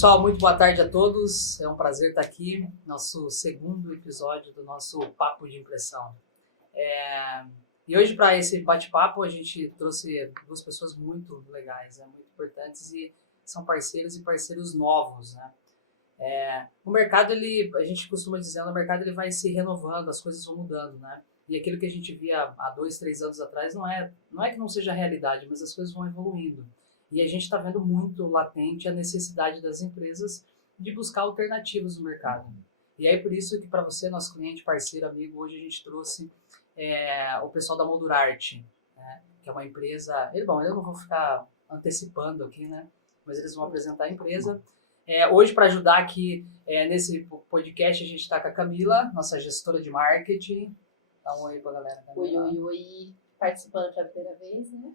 Pessoal, muito boa tarde a todos. É um prazer estar aqui, nosso segundo episódio do nosso Papo de Impressão. E hoje, para esse bate-papo, a gente trouxe duas pessoas muito legais, muito importantes e são parceiros e parceiros novos, né? O mercado, a gente costuma dizer, o mercado ele vai se renovando, as coisas vão mudando, né? E aquilo que a gente via há 2, 3 anos atrás não é que não seja realidade, mas as coisas vão evoluindo. E a gente está vendo muito latente a necessidade das empresas de buscar alternativas no mercado. E aí por isso que para você, nosso cliente, parceiro, amigo, hoje a gente trouxe o pessoal da Moldurarte, né? Que é uma empresa... eu não vou ficar antecipando aqui, né? Mas eles vão apresentar a empresa. Hoje, para ajudar aqui nesse podcast, a gente está com a Camila, nossa gestora de marketing. Dá um oi para a galera. Camila. Oi. Participando pela primeira vez, né?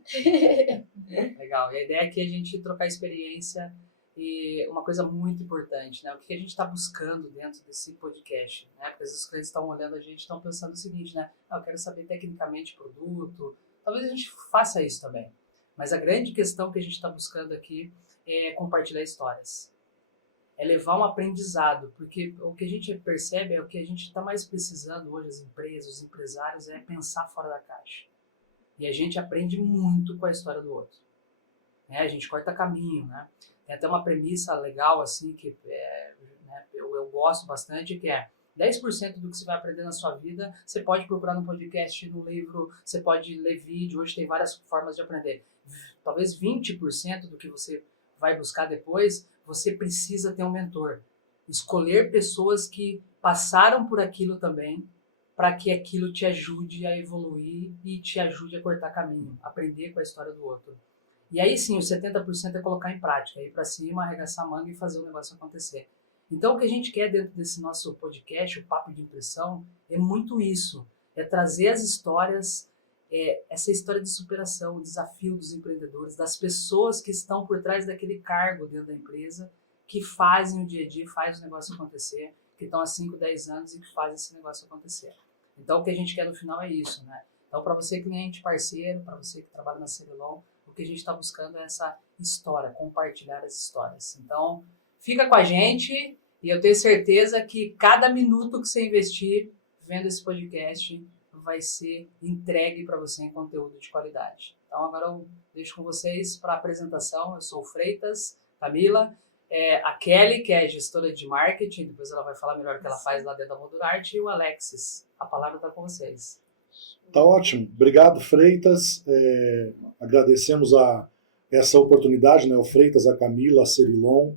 Legal. E a ideia aqui é a gente trocar experiência e uma coisa muito importante, né? O que a gente está buscando dentro desse podcast, né? Porque às vezes os clientes estão olhando a gente e estão pensando o seguinte, né? Eu quero saber tecnicamente o produto. Talvez a gente faça isso também. Mas a grande questão que a gente está buscando aqui é compartilhar histórias. É levar um aprendizado, porque o que a gente percebe é o que a gente está mais precisando hoje, as empresas, os empresários, é pensar fora da caixa. E a gente aprende muito com a história do outro. A gente corta caminho, né? Tem até uma premissa legal, assim, que eu gosto bastante, que é 10% do que você vai aprender na sua vida, você pode procurar no podcast, no livro, você pode ler vídeo, hoje tem várias formas de aprender. Talvez 20% do que você vai buscar depois, você precisa ter um mentor. Escolher pessoas que passaram por aquilo também, para que aquilo te ajude a evoluir e te ajude a cortar caminho, aprender com a história do outro. E aí sim, os 70% é colocar em prática, ir para cima, arregaçar a manga e fazer o negócio acontecer. Então o que a gente quer dentro desse nosso podcast, o Papo de Impressão, é muito isso, é trazer as histórias, essa história de superação, o desafio dos empreendedores, das pessoas que estão por trás daquele cargo dentro da empresa, que fazem o dia a dia, fazem o negócio acontecer, que estão há 5, 10 anos e que fazem esse negócio acontecer. Então, o que a gente quer no final é isso, né? Então, para você, cliente, parceiro, para você que trabalha na Cerilon, o que a gente está buscando é essa história, compartilhar as histórias. Então, fica com a gente e eu tenho certeza que cada minuto que você investir vendo esse podcast vai ser entregue para você em conteúdo de qualidade. Então, agora eu deixo com vocês para a apresentação. Eu sou o Freitas, Camila, a Kelly, que é gestora de marketing, depois ela vai falar melhor o que ela faz lá dentro da Moldurarte, e o Alexis. A palavra está com vocês. Tá ótimo. Obrigado, Freitas. Agradecemos essa oportunidade, né, o Freitas, a Camila, a Cerilon,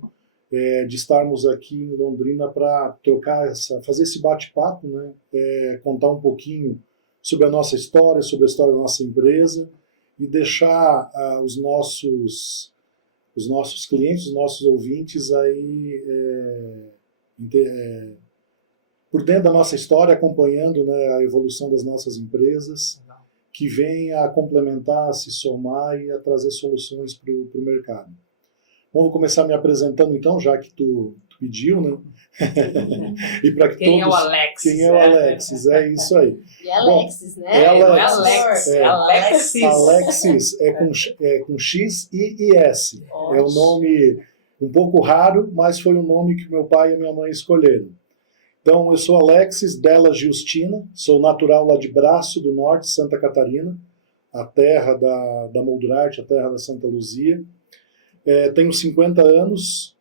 de estarmos aqui em Londrina para fazer esse bate-papo, né, contar um pouquinho sobre a nossa história, sobre a história da nossa empresa e deixar os nossos clientes, os nossos ouvintes aí por dentro da nossa história, acompanhando, né, a evolução das nossas empresas, que vem a complementar, a se somar e a trazer soluções para o mercado. Bom, vou começar me apresentando então, já que tu pediu, né? E para que quem todos... é o Alexis? Quem é o Alexis? É isso aí. E Alexis, bom, né? Alexis é com X e S. É um nome um pouco raro, mas foi um nome que meu pai e minha mãe escolheram. Então, eu sou Alexis Della Justina, sou natural lá de Braço do Norte, Santa Catarina, a terra da Moldurarte, a terra da Santa Luzia. Tenho 50 anos,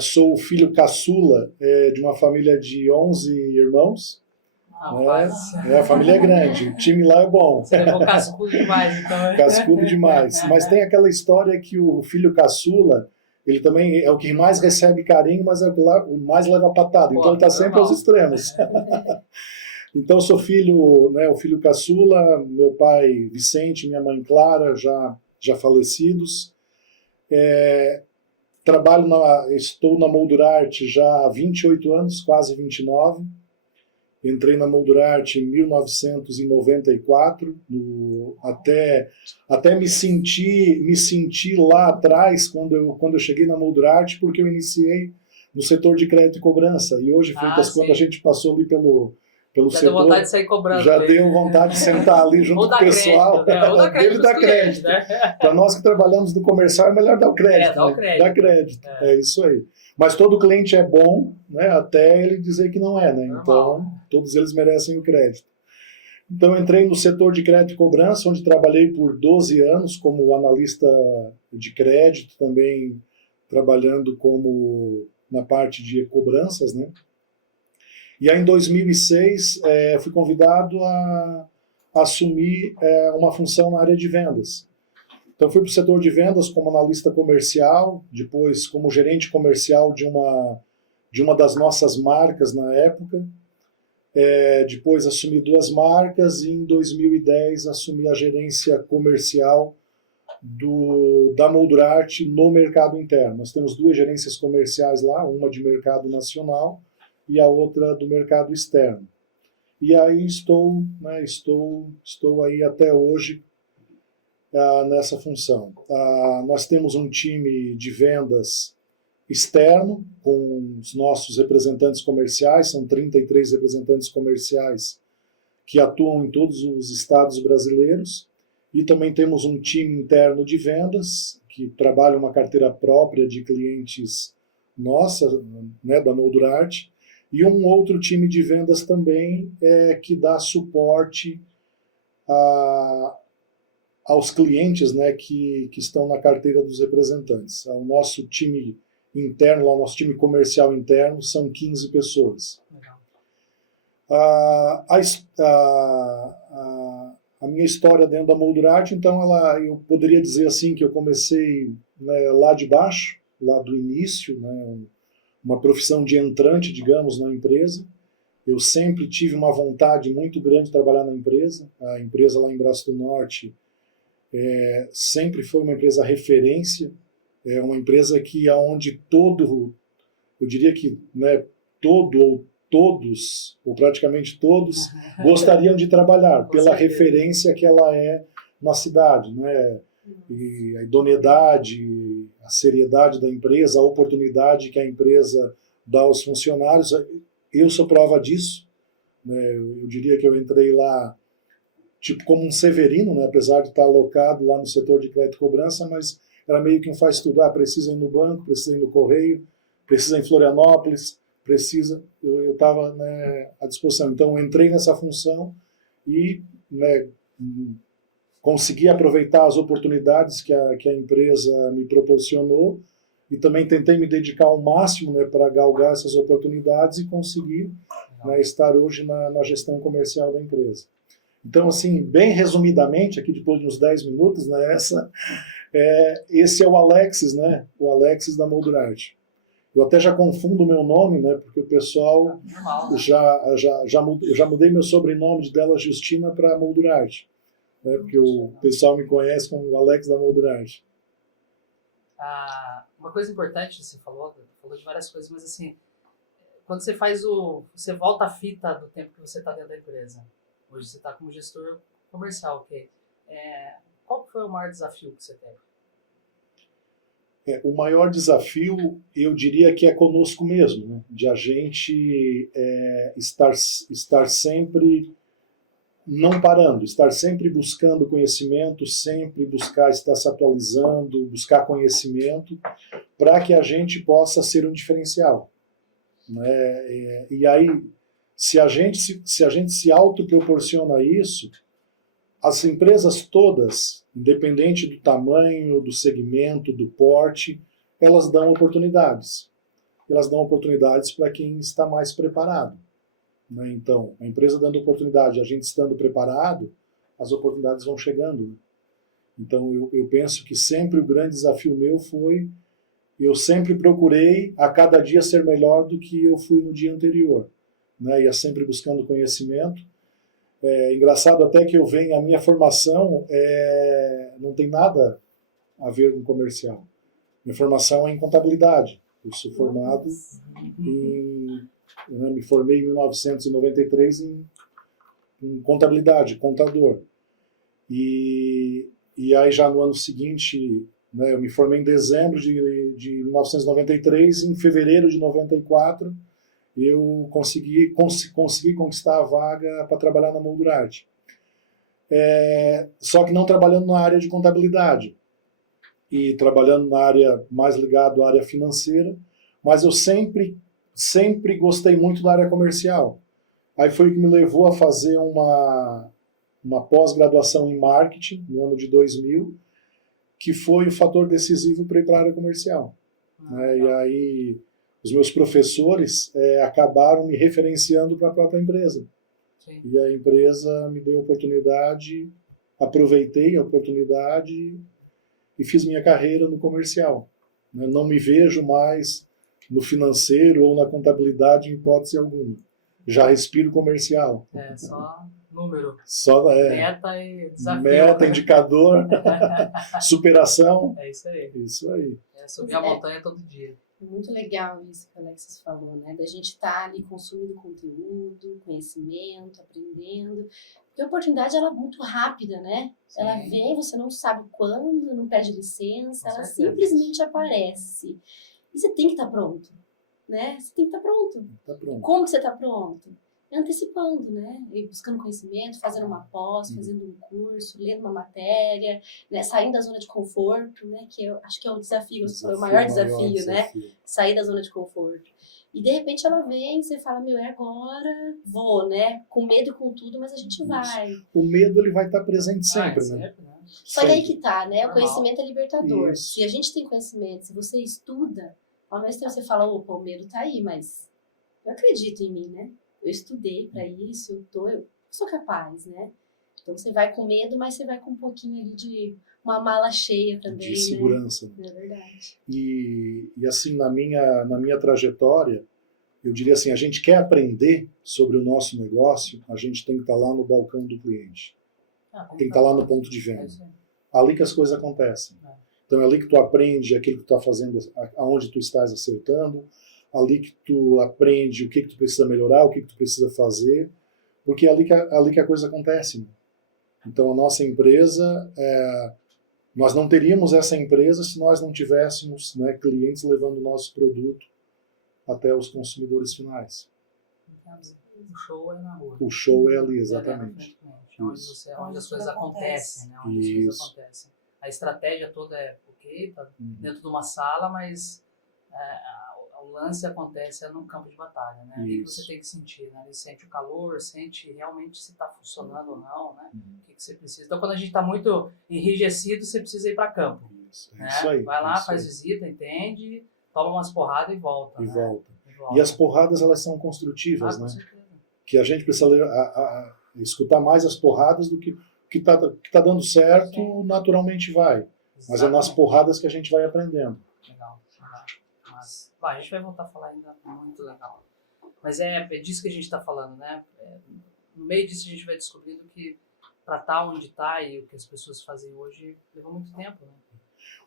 sou o filho caçula de uma família de 11 irmãos. A família é grande, o time lá é bom. Você levou cascudo demais, então. Cascudo demais. Mas tem aquela história que o filho caçula, ele também é o que mais recebe carinho, mas é o mais leva patada. Então ele está sempre aos extremos. Então sou filho, né, o filho caçula, meu pai Vicente, minha mãe Clara, já falecidos. Estou na Moldurarte já há 28 anos, quase 29. Entrei na Moldurarte em 1994, até me senti lá atrás quando eu cheguei na Moldurarte, porque eu iniciei no setor de crédito e cobrança. E hoje, Freitas, quando a gente passou ali pelo pelo Já setor. deu vontade de sair cobrando. Já aí. deu vontade de sentar ali junto Ou com o pessoal. crédito, né? Ou dar crédito Dele dá pros clientes, crédito. né? Para nós que trabalhamos no comercial é melhor dar o crédito. Dá o né? crédito. Dá crédito. É. É isso aí. Mas todo cliente é bom, né, até ele dizer que não é. Né? Normal. Então, todos eles merecem o crédito. Então, eu entrei no setor de crédito e cobrança, onde trabalhei por 12 anos como analista de crédito, também trabalhando como na parte de cobranças, né? E aí, em 2006, fui convidado a assumir uma função na área de vendas. Então, fui para o setor de vendas como analista comercial, depois como gerente comercial de uma das nossas marcas na época. Depois assumi 2 marcas e em 2010 assumi a gerência comercial da Moldurarte no mercado interno. Nós temos 2 gerências comerciais lá, uma de mercado nacional e a outra do mercado externo. E aí estou aí até hoje nessa função. Nós temos um time de vendas externo, com os nossos representantes comerciais, são 33 representantes comerciais que atuam em todos os estados brasileiros, e também temos um time interno de vendas, que trabalha uma carteira própria de clientes nossa, né, da Moldurarte, e um outro time de vendas também que dá suporte aos clientes, né, que estão na carteira dos representantes. O nosso time interno, lá, o nosso time comercial interno, são 15 pessoas. Legal. A minha história dentro da Moldurarte, então, eu poderia dizer assim que eu comecei, né, lá de baixo, lá do início, né, uma profissão de entrante, digamos, na empresa. Eu sempre tive uma vontade muito grande de trabalhar na empresa. A empresa lá em Braço do Norte sempre foi uma empresa referência. É uma empresa que aonde eu diria que, né, todos, ou praticamente todos, gostariam de trabalhar, pela referência que ela é na cidade, né? E a idoneidade, a seriedade da empresa, a oportunidade que a empresa dá aos funcionários. Eu sou prova disso, né? Eu diria que eu entrei lá tipo como um severino, né? Apesar de estar alocado lá no setor de crédito e cobrança, mas era meio que um faz tudo. Precisa ir no banco, precisa ir no correio, precisa ir em Florianópolis, precisa. Eu estava, né, à disposição. Então, eu entrei nessa função e, né, consegui aproveitar as oportunidades que a empresa me proporcionou e também tentei me dedicar ao máximo, né, para galgar essas oportunidades e conseguir, né, estar hoje na gestão comercial da empresa. Então, assim, bem resumidamente, aqui depois de uns 10 minutos, né, esse é o Alexis, né, o Alexis da Moldurarte. Eu até já confundo o meu nome, né, porque o pessoal eu já mudei meu sobrenome de Della Justina para Moldurarte, né, porque o pessoal me conhece como o Alex da Moldurarte. Uma coisa importante que você falou de várias coisas, mas assim, quando você você volta a fita do tempo que você está dentro da empresa, hoje você está como gestor comercial, ok? Qual foi o maior desafio que você teve? O maior desafio, eu diria que é conosco mesmo, né? De a gente estar sempre não parando, estar sempre buscando conhecimento, sempre buscar estar se atualizando, buscar conhecimento, para que a gente possa ser um diferencial, né? E aí, se a gente se autoproporciona isso, as empresas todas, independente do tamanho, do segmento, do porte, elas dão oportunidades. Elas dão oportunidades para quem está mais preparado, né? Então, a empresa dando oportunidade, a gente estando preparado, as oportunidades vão chegando, né? Então, eu penso que sempre o grande desafio meu foi, eu sempre procurei a cada dia ser melhor do que eu fui no dia anterior, né? Ia sempre buscando conhecimento. Engraçado até que a minha formação não tem nada a ver com comercial. Minha formação é em contabilidade. Eu sou formado me formei em 1993 em contabilidade, contador. E aí já no ano seguinte, né, eu me formei em dezembro de 1993, em fevereiro de 94 eu consegui conquistar a vaga para trabalhar na Moldurart. Só que não trabalhando na área de contabilidade, e trabalhando na área mais ligada à área financeira, mas eu sempre gostei muito da área comercial. Aí foi o que me levou a fazer uma pós-graduação em marketing no ano de 2000, que foi o fator decisivo para ir para a área comercial. Né? E aí os meus professores acabaram me referenciando para a própria empresa. Sim. E a empresa me deu a oportunidade, aproveitei a oportunidade e fiz minha carreira no comercial. Né? Não me vejo mais no financeiro ou na contabilidade em hipótese alguma. Já respiro comercial. Só número. Só Meta e desafio. Meta, indicador, superação. É isso aí. Isso aí. Subir a montanha todo dia. Muito legal isso que o Alexis falou, né? Da gente estar ali consumindo conteúdo, conhecimento, aprendendo. Porque a oportunidade, ela é muito rápida, né? Sim. Ela vem, você não sabe quando, não pede licença, ela certeza. simplesmente aparece. E você tem que estar pronto, né? Você tem que estar pronto. Tá pronto. Como que você está pronto? Antecipando, né? E buscando conhecimento, fazendo uma pós, fazendo um curso, lendo uma matéria, né? Saindo da zona de conforto, né? Que eu acho que é o desafio, o maior desafio, né? Sair da zona de conforto. E de repente ela vem, você fala, meu, é agora, vou, né? Com medo e com tudo, mas a gente vai. O medo, ele vai estar presente sempre, né? Sempre, né? Só que aí que tá, né? O Normal. conhecimento é libertador. Isso. Se a gente tem conhecimento, se você estuda, ao mesmo tempo você fala, opa, o medo tá aí, mas eu acredito em mim, né? Eu estudei para isso, eu sou capaz, né? Então você vai com medo, mas você vai com um pouquinho ali de uma mala cheia também, de segurança. Né? É verdade. E assim, na minha trajetória, eu diria assim, a gente quer aprender sobre o nosso negócio, a gente tem que estar lá no balcão do cliente. Tem que estar lá no ponto de venda. Ali que as coisas acontecem. Então é ali que tu aprende aquilo que tu está fazendo, aonde tu estás acertando, ali que tu aprende o que tu precisa melhorar, o que tu precisa fazer, porque é ali que a coisa acontece. Né? Então a nossa empresa, nós não teríamos essa empresa se nós não tivéssemos, né, clientes levando o nosso produto até os consumidores finais. O show é na rua. O show é ali, exatamente. Onde as coisas acontecem, né? Onde as coisas acontecem. A estratégia toda tá dentro de uma sala, mas o lance acontece no campo de batalha, né? Ali que você tem que sentir, né? Ele sente o calor, sente realmente se está funcionando ou não, né? O que você precisa. Então, quando a gente está muito enrijecido, você precisa ir para campo. Né? Isso aí. Vai lá, faz visita, entende, toma umas porradas e volta. E né? volta. E as porradas, elas são construtivas, né? Que a gente precisa escutar mais as porradas do que o que tá dando certo, naturalmente vai. Mas é nas porradas que a gente vai aprendendo. Legal. Mas, a gente vai voltar a falar ainda muito legal. Mas é disso que a gente está falando, né? No meio disso a gente vai descobrindo que para estar onde está e o que as pessoas fazem hoje levou muito tempo, né?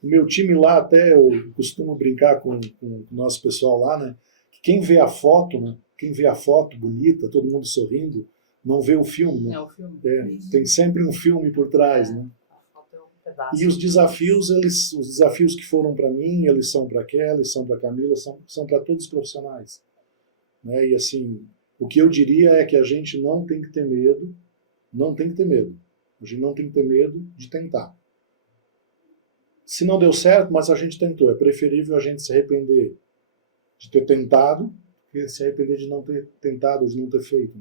O meu time lá, até eu costumo brincar com o nosso pessoal lá, né? Que quem vê a foto, né? Quem vê a foto bonita, todo mundo sorrindo, não vê o filme, né? É o filme. Tem sempre um filme por trás, né? E os desafios que foram para mim, eles são para Kelly, são para Camila, são para todos os profissionais. Né? E assim, o que eu diria é que a gente não tem que ter medo, não tem que ter medo. A gente não tem que ter medo de tentar. Se não deu certo, mas a gente tentou. É preferível a gente se arrepender de ter tentado, do que se arrepender de não ter tentado, de não ter feito.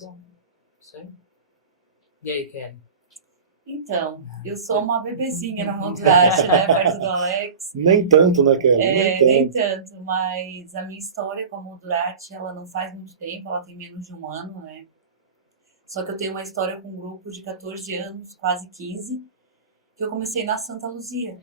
Bom, sim. E aí, Kelly? Então, eu sou uma bebezinha na Moldurart, né, perto do Alex. Nem tanto, né, Kelly? Nem tanto, mas a minha história com a Moldurart, ela não faz muito tempo, ela tem menos de um ano, né. Só que eu tenho uma história com um grupo de 14 anos, quase 15, que eu comecei na Santa Luzia.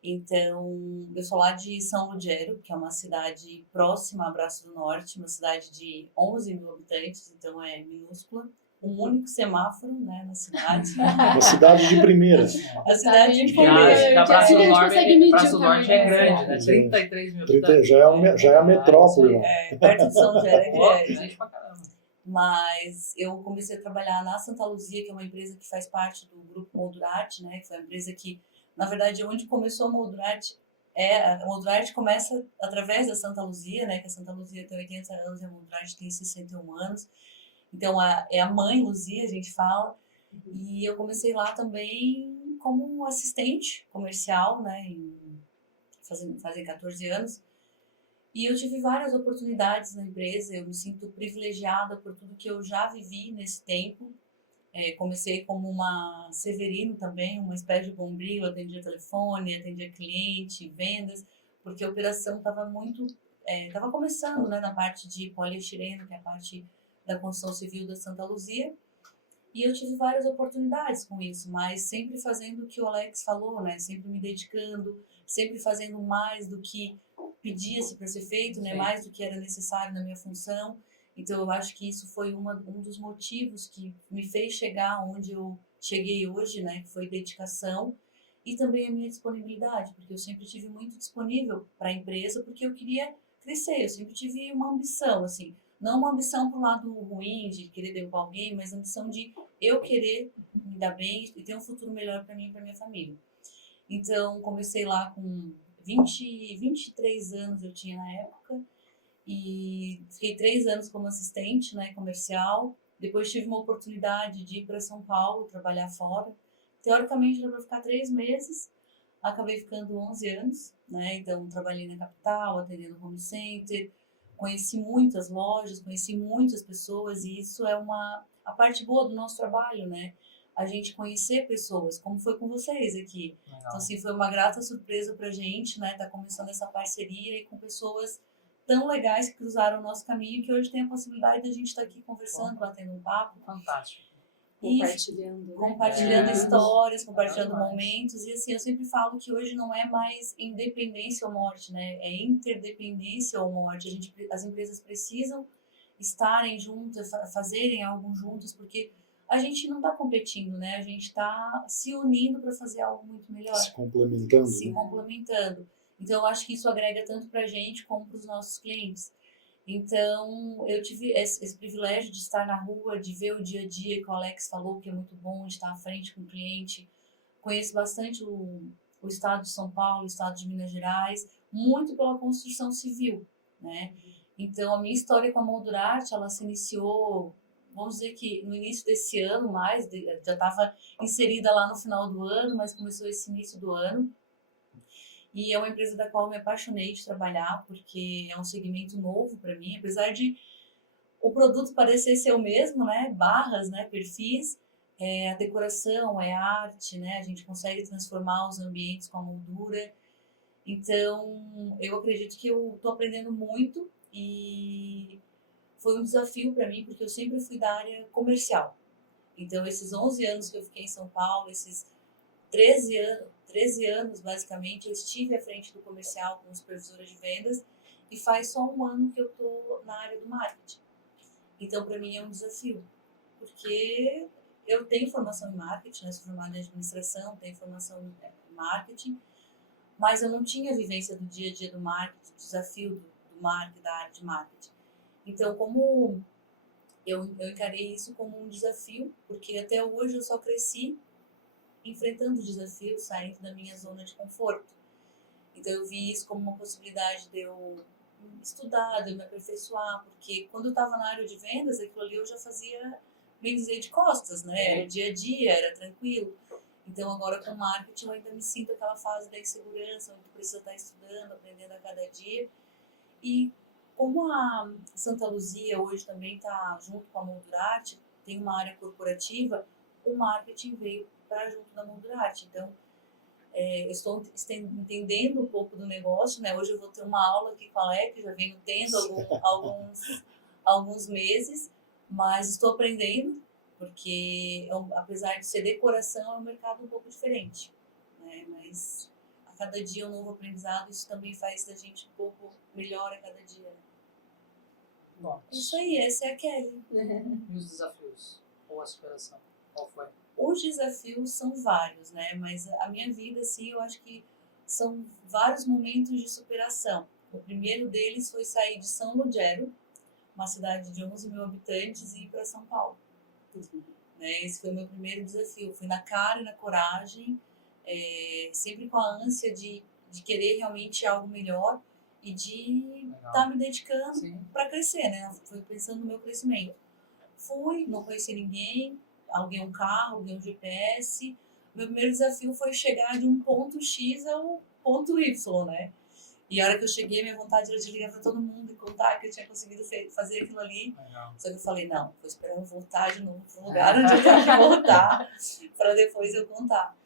Então, eu sou lá de São Lugero, que é uma cidade próxima a Braço do Norte, uma cidade de 11 mil habitantes, então é minúscula. Um único semáforo, né, na cidade. Uma cidade de primeira. A cidade de primeira. Braço do Norte é grande, né? 30, 33 mil habitantes. Já é a metrópole lá. Perto de São Lugero é grande. Gente pra caramba. Mas eu comecei a trabalhar na Santa Luzia, que é uma empresa que faz parte do grupo Moldurart, né? Que foi uma empresa que, na verdade, onde começou a Moldurart A Moldurarte começa através da Santa Luzia, né? Que a Santa Luzia tem 80 anos e a Moldurarte tem 61 anos. Então, é a mãe Luzia, a gente fala. E eu comecei lá também como assistente comercial, né? Fazem 14 anos. E eu tive várias oportunidades na empresa. Eu me sinto privilegiada por tudo que eu já vivi nesse tempo. Comecei como uma Severino também, uma espécie de bombril, atendia telefone, atendia cliente, vendas, porque a operação estava estava começando, né, na parte de poliestireno, que é a parte da construção civil da Santa Luzia, e eu tive várias oportunidades com isso, mas sempre fazendo o que o Alex falou, né, sempre me dedicando, sempre fazendo mais do que pedia-se para ser feito, né, mais do que era necessário na minha função. Então, eu acho que isso foi um dos motivos que me fez chegar onde eu cheguei hoje, né? Que foi dedicação e também a minha disponibilidade, porque eu sempre tive muito disponível para a empresa, porque eu queria crescer, eu sempre tive uma ambição, assim, não uma ambição pro lado ruim, de querer derrubar alguém, mas a ambição de eu querer me dar bem e ter um futuro melhor para mim e para minha família. Então, comecei lá com 23 anos eu tinha na época, e fiquei 3 anos como assistente, né, comercial. Depois tive uma oportunidade de ir para São Paulo trabalhar fora. Teoricamente era para ficar 3 meses, acabei ficando 11 anos, né? Então trabalhei na capital, atendendo home center, conheci muitas lojas, conheci muitas pessoas e isso é a parte boa do nosso trabalho, né? A gente conhecer pessoas, como foi com vocês aqui. Legal. Então assim foi uma grata surpresa pra gente, né? Tá começando essa parceria e com pessoas tão legais que cruzaram o nosso caminho, que hoje tem a possibilidade de a gente estar aqui conversando, batendo um papo. Fantástico. Compartilhando histórias, compartilhando momentos. E assim, eu sempre falo que hoje não é mais independência ou morte, né? É interdependência ou morte. As empresas precisam estarem juntas, fazerem algo juntas, porque a gente não está competindo, né? A gente está se unindo para fazer algo muito melhor. Se complementando. Se complementando. Então, eu acho que isso agrega tanto para a gente como para os nossos clientes. Então, eu tive esse privilégio de estar na rua, de ver o dia a dia que o Alex falou, que é muito bom, de estar à frente com o cliente. Conheço bastante o estado de São Paulo, o estado de Minas Gerais, muito pela construção civil, né? Então, a minha história com a Moldurarte, ela se iniciou, vamos dizer que no início desse ano, já estava inserida lá no final do ano, mas começou esse início do ano. E é uma empresa da qual eu me apaixonei de trabalhar, porque é um segmento novo para mim, apesar de o produto parecer ser o mesmo, né? Barras, né? Perfis, a decoração, é arte, né? A gente consegue transformar os ambientes com a moldura. Então, eu acredito que eu estou aprendendo muito e foi um desafio para mim, porque eu sempre fui da área comercial. Então, esses 11 anos que eu fiquei em São Paulo, esses 13 anos, basicamente, eu estive à frente do comercial como supervisora de vendas e faz só 1 ano que eu estou na área do marketing. Então, para mim é um desafio, porque eu tenho formação em marketing, né? Sou formada em administração, tenho formação em marketing, mas eu não tinha vivência do dia a dia do marketing, do desafio do marketing, da área de marketing. Então, como eu encarei isso como um desafio, porque até hoje eu só cresci enfrentando desafios, saindo da minha zona de conforto. Então eu vi isso como uma possibilidade de eu estudar, de eu me aperfeiçoar, porque quando eu estava na área de vendas, aquilo ali eu já fazia, bem dizer, de costas, né? Era dia a dia, era tranquilo. Então agora com marketing eu ainda me sinto aquela fase da insegurança, onde precisa estar estudando, aprendendo a cada dia. E como a Santa Luzia hoje também está junto com a Moldurarte, tem uma área corporativa, o marketing veio para junto da Moldurarte. Então, estou entendendo um pouco do negócio, né? Hoje eu vou ter uma aula aqui com a Alex, já venho tendo alguns meses, mas estou aprendendo, porque apesar de ser decoração, é um mercado um pouco diferente, né? Mas a cada dia um novo aprendizado, isso também faz da gente um pouco melhor a cada dia. Bom, Isso aí, essa é a Kelly. E os desafios? Ou a superação? Qual foi? Os desafios são vários, né? Mas a minha vida, assim, eu acho que são vários momentos de superação. O primeiro deles foi sair de São Lugero, uma cidade de 11 mil habitantes, e ir para São Paulo. Né? Esse foi o meu primeiro desafio. Fui na cara e na coragem, sempre com a ânsia de de querer realmente algo melhor e de estar me dedicando para crescer, né? Fui pensando no meu crescimento. Fui, não conheci ninguém, aluguei um carro, aluguei um GPS. Meu primeiro desafio foi chegar de um ponto X ao ponto Y, né? E a hora que eu cheguei, minha vontade era de ligar para todo mundo e contar que eu tinha conseguido fazer aquilo ali. Só que eu falei, não, vou esperar eu voltar de novo para o lugar onde eu tenho que voltar para depois eu contar.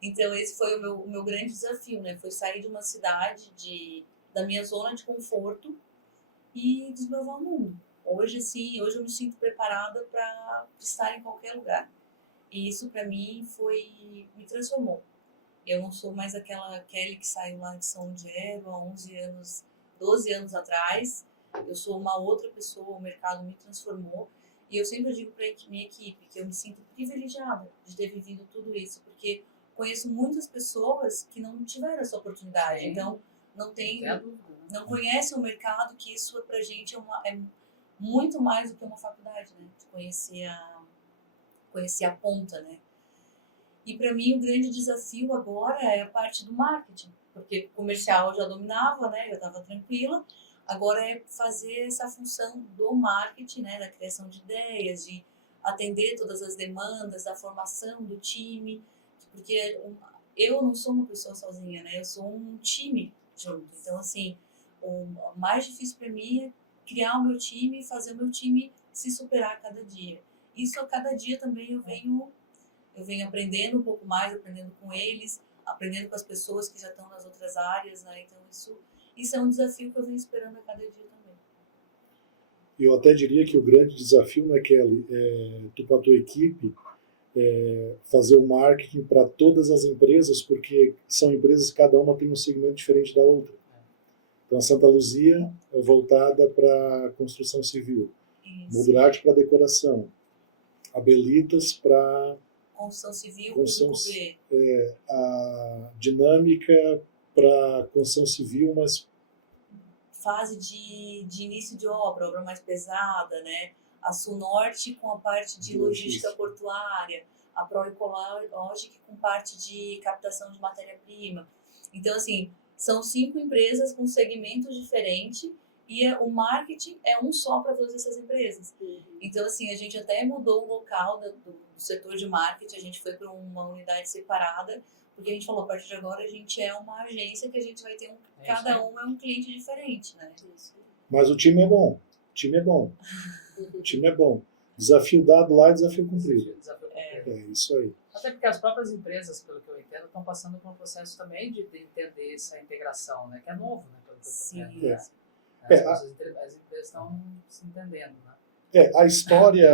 Então esse foi o meu grande desafio, né? Foi sair de uma cidade, da minha zona de conforto e desbravar o mundo. Hoje, sim, hoje eu me sinto preparada para estar em qualquer lugar. E isso, para mim, me transformou. Eu não sou mais aquela Kelly que saiu lá de São Diego há 11 anos, 12 anos atrás. Eu sou uma outra pessoa, o mercado me transformou. E eu sempre digo para a minha equipe que eu me sinto privilegiada de ter vivido tudo isso, porque conheço muitas pessoas que não tiveram essa oportunidade. Sim. Então, não conhecem o mercado, que isso pra gente é muito mais do que uma faculdade, né? Conhecer a ponta, né? E para mim o grande desafio agora é a parte do marketing, porque comercial eu já dominava, né? Já estava tranquila. Agora é fazer essa função do marketing, né? Da criação de ideias, de atender todas as demandas, da formação do time, porque eu não sou uma pessoa sozinha, né? Eu sou um time junto. Então, assim, o mais difícil para mim é criar o meu time e fazer o meu time se superar a cada dia. Isso a cada dia também eu venho aprendendo um pouco mais, aprendendo com eles, aprendendo com as pessoas que já estão nas outras áreas, né? Então isso é um desafio que eu venho esperando a cada dia também. Eu até diria que o grande desafio, né, Kelly, tu com a tua equipe, fazer o marketing para todas as empresas, porque são empresas que cada uma tem um segmento diferente da outra. Então, a Santa Luzia é voltada para construção civil, Moldurarte para decoração, a Belitas para construção civil, a Dinâmica para construção civil, mas fase de início de obra mais pesada, né? A Sul Norte com a parte de logística portuária, a Proecologic com parte de captação de matéria-prima. Então, assim, são 5 empresas com segmentos diferentes e o marketing é um só para todas essas empresas. Então, assim, a gente até mudou o local do setor de marketing, a gente foi para uma unidade separada, porque a gente falou, a partir de agora a gente é uma agência que a gente vai ter cada um é um cliente diferente, né? Mas o time é bom, o time é bom. Desafio dado lá é desafio cumprido. É isso aí. Até porque as próprias empresas, pelo que eu entendo, estão passando por um processo também de entender essa integração, né? Que é novo, né? Pelo que eu entendo. As empresas estão se entendendo, né? A história,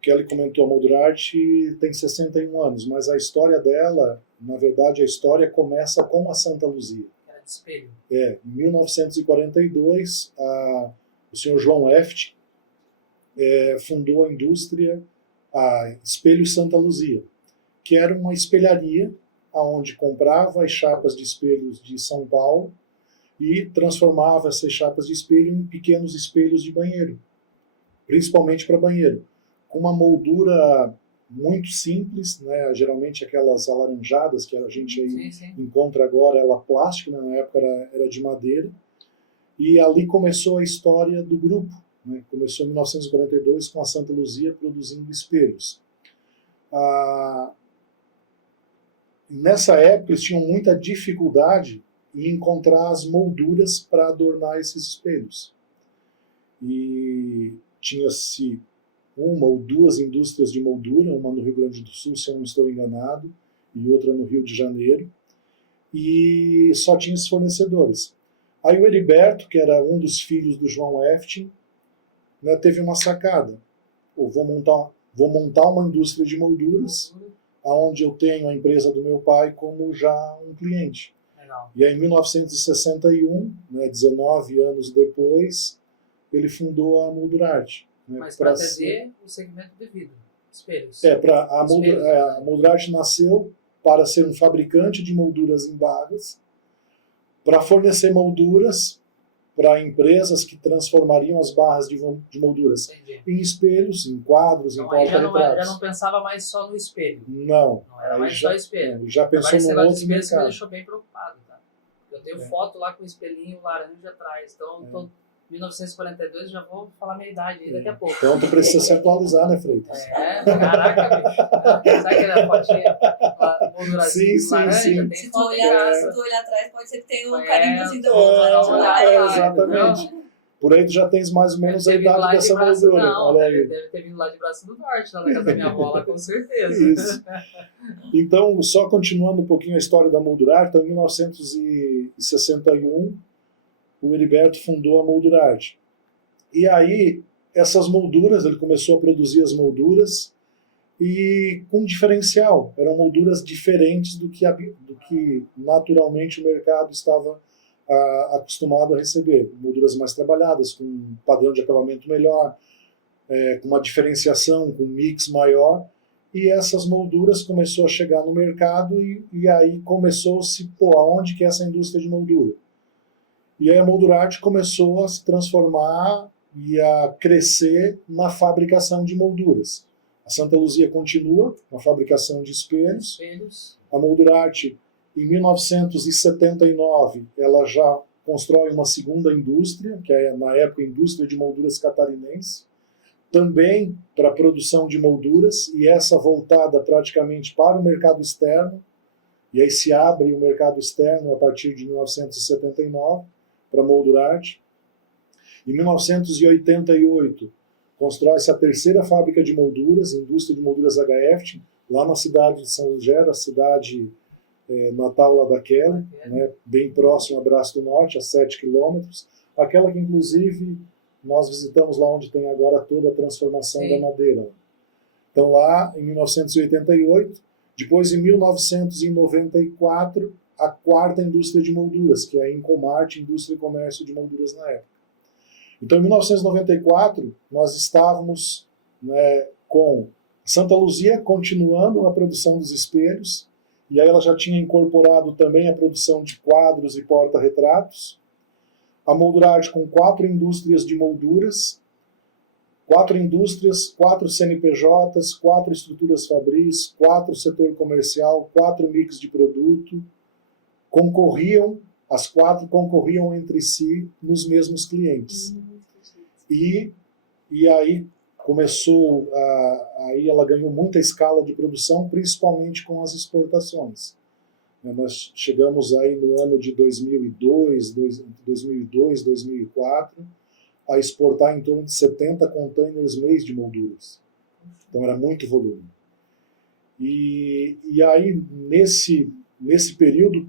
que ela comentou, a Moldurarte tem 61 anos, mas a história dela, na verdade, a história começa com a Santa Luzia. Era de espelho. Em 1942, o senhor João Eft fundou a indústria a Espelho Santa Luzia, que era uma espelharia onde comprava as chapas de espelhos de São Paulo e transformava essas chapas de espelho em pequenos espelhos de banheiro, principalmente para banheiro, com uma moldura muito simples, né? Geralmente aquelas alaranjadas que a gente aí encontra agora, ela plástica, né? Na época era de madeira, e ali começou a história do grupo. Começou em 1942 com a Santa Luzia produzindo espelhos. Nessa época eles tinham muita dificuldade em encontrar as molduras para adornar esses espelhos. E tinha-se uma ou duas indústrias de moldura, uma no Rio Grande do Sul, se eu não estou enganado, e outra no Rio de Janeiro, e só tinha esses fornecedores. Aí o Heriberto, que era um dos filhos do João Efting, né, teve uma sacada. Vou montar uma indústria de molduras, onde eu tenho a empresa do meu pai como já um cliente. Legal. E aí, em 1961, né, 19 anos depois, ele fundou a Moldurarte. Né, mas para atender o segmento de vidro, espelhos. A Moldurarte nasceu para ser um fabricante de molduras em bagas, para fornecer molduras para empresas que transformariam as barras de molduras em espelhos, em quadros, então, em porta-retratos. Já não pensava mais só no espelho. Não era mais só espelho. Já pensou esse no outro espelho me mercado. deixou bem preocupado. Tá? Eu tenho foto lá com o espelhinho laranja atrás. Então, tô 1942, já vou falar minha idade aí daqui a pouco. Então, tu precisa se atualizar, né, Freitas? Caraca, bicho. Sabe aquela fotinha? Moldurazinha laranja? Sim. Tem Se tu foto olhar atrás, pode ser que tenha um carimbozinho da moldura. Exatamente. Por aí tu já tens mais ou menos a idade dessa moldura. Não, deve ter vindo lá de Braço do Norte, lá na casa da minha avó, lá, com certeza. Isso. Então, só continuando um pouquinho a história da Moldurarte, então, em 1961, o Heriberto fundou a Moldurarte. E aí, essas molduras, ele começou a produzir as molduras e com diferencial. Eram molduras diferentes do que naturalmente o mercado estava acostumado a receber. Molduras mais trabalhadas, com um padrão de acabamento melhor, com uma diferenciação, com um mix maior. E essas molduras começou a chegar no mercado e aí começou-se, aonde que é essa indústria de moldura? E aí a Moldurarte começou a se transformar e a crescer na fabricação de molduras. A Santa Luzia continua na fabricação de espelhos. A Moldurarte, em 1979, ela já constrói uma segunda indústria, que é, na época, a Indústria de Molduras Catarinense, também para a produção de molduras, e essa voltada praticamente para o mercado externo. E aí se abre o mercado externo a partir de 1979, para a Moldurarte. Em 1988, constrói-se a terceira fábrica de molduras, Indústria de Molduras HF, lá na cidade de São Lugero, a cidade natal lá da Keller, né, bem próximo a Braço do Norte, a 7 quilômetros. Aquela que, inclusive, nós visitamos lá onde tem agora toda a transformação da madeira. Então, lá, em 1988, depois, em 1994, a quarta indústria de molduras, que é a Incomarte, Indústria e Comércio de Molduras na época. Então, em 1994, nós estávamos, né, com Santa Luzia continuando na produção dos espelhos, e aí ela já tinha incorporado também a produção de quadros e porta-retratos. A Moldurarte com 4 indústrias de molduras, 4 indústrias, 4 CNPJs, 4 estruturas fabris, 4 setor comercial, 4 mix de produto, as 4 concorriam entre si nos mesmos clientes. E aí começou, aí ela ganhou muita escala de produção, principalmente com as exportações. Nós chegamos aí no ano de 2002, 2004, a exportar em torno de 70 containers mês de molduras. Então era muito volume. E aí, nesse período,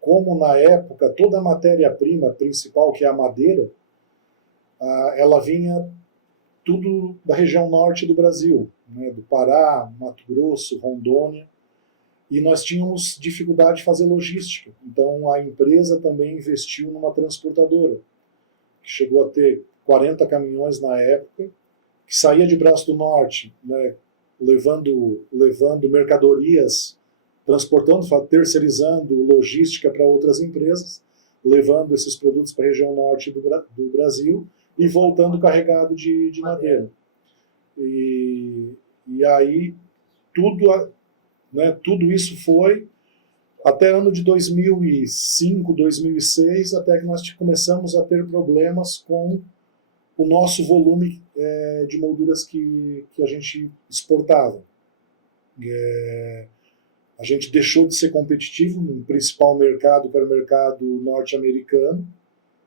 como na época toda a matéria-prima principal, que é a madeira, ela vinha tudo da região norte do Brasil, né, do Pará, Mato Grosso, Rondônia, e nós tínhamos dificuldade de fazer logística. Então a empresa também investiu numa transportadora, que chegou a ter 40 caminhões na época, que saía de Braço do Norte, né, levando mercadorias, transportando, terceirizando logística para outras empresas, levando esses produtos para a região norte do Brasil e voltando carregado de madeira. E aí tudo isso foi até ano de 2005, 2006, até que nós começamos a ter problemas com o nosso volume de molduras que a gente exportava. A gente deixou de ser competitivo no principal mercado, que era o mercado norte-americano.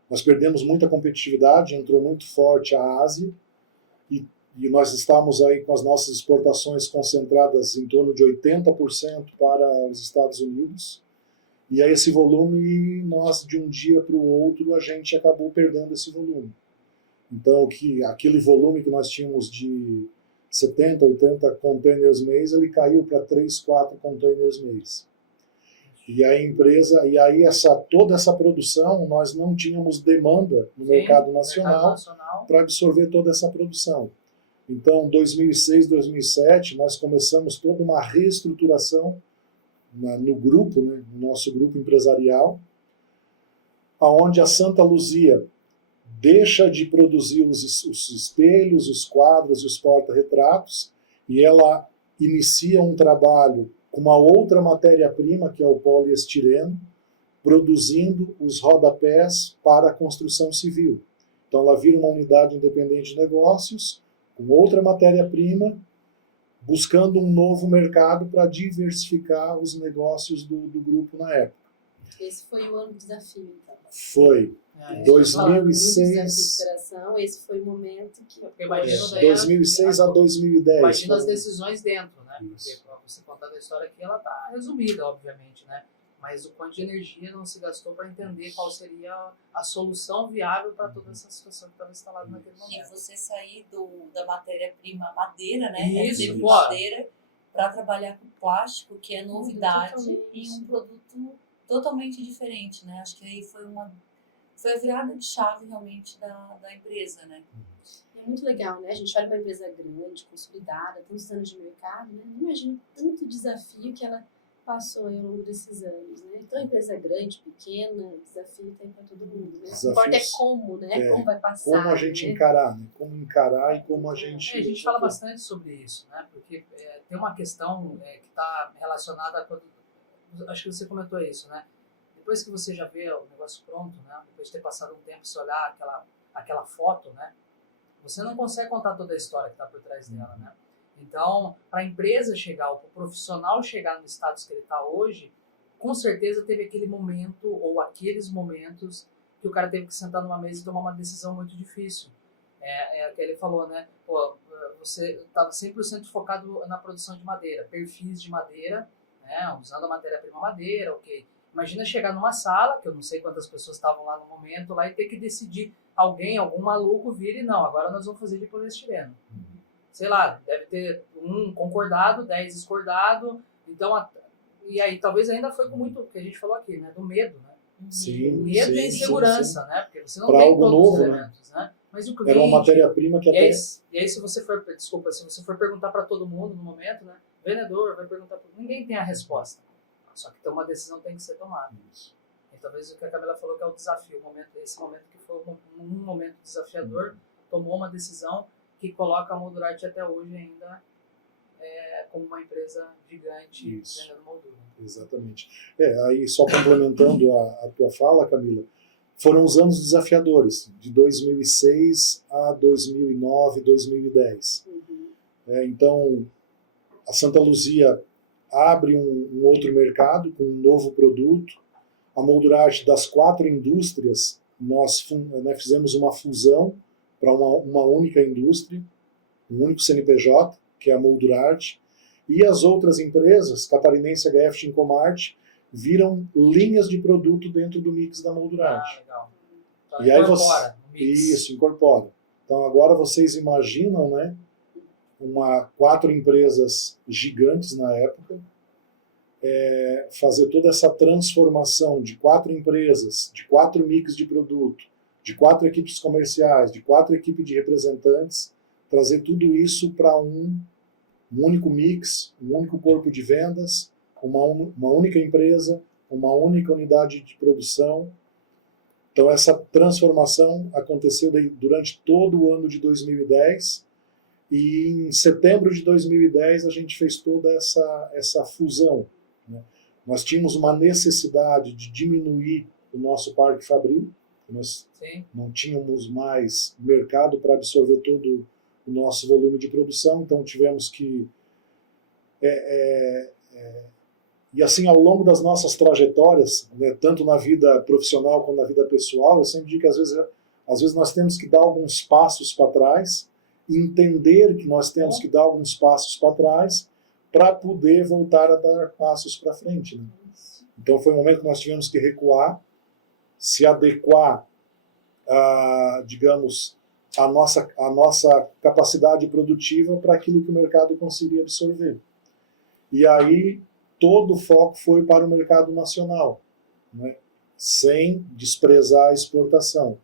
Nós perdemos muita competitividade, entrou muito forte a Ásia, e nós estamos aí com as nossas exportações concentradas em torno de 80% para os Estados Unidos. E aí esse volume, nós de um dia para o outro, a gente acabou perdendo esse volume. Então aquele volume que nós tínhamos de 70, 80 containers mês, ele caiu para 3, 4 containers mês. E a empresa, toda essa produção, nós não tínhamos demanda no mercado nacional para absorver toda essa produção. Então, 2006, 2007, nós começamos toda uma reestruturação no grupo, né, no nosso grupo empresarial, onde a Santa Luzia deixa de produzir os espelhos, os quadros e os porta-retratos, e ela inicia um trabalho com uma outra matéria-prima, que é o poliestireno, produzindo os rodapés para a construção civil. Então ela vira uma unidade independente de negócios, com outra matéria-prima, buscando um novo mercado para diversificar os negócios do grupo na época. Esse foi o ano do desafio, então. Foi. É, 2006, Esse foi o momento que... imagino, 2006 a 2010. Imagina as decisões dentro, né? Isso. Porque para você contar a história aqui, ela está resumida, obviamente, né? Mas o quanto de energia não se gastou para entender qual seria a solução viável para toda essa situação que estava instalada naquele E momento. você sair da matéria-prima madeira, né? Isso, Receber bora. madeira para trabalhar com plástico, que é novidade, e um produto totalmente diferente, né? Acho que aí foi a virada de chave realmente da empresa, né? É muito legal, né? A gente olha para uma empresa grande, consolidada, tantos anos de mercado, né? Não imagina tanto desafio que ela passou ao longo desses anos, né? Então, empresa grande, pequena, desafio tem para todo mundo, né? O que importa é como, né? Como vai passar. Como a gente né? encarar, né? Como encarar e como a gente... A gente fala bastante sobre isso, né? Porque tem uma questão que está relacionada a quando... Acho que você comentou isso, né? Depois que você já vê o negócio pronto, né? Depois de ter passado um tempo, você olhar aquela foto, né? Você não consegue contar toda a história que está por trás dela, né? Então, para a empresa chegar, para o profissional chegar no status que ele está hoje, com certeza teve aquele momento ou aqueles momentos que o cara teve que sentar numa mesa e tomar uma decisão muito difícil. É o que ele falou, né? Pô, você estava 100% focado na produção de madeira, perfis de madeira, né? Usando a matéria-prima madeira, ok. Imagina chegar numa sala, que eu não sei quantas pessoas estavam lá no momento, lá e ter que decidir, algum maluco vir e não, agora nós vamos fazer de poliestireno. Sei lá, deve ter um concordado, 10 discordado, então, e aí talvez ainda foi com muito, o que a gente falou aqui, né, do medo, né? Sim, Medo sim, e insegurança, sim. né? Porque você não Pra tem algo todos novo, os né? elementos, né? Mas o cliente... Era uma matéria-prima que até... E aí se você for, se você for perguntar para todo mundo no momento, né? O vendedor vai perguntar para... Ninguém tem a resposta. Só que uma decisão tem que ser tomada. E talvez o que a Camila falou que é o desafio, esse momento que foi um momento desafiador, tomou uma decisão que coloca a Moldurite até hoje ainda como uma empresa gigante vendendo moldura. Exatamente. Aí só complementando a tua fala, Camila, foram os anos desafiadores, de 2006 a 2009, 2010. Então, a Santa Luzia abre um outro mercado com um novo produto. A Moldurite, das 4 indústrias, nós fizemos uma fusão para uma única indústria, um único CNPJ, que é a Moldurite, e as outras empresas, Catarinense, HF, Gincomart, viram linhas de produto dentro do mix da Moldurite. Legal. Então, E aí incorpora no mix. Isso, incorpora. Então agora vocês imaginam, né, 4 empresas gigantes na época, fazer toda essa transformação de 4 empresas, de 4 mix de produto, de 4 equipes comerciais, de 4 equipes de representantes, trazer tudo isso para um único mix, um único corpo de vendas, uma única empresa, uma única unidade de produção. Então essa transformação aconteceu durante todo o ano de 2010, e em setembro de 2010 a gente fez toda essa fusão, né? Nós tínhamos uma necessidade de diminuir o nosso parque fabril, nós não tínhamos mais mercado para absorver todo o nosso volume de produção, então tivemos que... E assim, ao longo das nossas trajetórias, né, tanto na vida profissional como na vida pessoal, eu sempre digo que às vezes nós temos que dar alguns passos para trás, entender que nós temos que dar alguns passos para trás para poder voltar a dar passos para frente, né? Então foi um momento que nós tivemos que recuar, se adequar digamos, a nossa capacidade produtiva para aquilo que o mercado conseguia absorver. E aí todo o foco foi para o mercado nacional, né? Sem desprezar a exportação.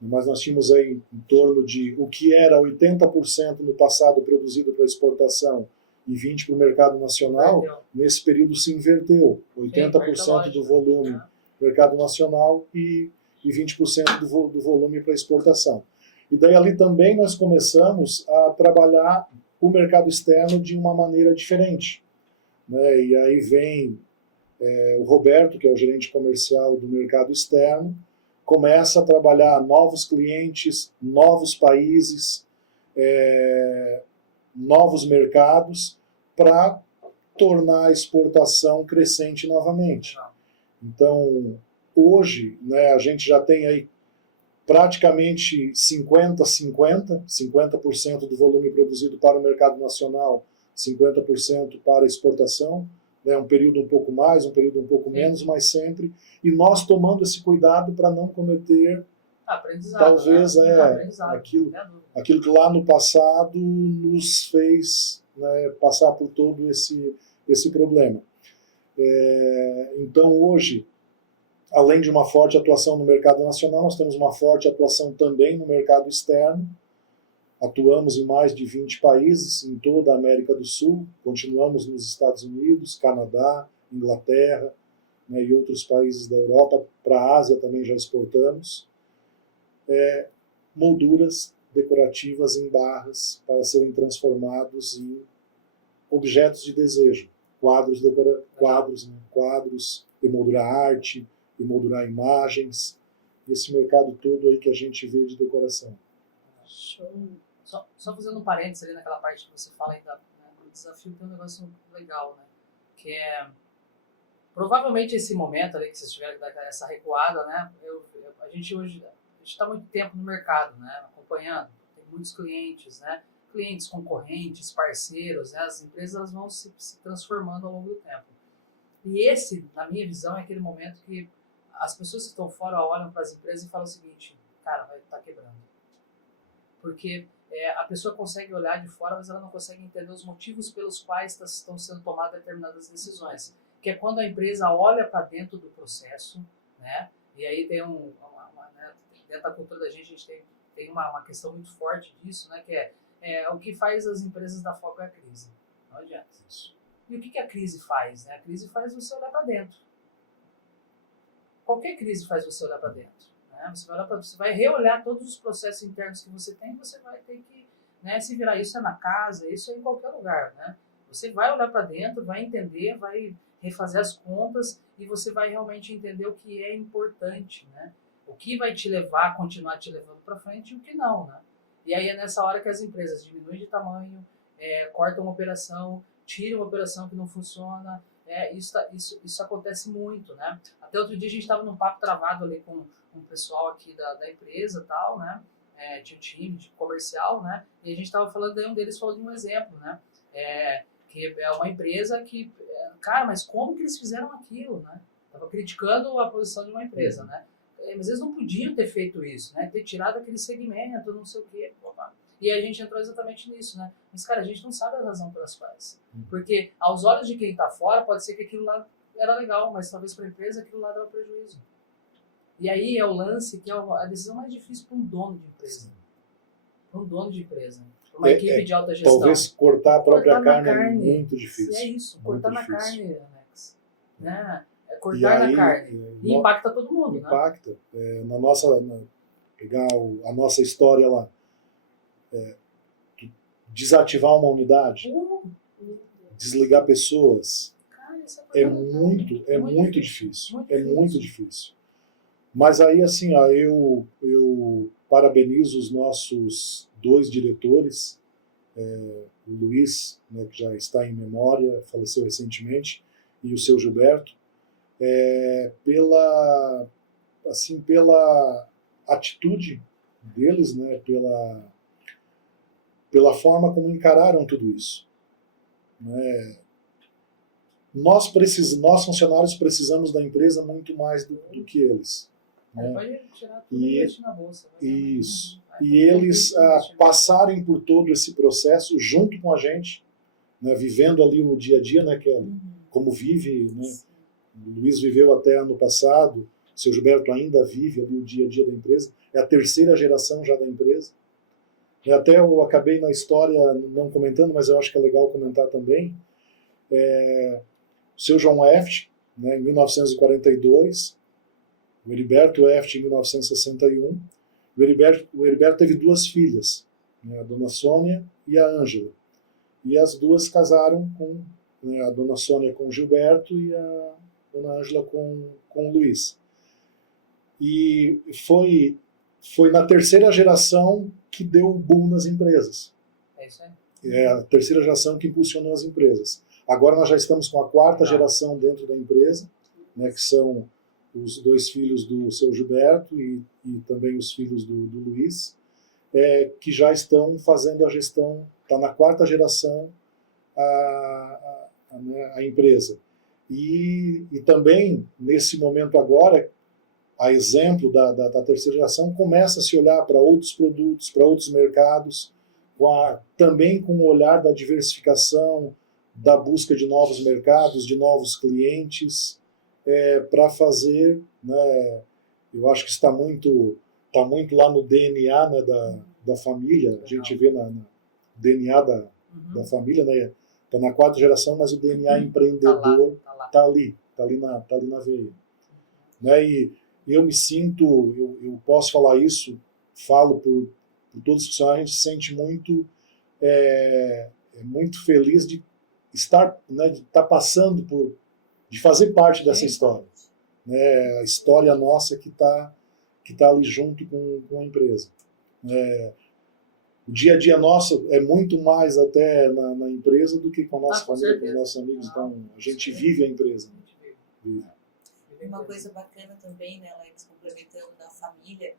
Mas nós tínhamos aí em torno de o que era 80% no passado produzido para exportação e 20% para o mercado nacional, nesse período se inverteu. 80% do volume mercado nacional e e 20% do volume para exportação. E daí ali também nós começamos a trabalhar o mercado externo de uma maneira diferente, né? E aí vem o Roberto, que é o gerente comercial do mercado externo, começa a trabalhar novos clientes, novos países, novos mercados, para tornar a exportação crescente novamente. Então, hoje, né, a gente já tem aí praticamente 50% do volume produzido para o mercado nacional, 50% para a exportação, né, um período um pouco mais, um período um pouco menos, mas sempre, e nós tomando esse cuidado para não cometer, talvez, aquilo que lá no passado nos fez, né, passar por todo esse problema. Então, hoje, além de uma forte atuação no mercado nacional, nós temos uma forte atuação também no mercado externo. Atuamos em mais de 20 países em toda a América do Sul, continuamos nos Estados Unidos, Canadá, Inglaterra, né, e outros países da Europa. Para a Ásia também já exportamos. Molduras decorativas em barras para serem transformados em objetos de desejo, quadros, emoldurar arte, emoldurar imagens, esse mercado todo aí que a gente vê de decoração. Show. Só fazendo um parênteses ali naquela parte que você fala ainda, né, do desafio, tem um negócio legal, né, que é provavelmente esse momento ali que vocês tiveram essa recuada, né, a gente hoje está muito tempo no mercado, né, acompanhando, tem muitos clientes, né, clientes, concorrentes, parceiros, né, as empresas elas vão se transformando ao longo do tempo. E esse, na minha visão, é aquele momento que as pessoas que estão fora olham para as empresas e falam o seguinte, cara, vai estar quebrando. Porque a pessoa consegue olhar de fora, mas ela não consegue entender os motivos pelos quais estão sendo tomadas determinadas decisões. Que é quando a empresa olha para dentro do processo, né? E aí tem né, dentro da cultura da gente tem uma questão muito forte disso, né? Que é o que faz as empresas dar foco é a crise. Não adianta isso. E o que a crise faz? Né? A crise faz você olhar para dentro. Qualquer crise faz você olhar para dentro. Né? Você vai reolhar todos os processos internos que você tem, você vai ter que, né, se virar. Isso é na casa, isso é em qualquer lugar. Né? Você vai olhar para dentro, vai entender, vai refazer as contas e você vai realmente entender o que é importante. Né? O que vai te levar, continuar te levando para frente e o que não. Né? E aí é nessa hora que as empresas diminuem de tamanho, cortam uma operação, tiram uma operação que não funciona. Isso acontece muito, né? Até outro dia a gente estava num papo travado ali com um pessoal aqui da empresa e tal, né? Tinha um time de comercial, né? E a gente estava falando, daí um deles falou de um exemplo, né? Que é uma empresa que, cara, mas como que eles fizeram aquilo, né? Tava criticando a posição de uma empresa, né? Mas eles não podiam ter feito isso, né? Ter tirado aquele segmento, não sei o quê. E a gente entrou exatamente nisso, né? Mas, cara, a gente não sabe a razão pelas quais. Porque, aos olhos de quem está fora, pode ser que aquilo lá era legal, mas talvez para a empresa aquilo lá dava prejuízo. E aí é o lance que é a decisão mais difícil para um dono de empresa. Para um dono de empresa. Para uma equipe de alta gestão. Talvez cortar a própria carne é muito difícil. É isso, cortar na carne, Alex. Né? Cortar na carne. E impacta todo mundo, impacta. Né? Pegar a nossa história lá. Desativar uma unidade, desligar pessoas, é muito difícil. É muito difícil. Mas aí, assim, eu parabenizo os nossos 2 diretores, o Luiz, né, que já está em memória, faleceu recentemente, e o seu Gilberto, pela atitude deles, né, pela forma como encararam tudo isso. Né? Nós funcionários precisamos da empresa muito mais do que eles. Né? Vai tirar tudo e investir na bolsa. Isso. E eles passarem por todo esse processo junto com a gente, né, vivendo ali o dia a dia, né, que é como vive, né? O Luiz viveu até ano passado, o seu Gilberto ainda vive ali o dia a dia da empresa, é a 3ª geração já da empresa. Até eu acabei na história não comentando, mas eu acho que é legal comentar também. O seu João Eft, né, em 1942, O Heriberto Eft, em 1961. O Heriberto teve 2 filhas, né, a dona Sônia e a Ângela. E as 2 casaram com, né, a dona Sônia com o Gilberto e a dona Ângela com o Luiz. E foi na terceira geração que deu o boom nas empresas. É isso aí. É a terceira geração que impulsionou as empresas. Agora nós já estamos com a 4ª geração dentro da empresa, né, que são os 2 filhos do seu Gilberto e também os filhos do Luiz, que já estão fazendo a gestão, está na 4ª geração a empresa. E também, nesse momento agora, a exemplo da terceira geração, começa a se olhar para outros produtos, para outros mercados, também com o olhar da diversificação, da busca de novos mercados, de novos clientes, para fazer, né, eu acho que está muito lá no DNA, né, da família, a gente vê no DNA da família, né, está na 4ª geração, mas o DNA empreendedor está ali na veia. Né, e eu me sinto, eu posso falar isso, falo por todos os funcionários, a gente se sente muito feliz de estar, né, de estar passando de fazer parte dessa história, né, a história nossa que tá ali junto com a empresa. O dia a dia nosso é muito mais até na empresa do que com a nossa família, com os nossos amigos. Então a gente vive a empresa. Vive. Uma coisa bacana também, né, Alex, complementando da família,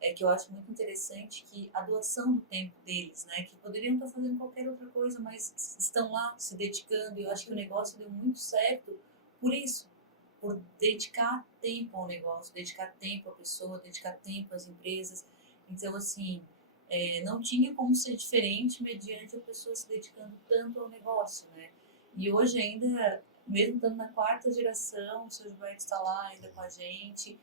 é que eu acho muito interessante que a doação do tempo deles, né, que poderiam estar fazendo qualquer outra coisa, mas estão lá se dedicando, e eu acho que o negócio deu muito certo por isso, por dedicar tempo ao negócio, dedicar tempo à pessoa, dedicar tempo às empresas. Então, assim, não tinha como ser diferente mediante a pessoa se dedicando tanto ao negócio, né? E hoje ainda, mesmo estando na 4ª geração, o seu Gilberto está lá ainda com a gente,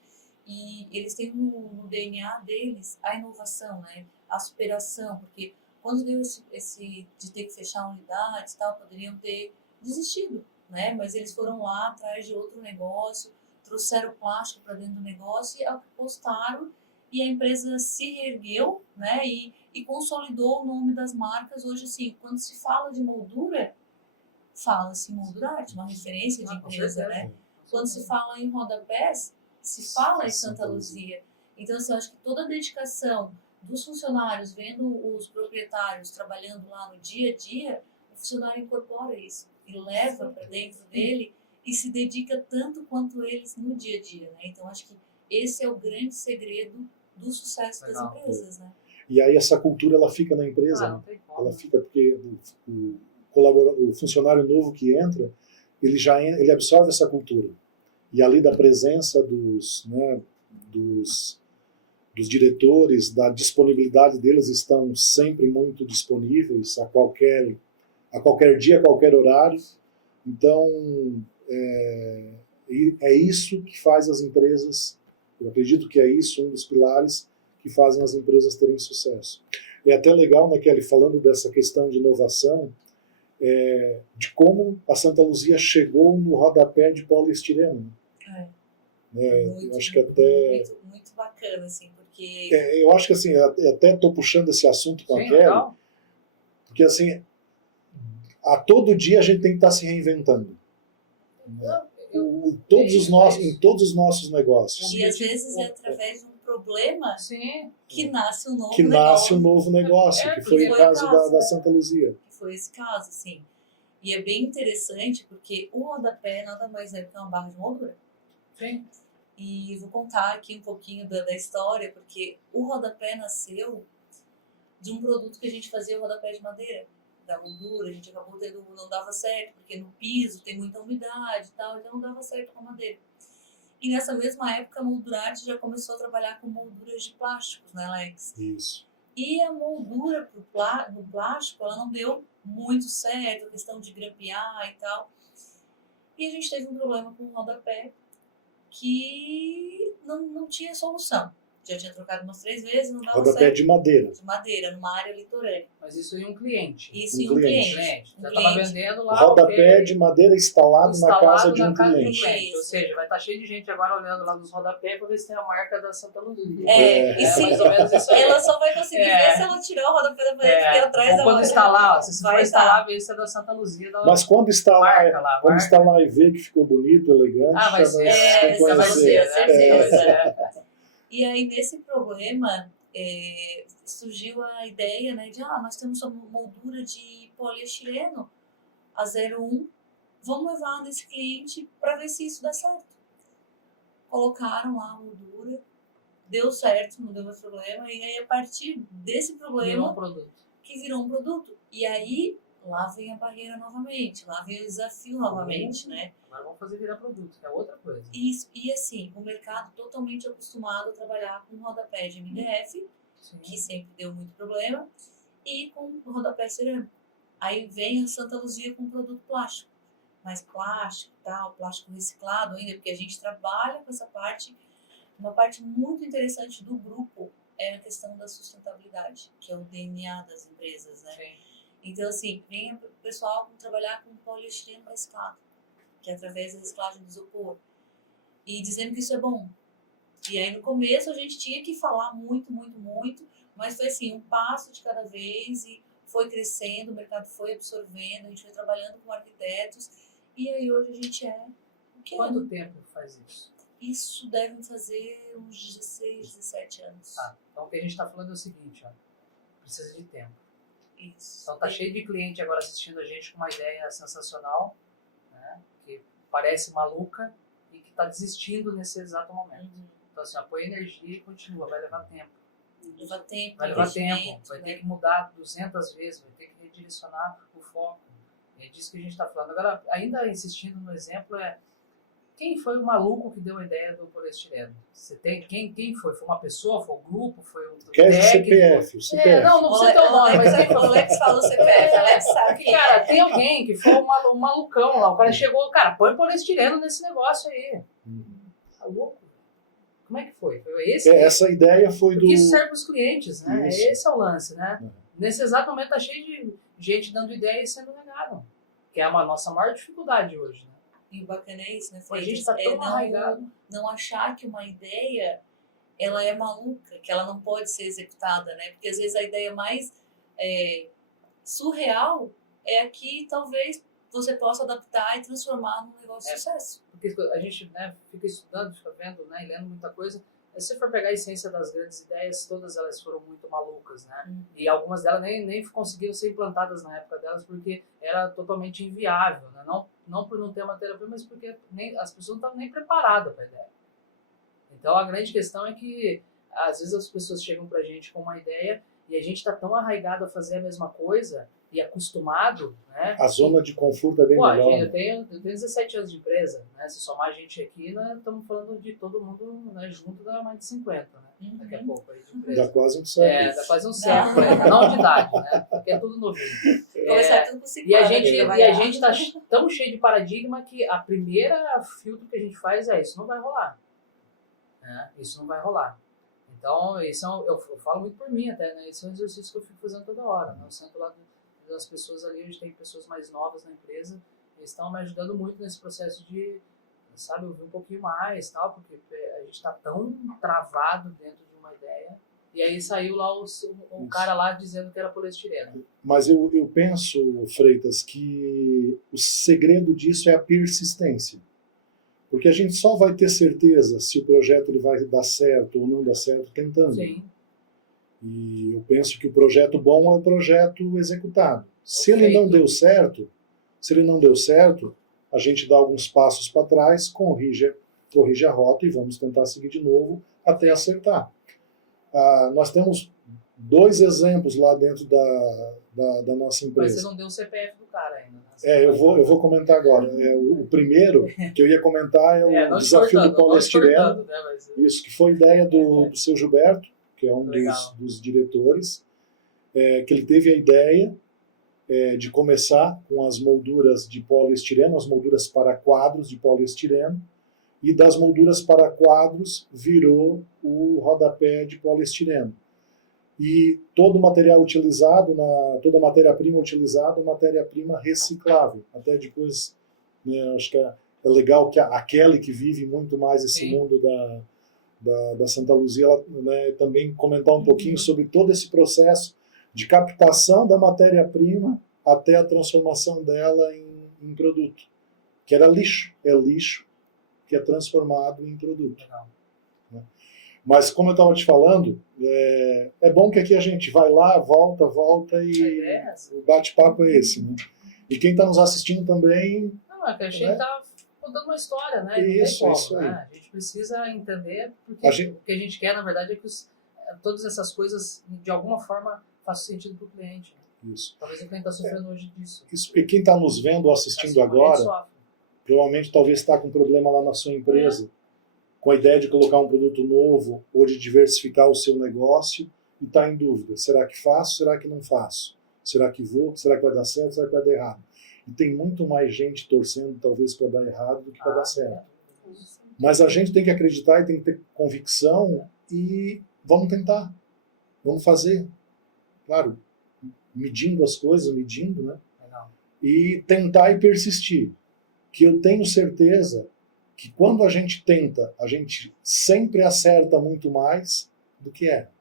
e eles têm no DNA deles a inovação, né? A superação, porque quando deu esse de ter que fechar unidades e tal, poderiam ter desistido, né? Mas eles foram lá atrás de outro negócio, trouxeram plástico para dentro do negócio e apostaram, e a empresa se reergueu, né? E consolidou o nome das marcas. Hoje, assim, quando se fala de moldura, fala-se em Moldura Arte, uma referência de empresa, né? Quando se fala em rodapés, se fala em Santa Luzia. Então, assim, eu acho que toda a dedicação dos funcionários, vendo os proprietários trabalhando lá no dia a dia, o funcionário incorpora isso e leva para dentro dele e se dedica tanto quanto eles no dia a dia, né? Então, acho que esse é o grande segredo do sucesso das empresas, né? E aí essa cultura, ela fica na empresa, né? Ela fica porque o funcionário novo que entra, ele absorve essa cultura. E ali da presença dos diretores, da disponibilidade deles, estão sempre muito disponíveis a qualquer dia, a qualquer horário. Então, é isso que faz as empresas, eu acredito que é isso, um dos pilares que fazem as empresas terem sucesso. É até legal, né, Kelly, falando dessa questão de inovação, de como a Santa Luzia chegou no rodapé de poliestireno. Eu acho que até... Muito bacana, assim, porque... eu acho que, assim, eu até estou puxando esse assunto com a Kelly, legal. Porque, assim, a todo dia a gente tem que estar se reinventando. Em todos os nossos negócios. E, às vezes, é através de um problema que nasce um novo negócio. Que nasce um novo negócio, que foi o caso da Santa Luzia. Que foi esse caso, assim. E é bem interessante, porque o rodapé nada mais é que uma barra de moldura. Sim. E vou contar aqui um pouquinho da história, porque o rodapé nasceu de um produto que a gente fazia, o rodapé de madeira, da moldura. A gente acabou tendo, não dava certo, porque no piso tem muita umidade e tal, então não dava certo com a madeira. E nessa mesma época, a Moldura Arte já começou a trabalhar com molduras de plásticos, né, Alex? Isso. E a moldura no plástico, ela não deu muito certo, a questão de grampear e tal. E a gente teve um problema com o rodapé que não tinha solução. Já tinha trocado umas 3 vezes, não dava Rodapé certo. de madeira. De madeira, numa área litorânea. Mas isso em um cliente. Isso Um em um cliente. cliente. Já Um estava cliente. vendendo lá. Rodapé ok, de madeira instalado na casa de um na casa do cliente. cliente. Ou Isso. seja, vai estar cheio de gente agora olhando lá nos rodapés para ver se tem a marca da Santa Luzia. E sim, mais ou menos isso aí. ela só vai conseguir ver se ela tirar o rodapé da parede que é atrás Ou da quando madeira. instalar, ó, se você Vai for instalar, estar. ver se é da Santa Luzia. Da Mas quando instalar, marca lá, quando marca. instalar e ver que ficou bonito, elegante, Ah, vai já ser. vai Já vai ser, conhecer. certeza. E aí, nesse problema, surgiu a ideia, né, de nós temos uma moldura de poliestireno a 01, vamos levar nesse cliente para ver se isso dá certo. Colocaram lá a moldura, deu certo, não deu mais problema, e aí a partir desse problema Virou um produto. que virou um produto. E aí, lá vem a barreira novamente, lá vem o desafio novamente, né? Agora vamos fazer virar produto, que é outra coisa. Isso, e assim, o mercado totalmente acostumado a trabalhar com rodapé de MDF, Sim. que sempre deu muito problema, e com rodapé cerâmico. Aí vem a Santa Luzia com produto plástico, mais plástico, tal, plástico reciclado ainda, porque a gente trabalha com essa parte. Uma parte muito interessante do grupo é a questão da sustentabilidade, que é o DNA das empresas, né? Sim. Então, assim, vem o pessoal trabalhar com poliestireno reciclado, que é através da reciclagem do isopor, e dizendo que isso é bom. E aí, no começo, a gente tinha que falar muito, mas foi assim, um passo de cada vez, e foi crescendo, o mercado foi absorvendo, a gente foi trabalhando com arquitetos, e aí hoje a gente é o que é. Quanto tempo faz isso? Isso deve fazer uns 16, 17 anos. Então o que a gente está falando é o seguinte, ó, precisa de tempo. Isso. Então tá cheio de cliente agora assistindo a gente com uma ideia sensacional, né, que parece maluca e que está desistindo nesse exato momento. Então assim, põe energia e continua, vai levar tempo. Leva tempo, Vai levar tempo, investimento, vai né? ter que mudar 200 vezes, vai ter que redirecionar o foco. É disso que a gente está falando. Agora, ainda insistindo no exemplo, quem foi o maluco que deu a ideia do poliestireno? Você tem quem foi? Foi uma pessoa? Foi um grupo? Foi um Quer técnico? CPF, o CPF. Não precisa ter o nome, mas quem O foi? Alex fala o CPF, Alex sabe Porque, quem cara, é. tem alguém que foi um malucão lá. O cara chegou, cara, põe poliestireno nesse negócio aí. Tá louco? Como é que foi? Foi esse? Essa ideia foi Porque do... isso serve para os clientes, né? Isso. Esse é o lance, né? Uhum. Nesse exato momento tá cheio de gente dando ideia e sendo negado. Que é a nossa maior dificuldade hoje, né? E o bacana é isso, né, A Freitas? gente tá tão arraigado. Não achar que uma ideia, ela é maluca, que ela não pode ser executada, né? Porque às vezes a ideia mais surreal é a que talvez você possa adaptar e transformar num negócio de sucesso. Porque a gente, né, fica estudando, fica vendo, né, e lendo muita coisa. Se você for pegar a essência das grandes ideias, todas elas foram muito malucas, né? E algumas delas nem conseguiram ser implantadas na época delas porque era totalmente inviável, né? Não por não ter matéria-prima, mas porque as pessoas não estavam nem preparadas para a ideia. Então a grande questão é que às vezes as pessoas chegam para a gente com uma ideia e a gente está tão arraigado a fazer a mesma coisa e acostumado, né? A zona de conforto é bem Pô, melhor. eu tenho 17 anos de empresa, né? Se somar a gente aqui, nós estamos falando de todo mundo, né, junto, dá mais de 50, né? Daqui a pouco aí de empresa. Dá quase um século. Dá quase um século, não de idade, né? Porque é tudo novinho. Começar tudo com 5 E a anos, gente tá tão cheio de paradigma que a primeira filtro que a gente faz é isso não vai rolar. Né? Isso não vai rolar. Então, eu falo muito por mim até, né? Esse é um exercício que eu fico fazendo toda hora. Né? Eu sento lá das pessoas ali, a gente tem pessoas mais novas na empresa, eles estão me ajudando muito nesse processo de, sabe, ouvir um pouquinho mais, tal, porque a gente está tão travado dentro de uma ideia. E aí saiu lá o cara lá dizendo que era poliestireno. Mas eu penso, Freitas, que o segredo disso é a persistência. Porque a gente só vai ter certeza se o projeto ele vai dar certo ou não dar certo tentando. Sim. E eu penso que o projeto bom é o projeto executado. Se ele Feito. não deu certo, a gente dá alguns passos para trás, corrige a rota e vamos tentar seguir de novo até acertar. Nós temos 2 exemplos lá dentro da nossa Mas empresa. você não deu o CPF do cara ainda. Né? Eu vou comentar agora. O primeiro que eu ia comentar é o não desafio do poliestireno. Né, mas... Isso, que foi ideia do seu Gilberto, que é um dos diretores, que ele teve a ideia de começar com as molduras de poliestireno, as molduras para quadros de poliestireno, e das molduras para quadros virou o rodapé de poliestireno. E todo o material utilizado, toda a matéria-prima utilizada é matéria-prima reciclável. Até depois, né, acho que é legal que a Kelly, que vive muito mais esse mundo da Santa Luzia, ela, né, também comentar um pouquinho sobre todo esse processo de captação da matéria-prima até a transformação dela em produto. Que era lixo, é lixo que é transformado em produto. Legal. Mas, como eu estava te falando, é bom que aqui a gente vai lá, volta e o bate-papo é esse. Né? E quem está nos assistindo também... Não, é que a gente está contando uma história, né? Isso, não tem como, isso aí. né? A gente precisa entender, porque o que a gente quer, na verdade, é que todas essas coisas, de alguma forma, façam sentido para o cliente. Isso. Talvez o cliente está sofrendo hoje disso. Isso. E quem está nos vendo ou assistindo agora, provavelmente talvez está com problema lá na sua empresa, com a ideia de colocar um produto novo ou de diversificar o seu negócio e está em dúvida. Será que faço? Será que não faço? Será que vou? Será que vai dar certo? Será que vai dar errado? E tem muito mais gente torcendo talvez para dar errado do que para dar certo. Mas a gente tem que acreditar e tem que ter convicção e vamos tentar. Vamos fazer. Claro, medindo as coisas, né? E tentar e persistir. Que eu tenho certeza que quando a gente tenta, a gente sempre acerta muito mais do que erra.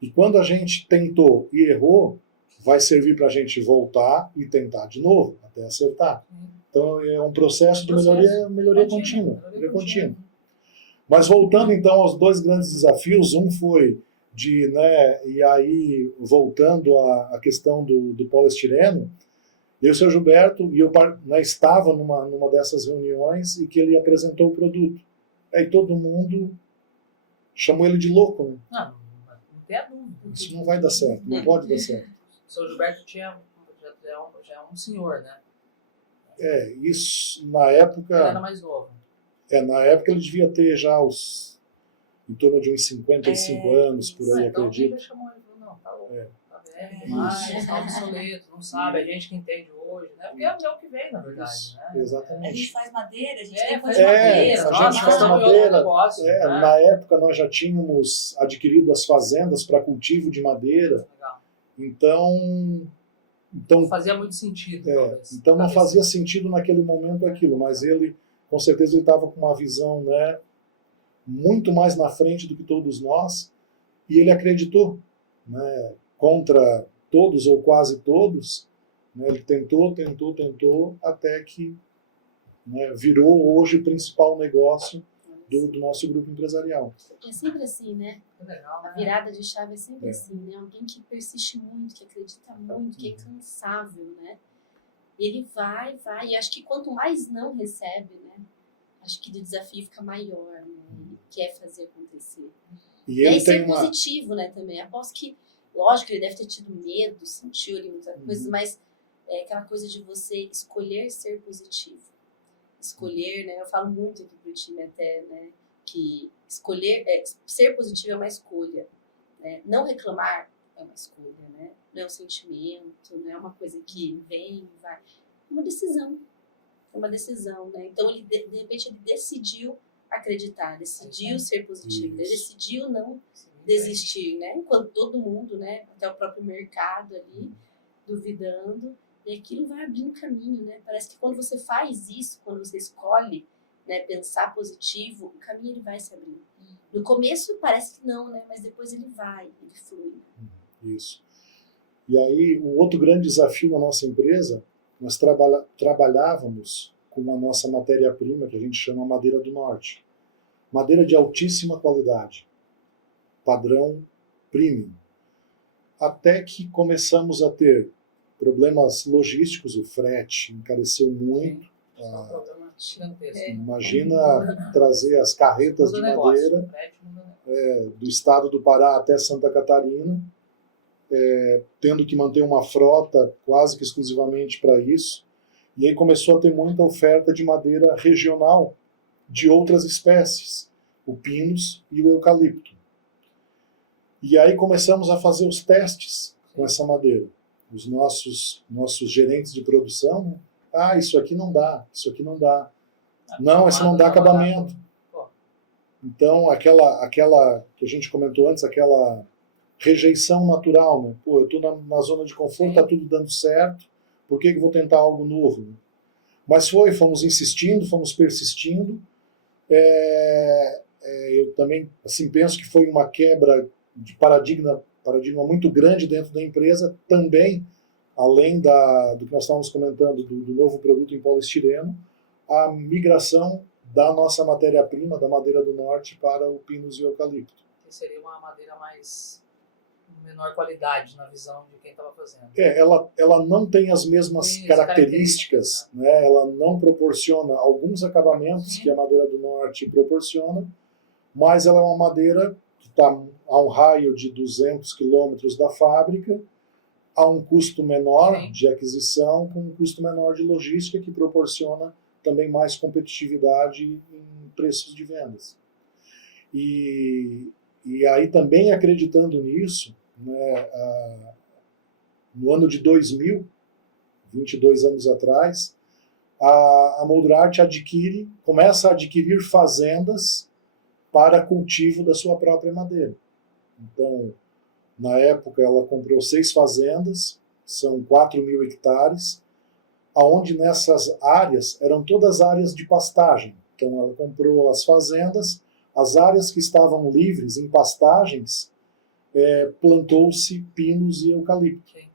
E quando a gente tentou e errou, vai servir para a gente voltar e tentar de novo, até acertar. Então é um processo de melhoria contínua. Mas voltando então aos dois grandes desafios, um foi de, né, e aí voltando à questão do poliestireno, eu e o seu Gilberto, e eu estava numa dessas reuniões e que ele apresentou o produto. Aí todo mundo chamou ele de louco, né? Não tem a dúvida. Isso não vai dar certo, não pode dar certo. O seu Gilberto já é um senhor, né? Isso na época... Ele era mais novo. Na época ele devia ter já em torno de uns 55 anos, por aí, então acredito. Ele chamou ele e falou, não, tá louco. Tá velho demais, tá obsoleto, não sabe, a gente que entende hoje, né? Porque é o que vem, na verdade, né? Exatamente. A gente faz madeira, a gente faz faz madeira. A gente faz madeira. Negócio, né? Na época nós já tínhamos adquirido as fazendas para cultivo de madeira. Legal. Então fazia muito sentido. Então não fazia sentido naquele momento aquilo, mas ele, com certeza, ele estava com uma visão, né, muito mais na frente do que todos nós, e ele acreditou, né, contra todos ou quase todos, né, ele tentou, até que, né, virou hoje o principal negócio do nosso grupo empresarial. É sempre assim, né? Legal, né? A virada de chave é sempre assim, né? Alguém que persiste muito, que acredita muito, que é incansável, né? E ele vai, e acho que quanto mais não recebe, né? Acho que o desafio fica maior, né? Ele quer fazer acontecer. E ele aí ser positivo, né, também. Aposto que, lógico, ele deve ter tido medo, sentiu ali muita coisa, mas é aquela coisa de você escolher ser positivo. Escolher, né? Eu falo muito aqui pro time até, né? Que ser positivo é uma escolha, né? Não reclamar é uma escolha, né? Não é um sentimento, não é uma coisa que vem e vai. É uma decisão. Né? Então, ele, de repente, ele decidiu acreditar, decidiu ser positivo, ele decidiu não desistir, né? Enquanto todo mundo, né? Até o próprio mercado ali, duvidando, e aquilo vai abrindo caminho, né? Parece que quando você faz isso, quando você escolhe, né, pensar positivo, o caminho ele vai se abrindo. No começo parece que não, né? Mas depois ele flui. Isso. E aí, o outro grande desafio na nossa empresa, nós trabalhávamos com a nossa matéria-prima, que a gente chama madeira do norte. Madeira de altíssima qualidade, padrão premium. Até que começamos a ter problemas logísticos, o frete encareceu muito. Imagina trazer as carretas de madeira do estado do Pará até Santa Catarina, tendo que manter uma frota quase que exclusivamente para isso. E aí começou a ter muita oferta de madeira regional de outras espécies, o pinus e o eucalipto. E aí começamos a fazer os testes com essa madeira. Os nossos gerentes de produção, né? Isso aqui não dá, isso aqui não dá. Não, esse não dá acabamento. Pô. Então, aquela que a gente comentou antes, aquela rejeição natural, né? Pô, eu estou na zona de conforto, está tudo dando certo, por que eu vou tentar algo novo? Né? Mas fomos insistindo, fomos persistindo. Eu também assim, penso que foi uma quebra de paradigma muito grande dentro da empresa, também, além do que nós estávamos comentando, do novo produto em poliestireno, a migração da nossa matéria-prima, da madeira do norte, para o pinus e o eucalipto. Que seria uma madeira mais menor qualidade na visão de quem estava fazendo. Ela não tem as mesmas características, né? Ela não proporciona alguns acabamentos que a madeira do norte proporciona, mas ela é uma madeira que está a um raio de 200 quilômetros da fábrica, a um custo menor de aquisição, com um custo menor de logística, que proporciona também mais competitividade em preços de vendas. E aí também acreditando nisso, né, no ano de 2000, 22 anos atrás, a Moldurart começa a adquirir fazendas para cultivo da sua própria madeira. Então, na época, ela comprou 6 fazendas, são 4.000 hectares, aonde nessas áreas eram todas áreas de pastagem. Então, ela comprou as fazendas, as áreas que estavam livres em pastagens, plantou-se pinos e eucalipto. Sim.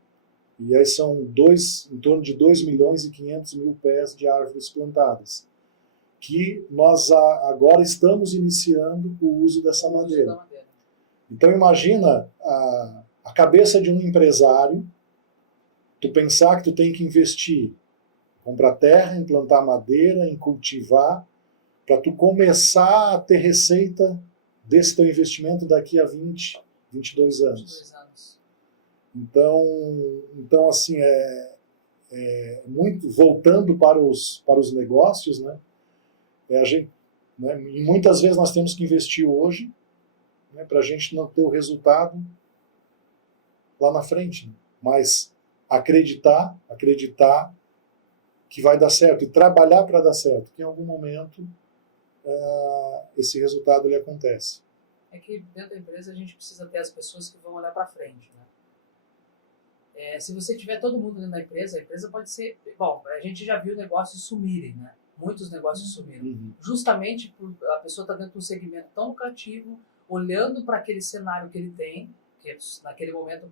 E aí são em torno de 2.500.000 pés de árvores plantadas, que nós agora estamos iniciando o uso dessa madeira. Então imagina a cabeça de um empresário, tu pensar que tu tem que investir, comprar terra, em plantar madeira, em cultivar, para tu começar a ter receita desse teu investimento daqui a 22 anos. Então assim, muito voltando para os negócios, né? E muitas vezes nós temos que investir hoje, né, para a gente não ter o resultado lá na frente, né? Mas acreditar que vai dar certo e trabalhar para dar certo, que em algum momento esse resultado ele acontece. É que dentro da empresa a gente precisa ter as pessoas que vão olhar para frente, né? Se você tiver todo mundo dentro da empresa, a empresa pode ser... Bom, a gente já viu negócios sumirem, né? Muitos negócios sumiram. Uhum. Justamente por a pessoa estar dentro de um segmento tão lucrativo, olhando para aquele cenário que ele tem, que naquele momento,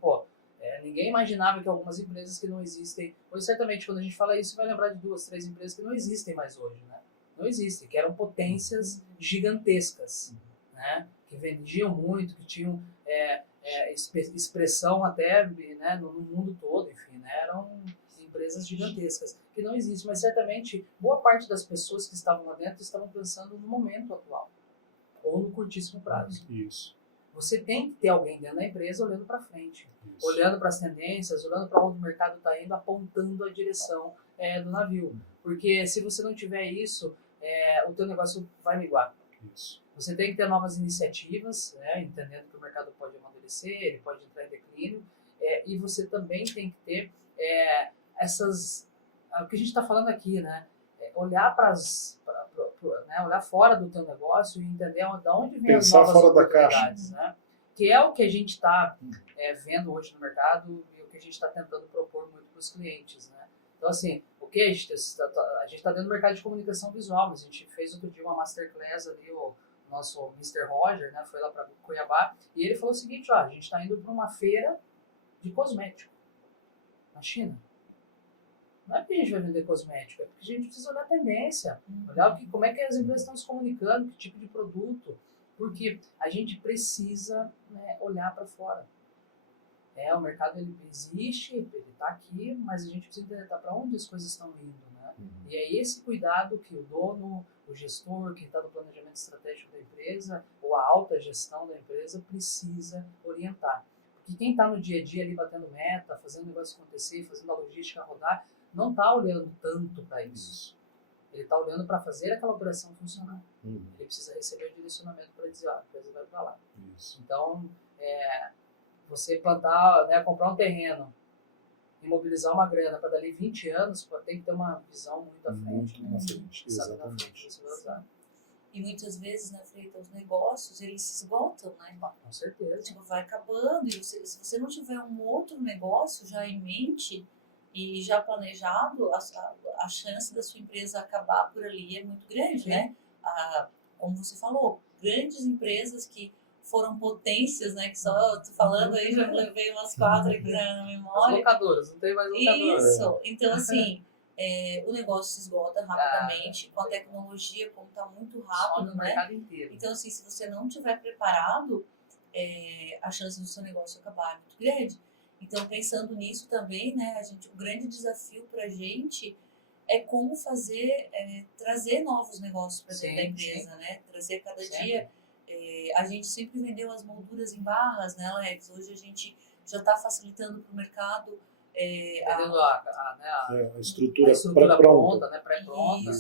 ninguém imaginava que algumas empresas que não existem... Hoje, certamente, quando a gente fala isso, vai lembrar de 2, 3 empresas que não existem mais hoje, né? Não existem, que eram potências gigantescas, né? Que vendiam muito, que tinham expressão até, né, no mundo todo, enfim, né? Eram empresas gigantescas, que não existem, mas certamente boa parte das pessoas que estavam lá dentro estavam pensando no momento atual, ou no curtíssimo prazo. Isso. Você tem que ter alguém dentro da empresa olhando para frente, Isso. olhando para as tendências, olhando para onde o mercado está indo, apontando a direção do navio. Porque se você não tiver isso, o teu negócio vai miguar. Isso. Você tem que ter novas iniciativas, né, entendendo que o mercado pode amadurecer, ele pode entrar em declínio, e você também tem que ter o que a gente está falando aqui, né, olhar olhar fora do teu negócio e entender de onde vem as novas oportunidades, né, que é o que a gente está vendo hoje no mercado e o que a gente está tentando propor muito para os clientes, né. Então, assim, a gente está dentro do mercado de comunicação visual, mas a gente fez outro dia uma masterclass ali, o nosso Mr. Roger, né, foi lá para Cuiabá, e ele falou o seguinte, a gente está indo para uma feira de cosmético na China. Não é porque a gente vai vender cosmético, é porque a gente precisa olhar a tendência, olhar como é que as empresas estão se comunicando, que tipo de produto, porque a gente precisa, né, olhar para fora. O mercado ele existe, ele está aqui, mas a gente precisa entender para onde as coisas estão indo, né? E é esse cuidado que o dono, o gestor, quem está no planejamento estratégico da empresa, ou a alta gestão da empresa, precisa orientar. Porque quem está no dia a dia ali batendo meta, fazendo o negócio acontecer, fazendo a logística rodar, não está olhando tanto para isso. Ele está olhando para fazer aquela operação funcionar. Ele precisa receber o direcionamento para dizer, a empresa vai para lá. Isso. Então, você plantar, né, comprar um terreno imobilizar uma grana para dali 20 anos, pô, tem que ter uma visão muito à frente. Muito na frente, Sabe na exatamente. frente você vai usar. E muitas vezes, né, Freita, os negócios, eles se esgotam, né? Com certeza. Tipo, vai acabando. E se você não tiver um outro negócio já em mente e já planejado, a chance da sua empresa acabar por ali é muito grande, né? Como você falou, grandes empresas que foram potências, né? Que só tô falando aí, já levei umas 4 aqui na As memória. locadoras, não tem mais locadoras. Isso. Então, assim, o negócio se esgota rapidamente, com a tecnologia, como está muito rápido, no né? mercado inteiro. Então, assim, se você não estiver preparado, a chance do seu negócio acabar é muito grande. Então, pensando nisso também, né, o grande desafio para a gente é como fazer, trazer novos negócios para dentro da empresa, né? Trazer cada dia. A gente sempre vendeu as molduras em barras, né, Alex? Hoje a gente já está facilitando para o mercado a estrutura, pré-pronta, pré-pronta. né? Pré-pronta.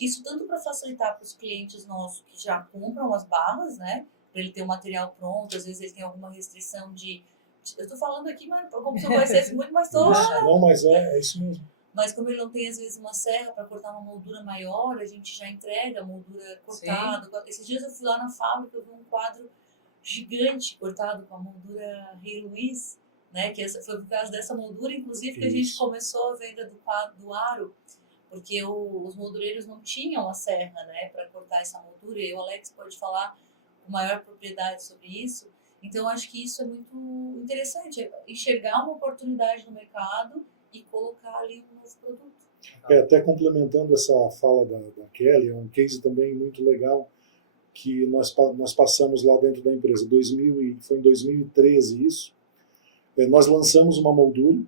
Isso tanto para facilitar para os clientes nossos que já compram as barras, né? Para ele ter o material pronto, às vezes ele tem alguma restrição de... Eu estou falando aqui, mas como se eu conhecesse muito, mas estou... Não, mas é isso mesmo. Mas como ele não tem, às vezes, uma serra para cortar uma moldura maior, a gente já entrega a moldura cortada. Sim. Esses dias eu fui lá na fábrica, eu vi um quadro gigante cortado com a moldura Rei Luiz, né? Que foi por causa dessa moldura, inclusive, que a gente começou a venda do aro, porque os moldureiros não tinham a serra, né, para cortar essa moldura. E o Alex pode falar com maior propriedade sobre isso. Então, eu acho que isso é muito interessante, enxergar uma oportunidade no mercado e colocar ali um novo produto. Até complementando essa fala da Kelly, é um case também muito legal que nós passamos lá dentro da empresa. Foi em 2013 isso. Nós lançamos uma moldura,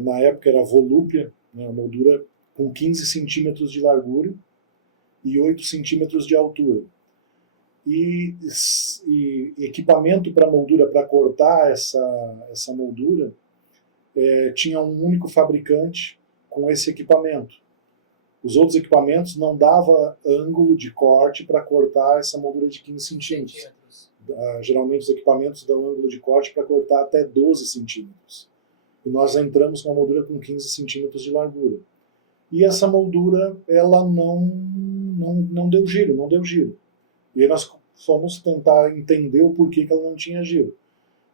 na época era volúpia, né, uma moldura com 15 centímetros de largura e 8 centímetros de altura. E equipamento para moldura, para cortar essa moldura, tinha um único fabricante com esse equipamento. Os outros equipamentos não davam ângulo de corte para cortar essa moldura de 15 centímetros. Geralmente os equipamentos dão ângulo de corte para cortar até 12 centímetros. E nós entramos com uma moldura com 15 centímetros de largura. E essa moldura, ela não deu giro, não deu giro. E aí nós fomos tentar entender o porquê que ela não tinha giro.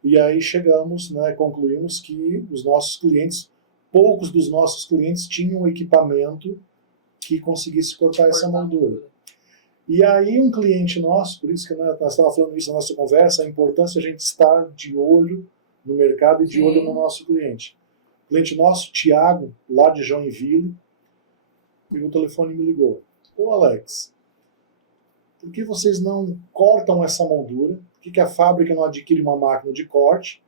E aí chegamos, né, concluímos que os nossos clientes, poucos dos nossos clientes tinham equipamento que conseguisse cortar essa moldura. E aí um cliente nosso, por isso que nós estávamos falando isso na nossa conversa, a importância de a gente estar de olho no mercado e de olho no nosso cliente. O cliente nosso, Tiago, lá de Joinville, pegou o telefone e me ligou. Ô Alex, por que vocês não cortam essa moldura? Por que a fábrica não adquire uma máquina de corte?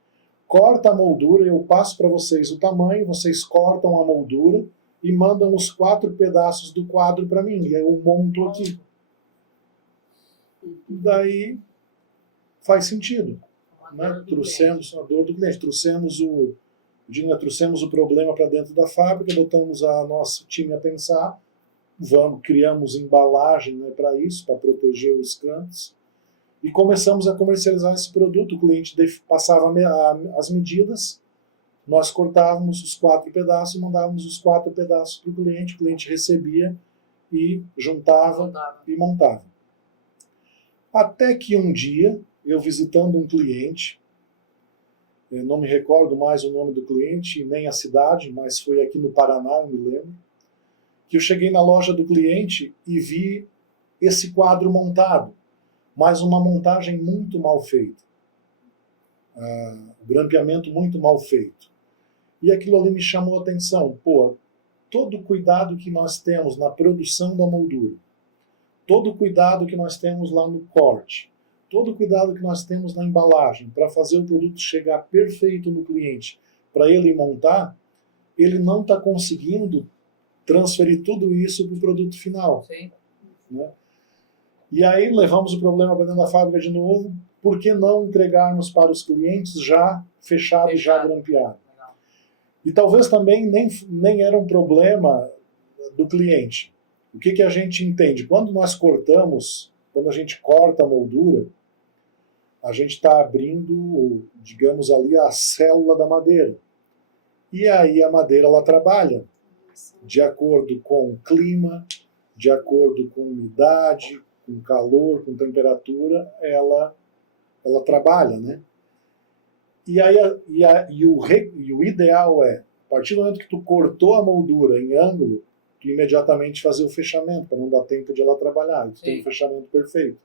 Corta a moldura, eu passo para vocês o tamanho, vocês cortam a moldura e mandam os 4 pedaços do quadro para mim. E aí eu monto aqui. Daí faz sentido. Né? Trouxemos a dor do cliente, trouxemos o problema para dentro da fábrica, botamos nosso time a pensar, criamos embalagem, né, para isso, para proteger os cantos, e começamos a comercializar esse produto. O cliente passava as medidas, nós cortávamos os 4 pedaços e mandávamos os 4 pedaços para o cliente recebia e juntava e montava. Até que um dia, eu visitando um cliente, eu não me recordo mais o nome do cliente, nem a cidade, mas foi aqui no Paraná, eu me lembro, que eu cheguei na loja do cliente e vi esse quadro montado, mas uma montagem muito mal feita. O grampeamento muito mal feito. E aquilo ali me chamou a atenção. Pô, todo o cuidado que nós temos na produção da moldura, todo o cuidado que nós temos lá no corte, todo o cuidado que nós temos na embalagem para fazer o produto chegar perfeito no cliente, para ele montar, ele não está conseguindo transferir tudo isso para o produto final. Sim. Né? E aí levamos o problema para dentro da fábrica de novo. Por que não entregarmos para os clientes já fechado e já grampeado? Legal. E talvez também nem era um problema do cliente. O que a gente entende? Quando a gente corta a moldura, a gente está abrindo, digamos ali, a célula da madeira. E aí a madeira ela trabalha de acordo com o clima, de acordo com umidade, com calor, com temperatura, ela trabalha, né? E o ideal é, a partir do momento que tu cortou a moldura em ângulo, tu imediatamente fazer o fechamento, para não dar tempo de ela trabalhar, tu tem um fechamento perfeito.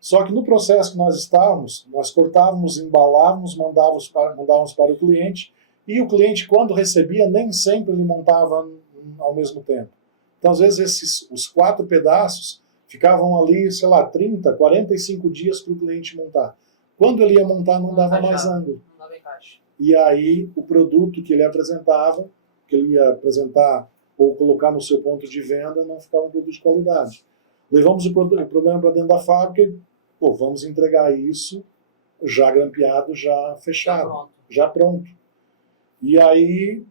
Só que no processo que nós estávamos, nós cortávamos, embalávamos, mandávamos para o cliente, e o cliente, quando recebia, nem sempre ele montava ao mesmo tempo. Então, às vezes, os 4 pedaços ficavam ali, sei lá, 30, 45 dias para o cliente montar. Quando ele ia montar, não dava mais ângulo. Não dava encaixe. E aí, o produto que ele apresentava, que ele ia apresentar ou colocar no seu ponto de venda, não ficava um produto de qualidade. Levamos o problema para dentro da fábrica e, vamos entregar isso já grampeado, já fechado, já pronto. E aí,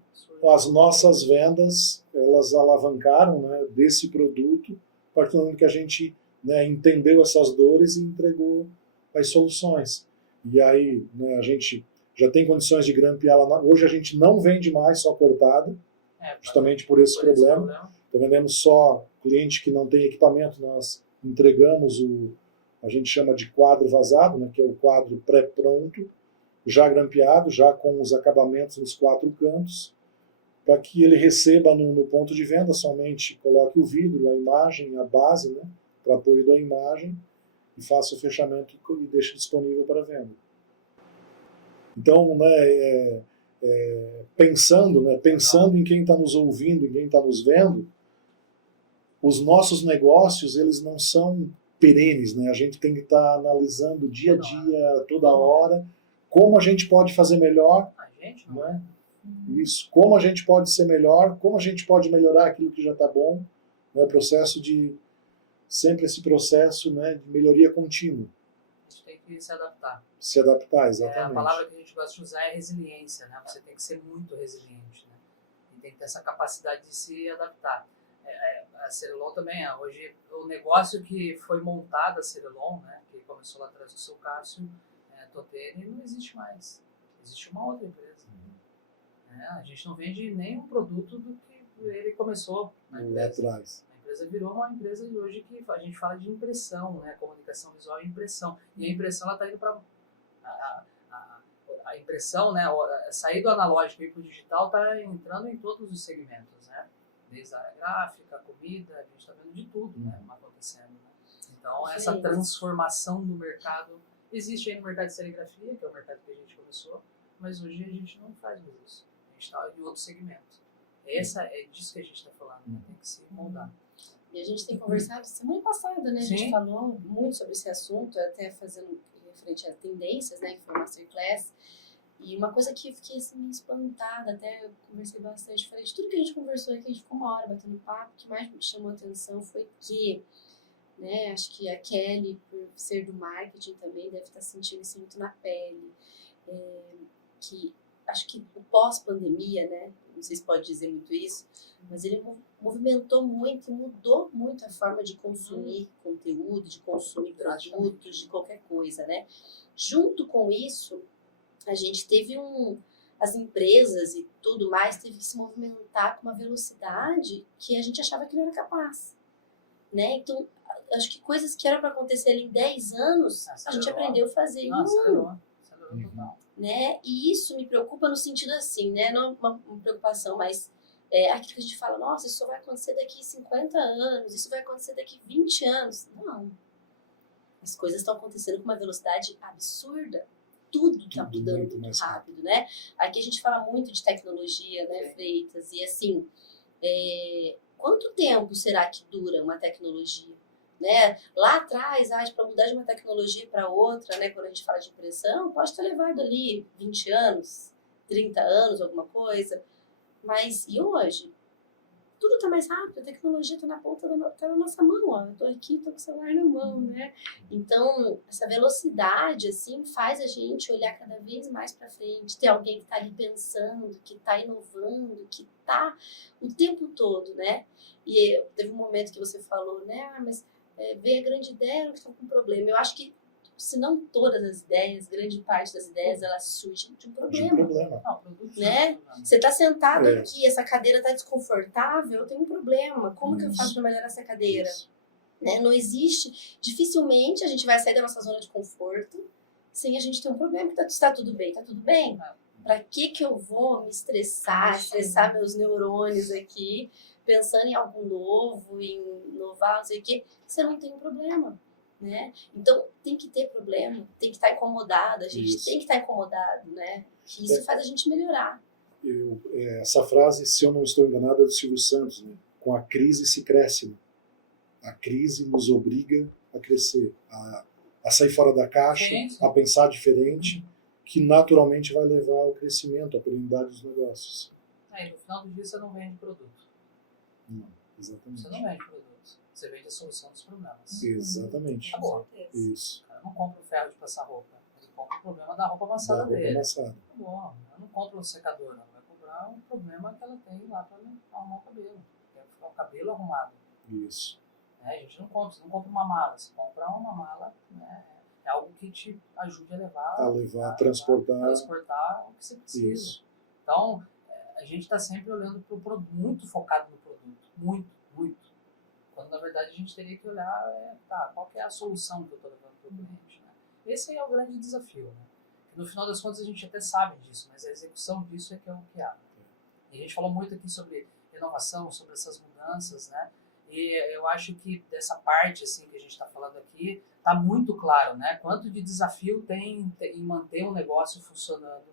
as nossas vendas, elas alavancaram, né, desse produto, a partir do momento que a gente, né, entendeu essas dores e entregou as soluções. E aí, né, a gente já tem condições de grampeá-la. Hoje a gente não vende mais só cortada, justamente por esse problema. Então, vendemos só cliente que não tem equipamento, nós entregamos a gente chama de quadro vazado, né, que é o quadro pré-pronto, já grampeado, já com os acabamentos nos 4 cantos, para que ele receba no ponto de venda, somente coloque o vidro, a imagem, a base, né, para apoio da imagem, e faça o fechamento e deixe disponível para venda. Então, né, pensando em quem está nos ouvindo, em quem está nos vendo, os nossos negócios, eles não são perenes, né? A gente tem que estar analisando dia a dia, toda hora, como a gente pode fazer melhor, né? Isso, como a gente pode ser melhor, como a gente pode melhorar aquilo que já está bom, né? Sempre esse processo, né, de melhoria contínua. A gente tem que se adaptar. Se adaptar, exatamente. A palavra que a gente gosta de usar é resiliência, né? Você tem que ser muito resiliente, né? E tem que ter essa capacidade de se adaptar. A Cerilon também, hoje o negócio que foi montado a Cerilon, né, que começou lá atrás com o seu Cássio Totene, não existe mais. Existe uma outra empresa. A gente não vende nenhum produto do que ele começou na empresa. Lá atrás. A empresa virou uma empresa de hoje que a gente fala de impressão, né, comunicação visual e impressão. E a impressão ela está indo para a impressão, né, sair do analógico e ir para o digital está entrando em todos os segmentos, né? Desde a área gráfica, a comida, a gente está vendo de tudo, né, acontecendo. Né? Então, essa transformação no mercado existe aí no mercado de serigrafia, que é o mercado que a gente começou, mas hoje a gente não faz mais isso. A gente está em outro segmento. É disso que a gente está falando, né? Tem que se moldar. E a gente tem conversado semana passada, né? A gente falou muito sobre esse assunto, até fazendo referente a tendências, né? Que foi uma masterclass. E uma coisa que eu fiquei assim, meio espantada, até eu conversei bastante, falei de tudo que a gente conversou aqui, a gente ficou uma hora batendo papo, o que mais me chamou a atenção foi que, né, acho que a Kelly, por ser do marketing também, deve estar sentindo isso muito na pele, que acho que o pós-pandemia, né, não sei se pode dizer muito isso, mas ele movimentou muito, mudou muito a forma de consumir conteúdo, de consumir produtos, de qualquer coisa, né. Junto com isso, a gente teve as empresas e tudo mais teve que se movimentar com uma velocidade que a gente achava que não era capaz, né? Então, acho que coisas que eram para acontecer ali em 10 anos, a gente aprendeu a fazer em 1 ano, né? E isso me preocupa no sentido assim, né? Não uma preocupação, mas aquilo que a gente fala, nossa, isso só vai acontecer daqui 50 anos, isso vai acontecer daqui 20 anos. Não. As coisas estão acontecendo com uma velocidade absurda. Tudo está mudando muito rápido, né? Aqui a gente fala muito de tecnologia, né, Freitas? E assim, quanto tempo será que dura uma tecnologia? Né? Lá atrás, para mudar de uma tecnologia para outra, né, quando a gente fala de impressão, pode ter levado ali 20 anos, 30 anos, alguma coisa. Mas e hoje? Tudo está mais rápido, a tecnologia está na ponta tá na nossa mão, ó. Eu tô aqui, tô com o celular na mão, né? Então, essa velocidade, assim, faz a gente olhar cada vez mais para frente, ter alguém que está ali pensando, que está inovando, que está o tempo todo, né? E teve um momento que você falou, né? Mas veio a grande ideia, que está com problema. Eu acho que se não todas as ideias, grande parte das ideias, elas surgem de um De problema. problema. Não, produto, Né? Você está sentado É. aqui, essa cadeira está desconfortável, eu tenho um problema. Como que eu faço para melhorar essa cadeira? Isso. Né? Não existe, dificilmente a gente vai sair da nossa zona de conforto sem a gente ter um problema. Está tudo bem, está tudo bem. Para que eu vou me estressar meus neurônios aqui, pensando em algo novo, em inovar, não sei o quê, você não tem um problema. Né? Então tem que ter problema, tem que estar incomodado, a gente Isso. tem que estar incomodado, né? Que isso faz a gente melhorar. Essa frase, se eu não estou enganado, é do Silvio Santos, né? Com a crise se cresce. Né? A crise nos obriga a crescer, a sair fora da caixa, Sim. a pensar diferente, que naturalmente vai levar ao crescimento, à perenidade dos negócios. Aí, no final do dia, você não vende produto. Não, exatamente. Você não vende produto. Você vende a solução dos problemas. Exatamente. Acabou. Isso. O cara não compra o ferro de passar roupa. Ele compra o problema da roupa amassada Da roupa dele. amassada. Acabou. Eu não compro um secador, não. Vai comprar um problema que ela tem lá para arrumar o cabelo. Quer ficar o cabelo arrumado. Isso. Né? A gente não compra. Você não compra uma mala. Você compra uma mala, né? É algo que te ajude a levar, A transportar. o que você precisa. Isso. Então, a gente está sempre olhando para o produto, muito focado no produto. Muito, muito. Quando, na verdade, a gente teria que olhar, qual que é a solução que eu estou levando para o cliente. Né? Esse aí é o grande desafio. Né? No final das contas, a gente até sabe disso, mas a execução disso é que é o que há. E a gente falou muito aqui sobre inovação, sobre essas mudanças, né? E eu acho que dessa parte assim, que a gente está falando aqui, está muito claro, né? Quanto de desafio tem em manter um negócio funcionando,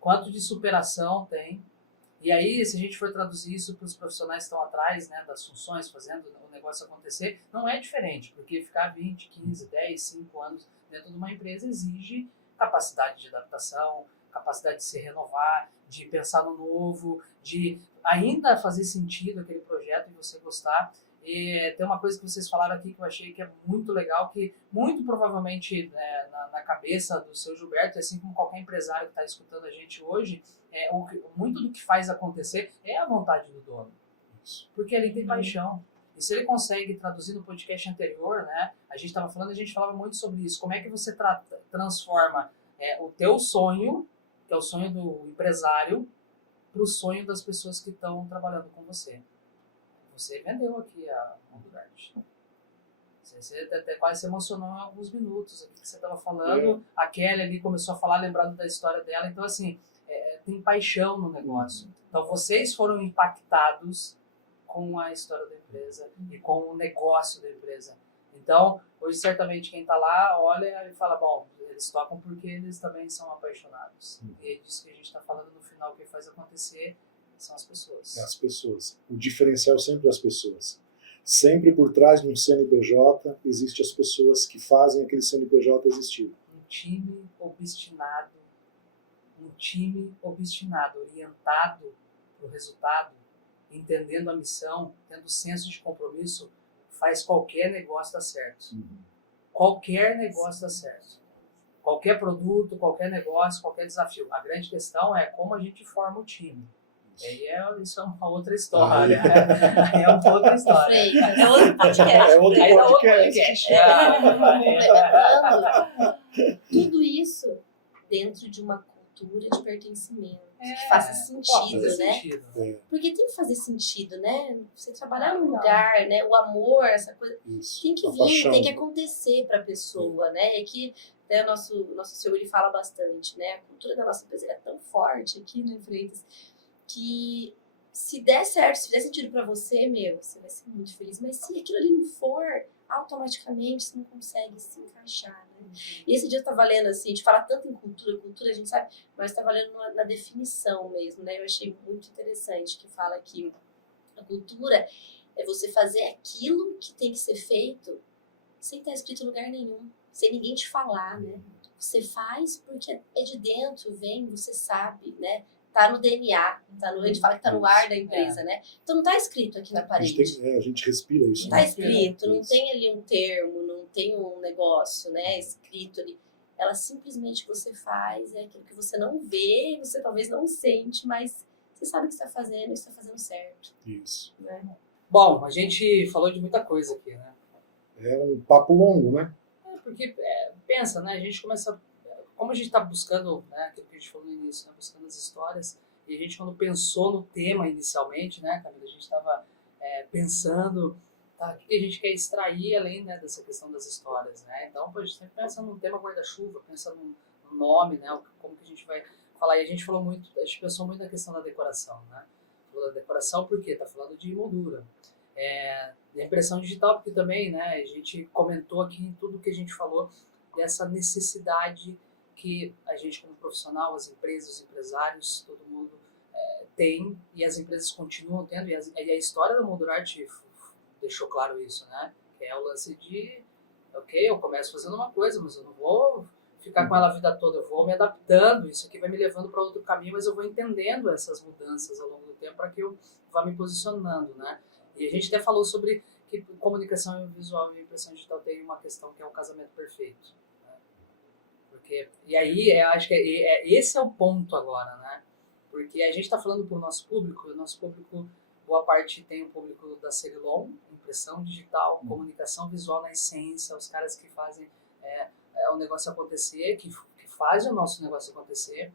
quanto de superação tem. E aí, se a gente for traduzir isso para os profissionais que estão atrás, né, das funções, fazendo o negócio acontecer, não é diferente, porque ficar 20, 15, 10, 5 anos dentro de uma empresa exige capacidade de adaptação, capacidade de se renovar, de pensar no novo, de ainda fazer sentido aquele projeto e você gostar. E tem uma coisa que vocês falaram aqui que eu achei que é muito legal, que muito provavelmente na cabeça do seu Gilberto, assim como qualquer empresário que está escutando a gente hoje, muito do que faz acontecer é a vontade do dono. Porque ele tem paixão. E se ele consegue traduzir no podcast anterior, né, a gente falava muito sobre isso, como é que você transforma o teu sonho, que é o sonho do empresário, para o sonho das pessoas que estão trabalhando com você. Você vendeu aqui a Mundo Arte. Você até quase se emocionou em alguns minutos aqui que você estava falando. A Kelly ali começou a falar, lembrando da história dela. Então, assim, tem paixão no negócio. Então, vocês foram impactados com a história da empresa e com o negócio da empresa. Então, hoje, certamente, quem está lá olha e fala, bom, eles tocam porque eles também são apaixonados. E é disso que a gente está falando no final, o que faz acontecer são as pessoas. É as pessoas. O diferencial sempre é as pessoas. Sempre por trás de um CNPJ existem as pessoas que fazem aquele CNPJ existir. Um time obstinado, orientado para o resultado, entendendo a missão, tendo senso de compromisso, faz qualquer negócio dar certo. Qualquer negócio dá certo. Qualquer produto, qualquer negócio, qualquer desafio. A grande questão é como a gente forma o time. E aí isso é uma outra história. Aí é uma outra história. É outro podcast. É outro podcast. Complementando tudo isso dentro de uma cultura de pertencimento. Que faça sentido, né? Porque tem que fazer sentido, né? Você trabalhar num lugar, né? O amor, essa coisa, Isso, tem que vir, paixão. tem que acontecer para a pessoa, né? E que o nosso senhor ele fala bastante, né? A cultura da nossa empresa é tão forte aqui, né, Freitas, que se der certo, se fizer sentido para você, você vai ser muito feliz. Mas se aquilo ali não for, automaticamente você não consegue se encaixar, né? E esse dia eu tava lendo, assim, a gente fala tanto em cultura, a gente sabe, mas tava lendo na definição mesmo, né? Eu achei muito interessante, que fala que a cultura é você fazer aquilo que tem que ser feito sem estar escrito em lugar nenhum, sem ninguém te falar, né? Você faz porque é de dentro, vem, você sabe, né? Tá no DNA, a gente fala que tá no ar da empresa, né? Então não tá escrito aqui na parede. A gente respira isso. Não tá escrito, não tem ali um termo, não tem um negócio, né, escrito ali. Ela simplesmente você faz, é aquilo que você não vê, você talvez não sente, mas você sabe o que está fazendo e está fazendo certo. Isso. Né? Bom, a gente falou de muita coisa aqui, né? É um papo longo, né? porque pensa, né? A gente começa, como a gente está buscando, né? Aquilo que a gente falou no início, né, buscando as histórias, e a gente quando pensou no tema inicialmente, né, Camila, a gente estava pensando, tá, o que a gente quer extrair além, né, dessa questão das histórias, né? Então, pô, a gente sempre pensa num tema guarda-chuva, pensa num nome, né? Como que a gente vai falar. E a gente falou muito, a gente pensou muito na questão da decoração, né? Falou da decoração porque está falando de moldura. Da impressão digital, porque também, né, a gente comentou aqui em tudo que a gente falou dessa necessidade que a gente como profissional, as empresas, os empresários, todo mundo tem, e as empresas continuam tendo, e a história da Moldurart deixou claro isso, né? Que é o lance de, ok, eu começo fazendo uma coisa, mas eu não vou ficar com ela a vida toda, eu vou me adaptando, isso aqui vai me levando para outro caminho, mas eu vou entendendo essas mudanças ao longo do tempo para que eu vá me posicionando, né? E a gente até falou sobre que comunicação visual e impressão digital tem uma questão que é o casamento perfeito, né? E aí, eu acho que esse é o ponto agora, né? Porque a gente está falando para o nosso público, boa parte tem o público da Cerilon, impressão digital, comunicação visual na essência, os caras que fazem o negócio acontecer, que fazem o nosso negócio acontecer,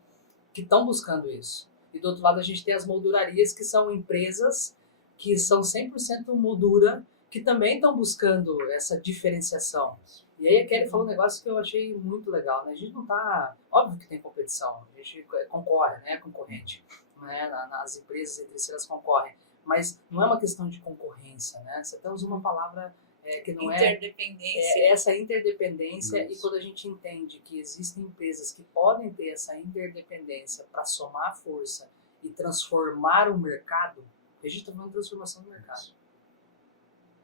que estão buscando isso. E do outro lado a gente tem as moldurarias, que são empresas que são 100% moldura, que também estão buscando essa diferenciação. E aí a Kelly falou um negócio que eu achei muito legal, né? A gente não tá... Óbvio que tem competição, a gente concorre, né? Concorrente, né? As empresas entre si elas concorrem, mas não é uma questão de concorrência, né? Você até usa uma palavra que não interdependência. Essa interdependência. Isso. E quando a gente entende que existem empresas que podem ter essa interdependência para somar força e transformar o mercado, a gente está falando de transformação do mercado.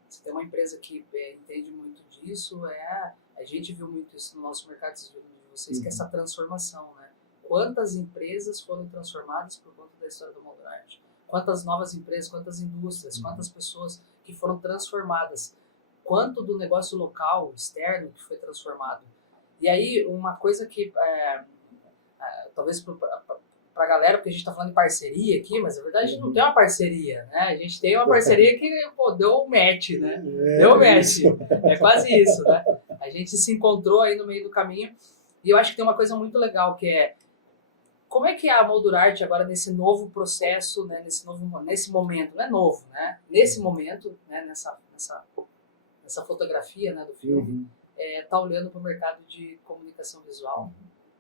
Você tem uma empresa que entende muito disso, a gente viu muito isso no nosso mercado, vocês viram de vocês, que é essa transformação, né? Quantas empresas foram transformadas por conta da história do Moldurart? Quantas novas empresas, quantas indústrias, quantas pessoas que foram transformadas? Quanto do negócio local, externo, que foi transformado? E aí, uma coisa que, talvez para a galera, porque a gente está falando de parceria aqui, mas na verdade a gente não tem uma parceria, né? A gente tem uma parceria que deu um match, né? Deu um match. É quase isso, né? A gente se encontrou aí no meio do caminho, e eu acho que tem uma coisa muito legal, que é como é que é a Moldurart agora nesse novo processo, né? Nesse momento, não é novo, né? Nesse momento, né? Nessa fotografia, né, do filme, tá olhando para o mercado de comunicação visual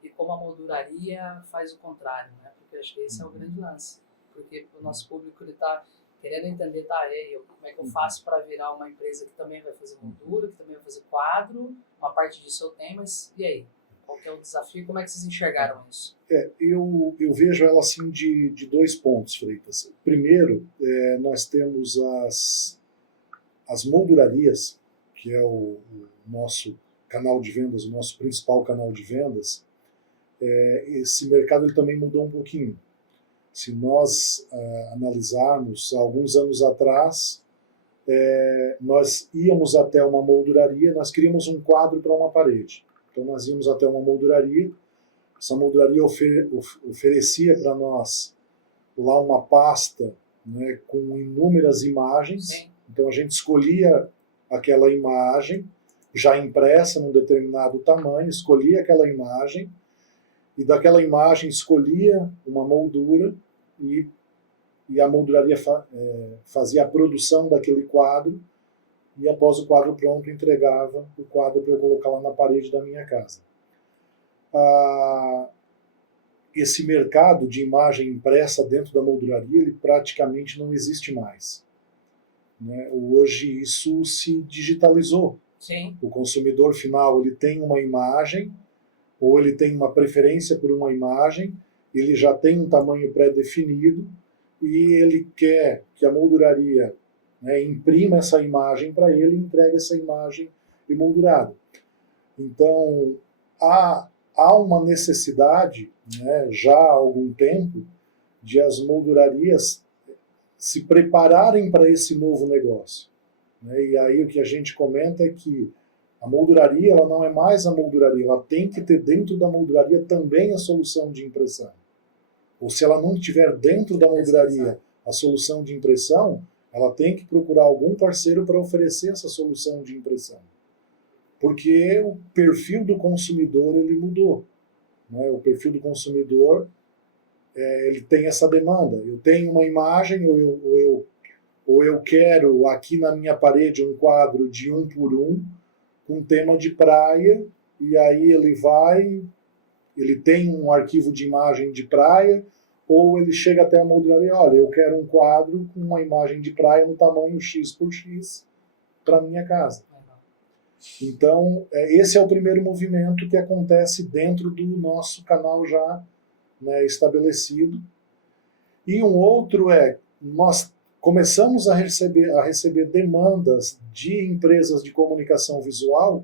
e como a molduraria faz o contrário, né? Porque eu acho que esse é o grande lance. Porque o nosso público está querendo entender, como é que eu faço para virar uma empresa que também vai fazer moldura, que também vai fazer quadro, uma parte disso eu tenho, mas e aí? Qual que é o desafio e como é que vocês enxergaram isso? Eu vejo ela assim de dois pontos, Freitas. Primeiro, nós temos as moldurarias, que é o nosso canal de vendas, o nosso principal canal de vendas. Esse mercado ele também mudou um pouquinho. Se nós analisarmos, alguns anos atrás, nós íamos até uma molduraria, nós queríamos um quadro para uma parede. Então nós íamos até uma molduraria, essa molduraria oferecia para nós lá uma pasta, né, com inúmeras imagens. Sim. Então a gente escolhia aquela imagem, já impressa num determinado tamanho, escolhia aquela imagem, e daquela imagem escolhia uma moldura, e a molduraria fazia a produção daquele quadro, e após o quadro pronto entregava o quadro para eu colocar lá na parede da minha casa. Esse mercado de imagem impressa dentro da molduraria, ele praticamente não existe mais, né? Hoje isso se digitalizou. Sim. O consumidor final ele tem uma imagem, ou ele tem uma preferência por uma imagem, ele já tem um tamanho pré-definido e ele quer que a molduraria, né, imprima essa imagem para ele e entregue essa imagem emoldurada. Então, há uma necessidade, né, já há algum tempo, de as moldurarias se prepararem para esse novo negócio, né? E aí o que a gente comenta é que a molduraria ela não é mais a molduraria, ela tem que ter dentro da molduraria também a solução de impressão. Ou se ela não tiver dentro da molduraria a solução de impressão, ela tem que procurar algum parceiro para oferecer essa solução de impressão. porque o perfil do consumidor ele mudou, né? O perfil do consumidor ele tem essa demanda. Eu tenho uma imagem ou eu quero aqui na minha parede um quadro de 1 por 1 com tema de praia, e aí ele tem um arquivo de imagem de praia, ou ele chega até a molduraria, olha, eu quero um quadro com uma imagem de praia no tamanho X por X para minha casa. Então, esse é o primeiro movimento que acontece dentro do nosso canal já, né, estabelecido. E um outro nós começamos a receber demandas de empresas de comunicação visual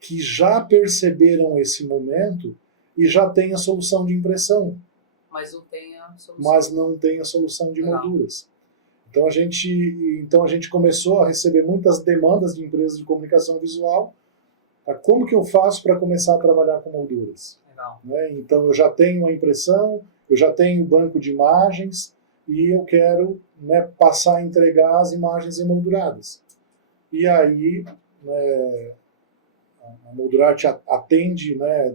que já perceberam esse momento e já têm a solução de impressão. Mas não tem a solução. Mas não tem a solução de molduras. Então a gente começou a receber muitas demandas de empresas de comunicação visual. Como que eu faço para começar a trabalhar com molduras? Legal. Né? Então eu já tenho a impressão, eu já tenho o banco de imagens e eu quero, né, passar a entregar as imagens emolduradas. E aí, né, a Moldurarte atende, né,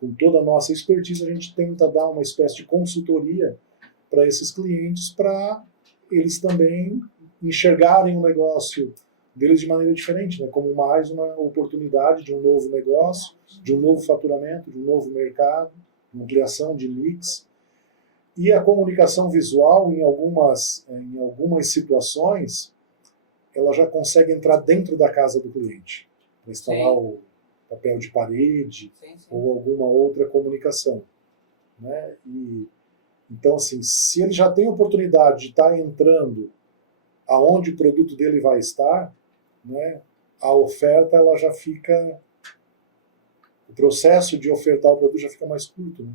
com toda a nossa expertise, a gente tenta dar uma espécie de consultoria para esses clientes, para eles também enxergarem o negócio deles de maneira diferente, né, como mais uma oportunidade de um novo negócio, de um novo faturamento, de um novo mercado, uma ampliação de mix. E a comunicação visual, em algumas situações, ela já consegue entrar dentro da casa do cliente, para instalar o papel de parede, sim. Ou alguma outra comunicação. Né? Então, assim, se ele já tem a oportunidade de estar entrando aonde o produto dele vai estar, né, a oferta ela já fica... O processo de ofertar o produto já fica mais curto. Né?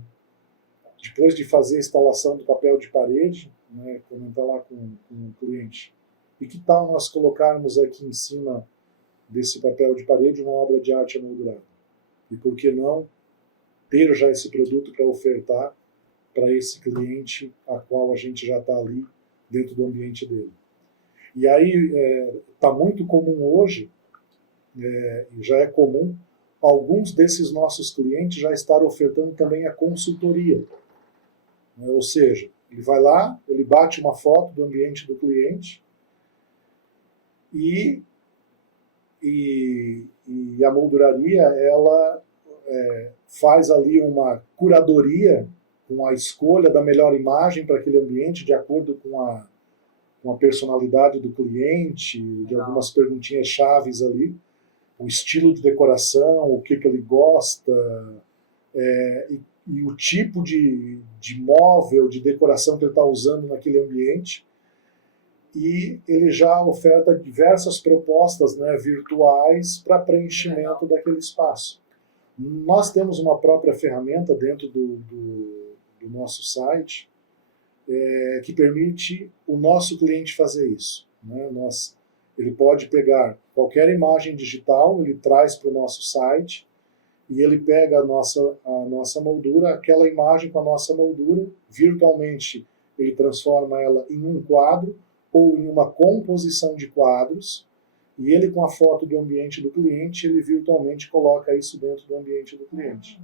Depois de fazer a instalação do papel de parede, né, comentar lá com o cliente, e que tal nós colocarmos aqui em cima desse papel de parede uma obra de arte emoldurada? E por que não ter já esse produto para ofertar para esse cliente a qual a gente já está ali dentro do ambiente dele? E aí está muito comum hoje, já é comum, alguns desses nossos clientes já estar ofertando também a consultoria. Ou seja, ele vai lá, ele bate uma foto do ambiente do cliente e a molduraria ela faz ali uma curadoria com a escolha da melhor imagem para aquele ambiente, de acordo com a personalidade do cliente, de algumas perguntinhas chaves ali, o estilo de decoração, o que ele gosta, e o tipo de móvel, de decoração que ele está usando naquele ambiente. E ele já oferta diversas propostas, né, virtuais para preenchimento daquele espaço. Nós temos uma própria ferramenta dentro do nosso site que permite o nosso cliente fazer isso. Né? Ele pode pegar qualquer imagem digital, ele traz para o nosso site, e ele pega a nossa moldura, aquela imagem com a nossa moldura, virtualmente ele transforma ela em um quadro ou em uma composição de quadros, e ele, com a foto do ambiente do cliente, ele virtualmente coloca isso dentro do ambiente do cliente.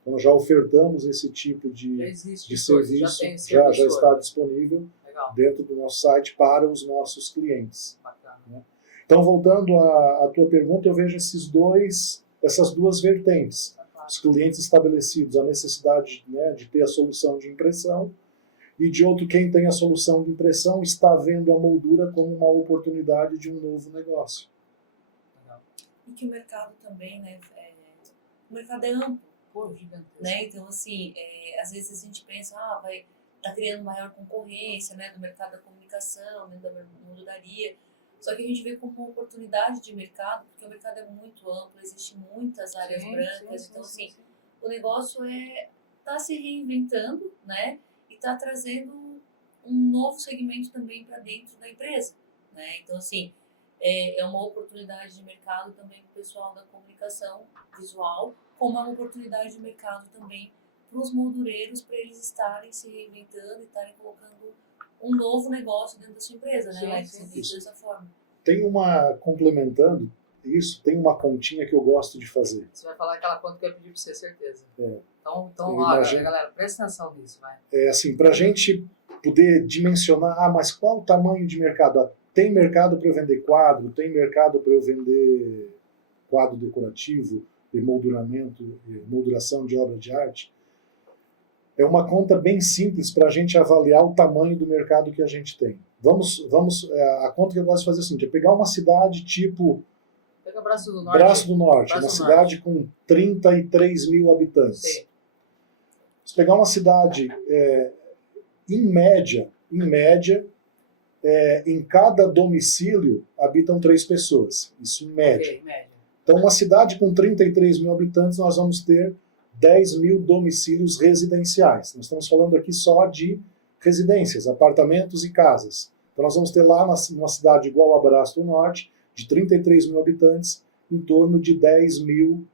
Então, já ofertamos esse tipo de serviço, já está disponível dentro do nosso site para os nossos clientes. Né? Então, voltando à tua pergunta, eu vejo essas duas vertentes. Os clientes estabelecidos, a necessidade, né, de ter a solução de impressão, e de outro, quem tem a solução de impressão está vendo a moldura como uma oportunidade de um novo negócio. E que o mercado também, né, o mercado é amplo, né? Então, assim, às vezes a gente pensa, vai estar criando maior concorrência, né, do mercado da comunicação, né, da molduraria. Só que a gente vê como uma oportunidade de mercado, porque o mercado é muito amplo, existem muitas áreas brancas, então, assim, o negócio está se reinventando, né? E está trazendo um novo segmento também para dentro da empresa, né? Então, assim, é uma oportunidade de mercado também para o pessoal da comunicação visual, como é uma oportunidade de mercado também para os moldureiros, para eles estarem se reinventando e estarem colocando um novo negócio dentro da sua empresa, né? Sim. Dessa forma. Tem complementando, isso, tem uma continha que eu gosto de fazer. Você vai falar aquela conta que eu pedi para você, certeza. Então Eu olha, imagino. galera, presta atenção nisso, vai. Assim, para a gente poder dimensionar, mas qual o tamanho de mercado? Tem mercado para eu vender quadro, tem mercado para eu vender quadro decorativo, emolduração de obra de arte. É uma conta bem simples para a gente avaliar o tamanho do mercado que a gente tem. A conta que eu gosto de fazer é o seguinte, é pegar uma cidade tipo Pega Braço do Norte. Braço do Norte, Braço uma do cidade Norte. com 33 mil habitantes. Sim. Se pegar uma cidade, em média, em cada domicílio habitam 3 pessoas. Isso em média. Ok, média. Então, uma cidade com 33 mil habitantes, nós vamos ter 10 mil domicílios residenciais. Nós estamos falando aqui só de residências, apartamentos e casas. Então, nós vamos ter lá numa cidade igual a Braço do Norte, de 33 mil habitantes, em torno de 10 mil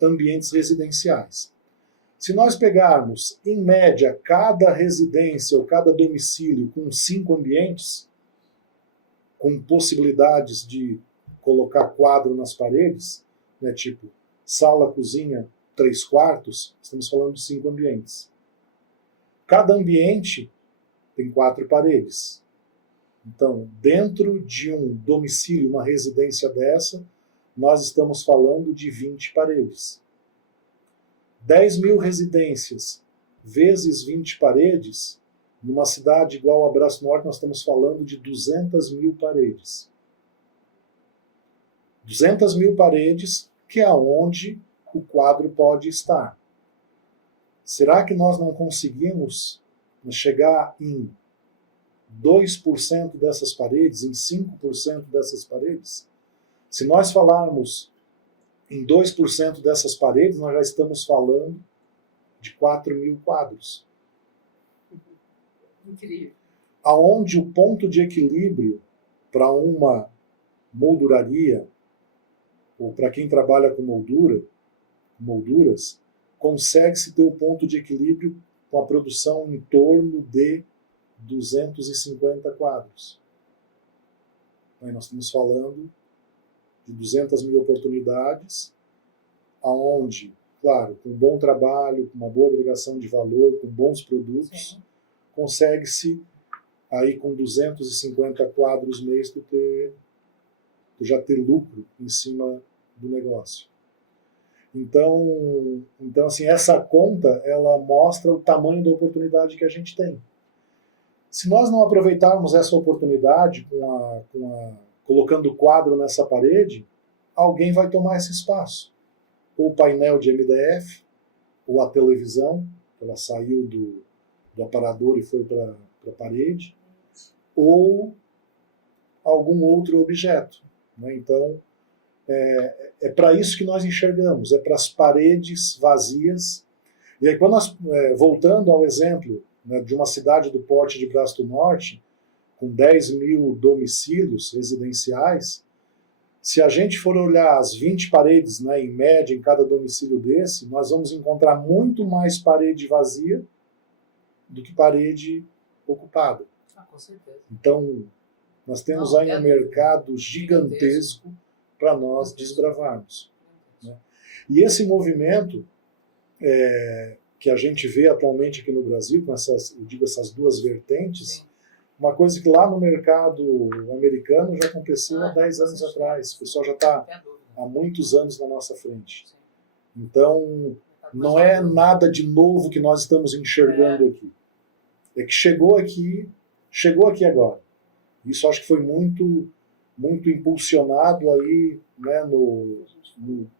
ambientes residenciais. Se nós pegarmos, em média, cada residência ou cada domicílio com 5 ambientes, com possibilidades de colocar quadro nas paredes, né, tipo sala, cozinha, 3 quartos, estamos falando de 5 ambientes. Cada ambiente tem 4 paredes. Então, dentro de um domicílio, uma residência dessa, nós estamos falando de 20 paredes. 10 mil residências vezes 20 paredes, numa cidade igual a Braço Norte, nós estamos falando de 200 mil paredes. 200 mil paredes, que é onde o quadro pode estar. Será que nós não conseguimos chegar em 2% dessas paredes, em 5% dessas paredes? Se nós falarmos em 2% dessas paredes, nós já estamos falando de 4 mil quadros. Incrível. Aonde o ponto de equilíbrio para uma molduraria, ou para quem trabalha com molduras, consegue-se ter o ponto de equilíbrio com a produção em torno de 250 quadros. Aí nós estamos falando de 200 mil oportunidades, aonde, claro, com um bom trabalho, com uma boa agregação de valor, com bons produtos, consegue-se, aí com 250 quadros mês, tu já ter lucro em cima do negócio. Então assim, essa conta, ela mostra o tamanho da oportunidade que a gente tem. Se nós não aproveitarmos essa oportunidade colocando quadro nessa parede, alguém vai tomar esse espaço. Ou o painel de MDF, ou a televisão, ela saiu do aparador e foi para a parede, ou algum outro objeto. Né? Então, é para isso que nós enxergamos, é para as paredes vazias. E aí, quando nós, voltando ao exemplo, né, de uma cidade do porte de Braço do Norte, com 10 mil domicílios residenciais, se a gente for olhar as 20 paredes, né, em média, em cada domicílio desse, nós vamos encontrar muito mais parede vazia do que parede ocupada. Com certeza. Então, nós temos aí um mercado gigantesco para nós desbravarmos. Né? E esse movimento que a gente vê atualmente aqui no Brasil, com essas 2 vertentes, sim, uma coisa que lá no mercado americano já aconteceu há 10 anos atrás. O pessoal já está há muitos anos na nossa frente. Sim. Então, não é nada de novo que nós estamos enxergando aqui. É que chegou aqui agora. Isso acho que foi muito, muito impulsionado aí, né, no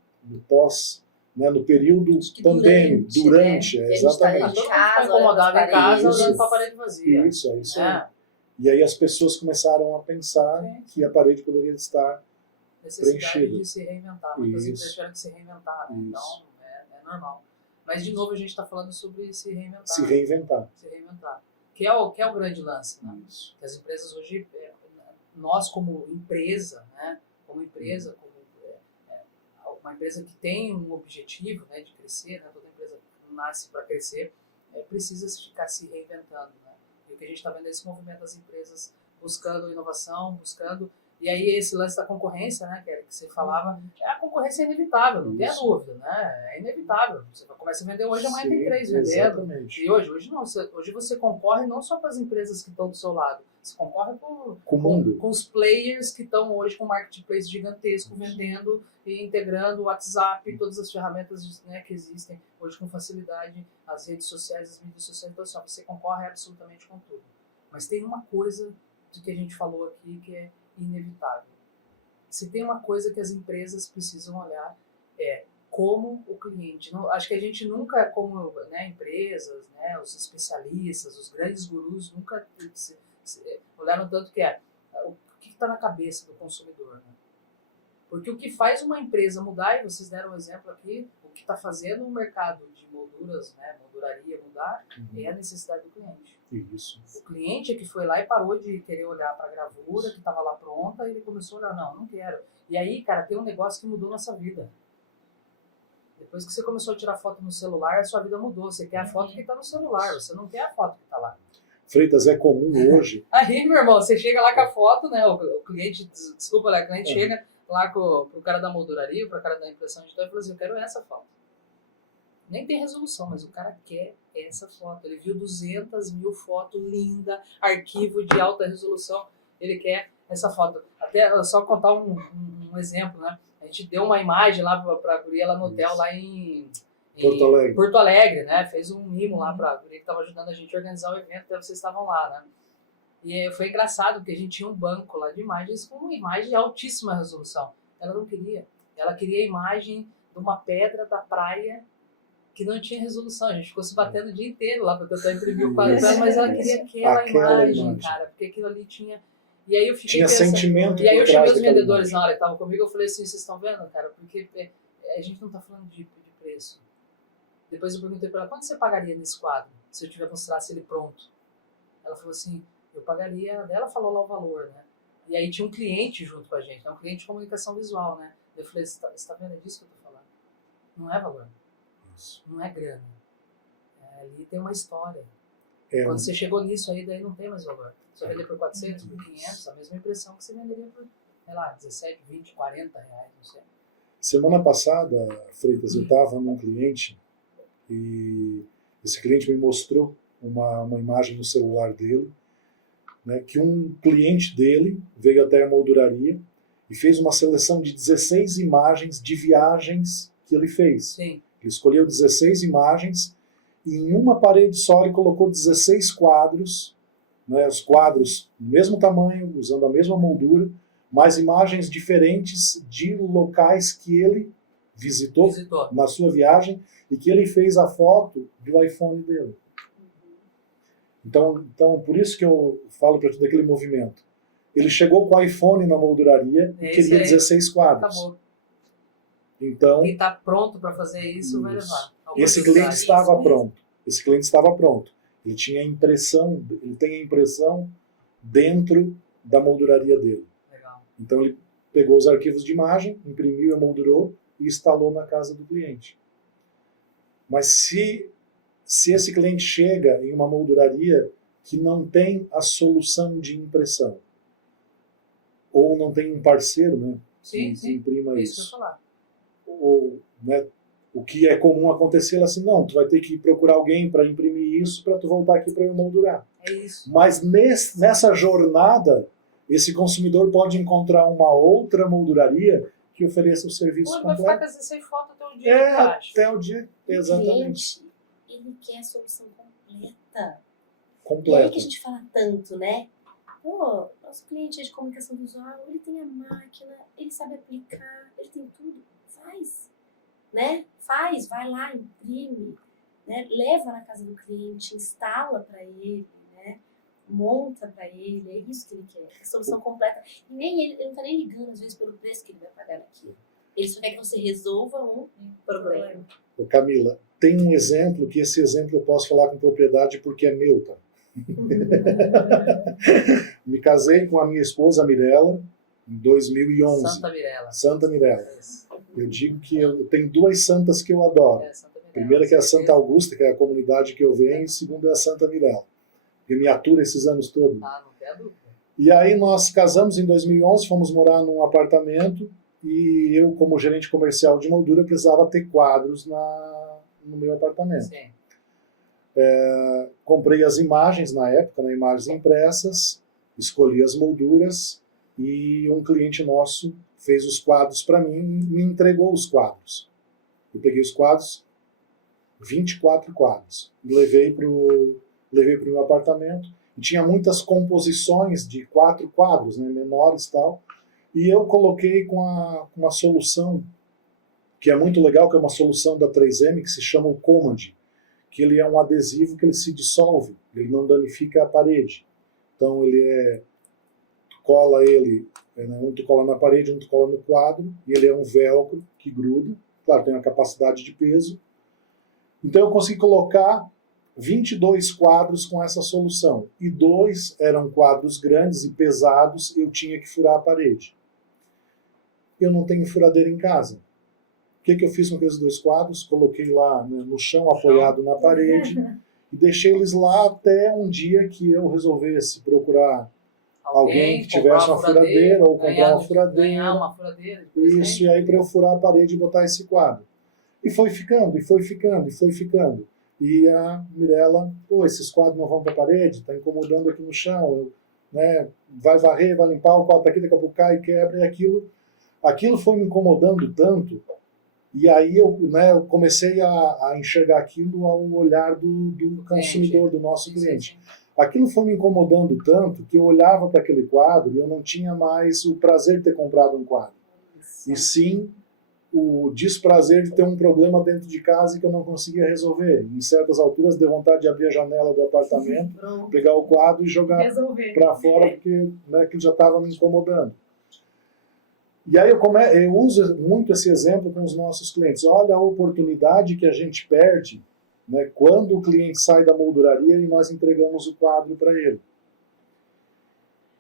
pós, né, no período pandêmico, durante, né? Exatamente. Todo mundo ficou incomodado em casa olhando para a parede vazia. Isso aí. E aí as pessoas começaram a pensar que a parede poderia estar preenchida. De se reinventar. Muitas empresas tiveram que se reinventar. Né? Então, é normal. Mas, de novo, a gente está falando sobre se reinventar. Se reinventar. Que é o grande lance. Né? Que as empresas hoje, nós como empresa, né? Como uma empresa que tem um objetivo, né, de crescer, né? Toda empresa que nasce para crescer, precisa ficar se reinventando. Né? E o que a gente está vendo é esse movimento das empresas buscando inovação, e aí esse lance da concorrência, né, que você falava, a concorrência é inevitável, não tenha dúvida, né? É inevitável. Você começa a vender hoje, amanhã tem 3 vendendo. Exatamente. E hoje não. Hoje você concorre não só com as empresas que estão do seu lado, você concorre com os players que estão hoje com marketplace gigantesco, vendendo e integrando o WhatsApp, todas as ferramentas, né, que existem hoje com facilidade, as redes sociais, as mídias sociais, então assim, você concorre absolutamente com tudo. Mas tem uma coisa do que a gente falou aqui que é inevitável. Se tem uma coisa que as empresas precisam olhar é como o cliente. Não, acho que a gente nunca, como, né, empresas, né, os especialistas, os grandes gurus, nunca olharam tanto que o que está na cabeça do consumidor. Né? Porque o que faz uma empresa mudar, e vocês deram um exemplo aqui, o que está fazendo o mercado de molduras, né, molduraria mudar, é a necessidade do cliente. Isso. O cliente é que foi lá e parou de querer olhar para a gravura que estava lá pronta e ele começou a olhar, não quero. E aí, cara, tem um negócio que mudou nossa vida. Depois que você começou a tirar foto no celular, a sua vida mudou. Você quer a foto que está no celular, você não quer a foto que está lá. Freitas, é comum hoje... Aí, meu irmão, você chega lá com a foto, né, o cliente, desculpa, o cliente chega lá pro cara da molduraria, pro cara da impressão digital e fala assim, eu quero essa foto. Nem tem resolução, mas o cara quer essa foto. Ele viu 200 mil fotos linda, arquivo de alta resolução, ele quer essa foto. Até só contar um exemplo, né? A gente deu uma imagem lá pra guria lá no hotel, lá em Porto Alegre, né? Fez um mimo lá pra guria que estava ajudando a gente a organizar o evento, até vocês estavam lá, né? E foi engraçado, porque a gente tinha um banco lá de imagens com uma imagem de altíssima resolução. Ela não queria. Ela queria a imagem de uma pedra da praia que não tinha resolução. A gente ficou se batendo o dia inteiro lá para tentar imprimir o quadro, mas ela queria aquela imagem, cara, porque aquilo ali tinha... E aí eu fiquei pensando, sentimento. E aí eu chamei os vendedores na hora que estavam comigo, eu falei assim, vocês estão vendo, cara, porque a gente não está falando de preço. Depois eu perguntei para ela, quanto você pagaria nesse quadro, se eu tiver mostrasse ele pronto? Ela falou assim, eu pagaria... Ela falou lá o valor, né? E aí tinha um cliente junto com a gente, um cliente de comunicação visual, né? Eu falei, você tá vendo? É disso que eu tô falando. Não é valor. Não é grana. Ali tem uma história. Quando você chegou nisso aí, daí não tem mais valor. Você vai vender por 400, por 500, a mesma impressão que você venderia por, sei lá, 17, 20, 40 reais, não sei. Semana passada, Freitas, eu estava num cliente e esse cliente me mostrou uma imagem no celular dele, né, que um cliente dele veio até a molduraria e fez uma seleção de 16 imagens de viagens que ele fez. Sim. Ele escolheu 16 imagens e em uma parede só ele colocou 16 quadros, né, os quadros do mesmo tamanho, usando a mesma moldura, mas imagens diferentes de locais que ele visitou na sua viagem e que ele fez a foto do iPhone dele. Então, por isso que eu falo para todo aquele movimento. Ele chegou com o iPhone na molduraria e queria 16 quadros. Acabou. Então, quem está pronto para fazer isso vai levar. Esse cliente estava pronto. Esse cliente estava pronto. Ele tinha a impressão, ele tem a impressão dentro da molduraria dele. Legal. Então ele pegou os arquivos de imagem, imprimiu, emoldurou e instalou na casa do cliente. Mas se esse cliente chega em uma molduraria que não tem a solução de impressão, ou não tem um parceiro, né, que imprima isso. Que eu falar. Ou, né, o que é comum acontecer assim, não, tu vai ter que procurar alguém para imprimir isso para tu voltar aqui para eu moldurar. É isso. Mas nessa jornada, esse consumidor pode encontrar uma outra molduraria que ofereça o serviço completo. Vai fazer sem foto até o dia. Até o dia, exatamente. O cliente, ele quer a solução completa. Completa. E aí que a gente fala tanto, né? Pô, nosso cliente é de comunicação visual, ele tem a máquina, ele sabe aplicar, ele tem tudo. Faz, né? Faz, vai lá, imprime, né? Leva na casa do cliente, instala para ele, né? Monta para ele, é isso que ele quer, a solução completa. E nem ele não tá nem ligando às vezes pelo preço que ele vai pagar naquilo. Ele só quer que você resolva um problema. Camila, tem um exemplo que esse exemplo eu posso falar com propriedade porque é meu, tá? Me casei com a minha esposa Mirella em 2011. Santa Mirella. Eu digo que eu tenho duas santas que eu adoro. Primeira que é a Santa Augusta, que é a comunidade que eu venho, e segunda é a Santa Mirella. Que me atura esses anos todos. Não tem dúvida. E aí nós casamos em 2011, fomos morar num apartamento e eu, como gerente comercial de moldura, precisava ter quadros no meu apartamento. Sim. Comprei as imagens na época, imagens impressas, escolhi as molduras e um cliente nosso fez os quadros para mim e me entregou os quadros. Eu peguei os quadros, 24 quadros, e levei para o meu apartamento. E tinha muitas composições de 4 quadros, menores e tal, e eu coloquei com uma solução que é muito legal, que é uma solução da 3M, que se chama o Command, que ele é um adesivo que ele se dissolve, ele não danifica a parede. Então tu cola ele, um tu cola na parede, um tu cola no quadro, e ele é um velcro que gruda, claro, tem uma capacidade de peso. Então eu consegui colocar 22 quadros com essa solução, e 2 eram quadros grandes e pesados, eu tinha que furar a parede. Eu não tenho furadeira em casa. O que eu fiz com aqueles 2 quadros? Coloquei lá no chão, apoiado na parede, e deixei eles lá até um dia que eu resolvesse procurar alguém que tivesse uma furadeira ou comprar uma furadeira. Ganhar uma furadeira. Isso, e aí para eu furar a parede e botar esse quadro. E foi ficando, e foi ficando, e foi ficando. E a Mirella, esses quadros não vão para a parede, está incomodando aqui no chão, vai varrer, vai limpar, o quadro daqui, daqui a pouco cai e quebra, e aquilo foi me incomodando tanto. E aí eu comecei a enxergar aquilo ao olhar do consumidor, do nosso cliente. Sim. Aquilo foi me incomodando tanto que eu olhava para aquele quadro e eu não tinha mais o prazer de ter comprado um quadro. E sim o desprazer de ter um problema dentro de casa que eu não conseguia resolver. Em certas alturas deu vontade de abrir a janela do apartamento, pegar o quadro e jogar para fora, porque aquilo já estava me incomodando. E aí eu uso muito esse exemplo com os nossos clientes. Olha a oportunidade que a gente perde quando o cliente sai da molduraria e nós entregamos o quadro para ele.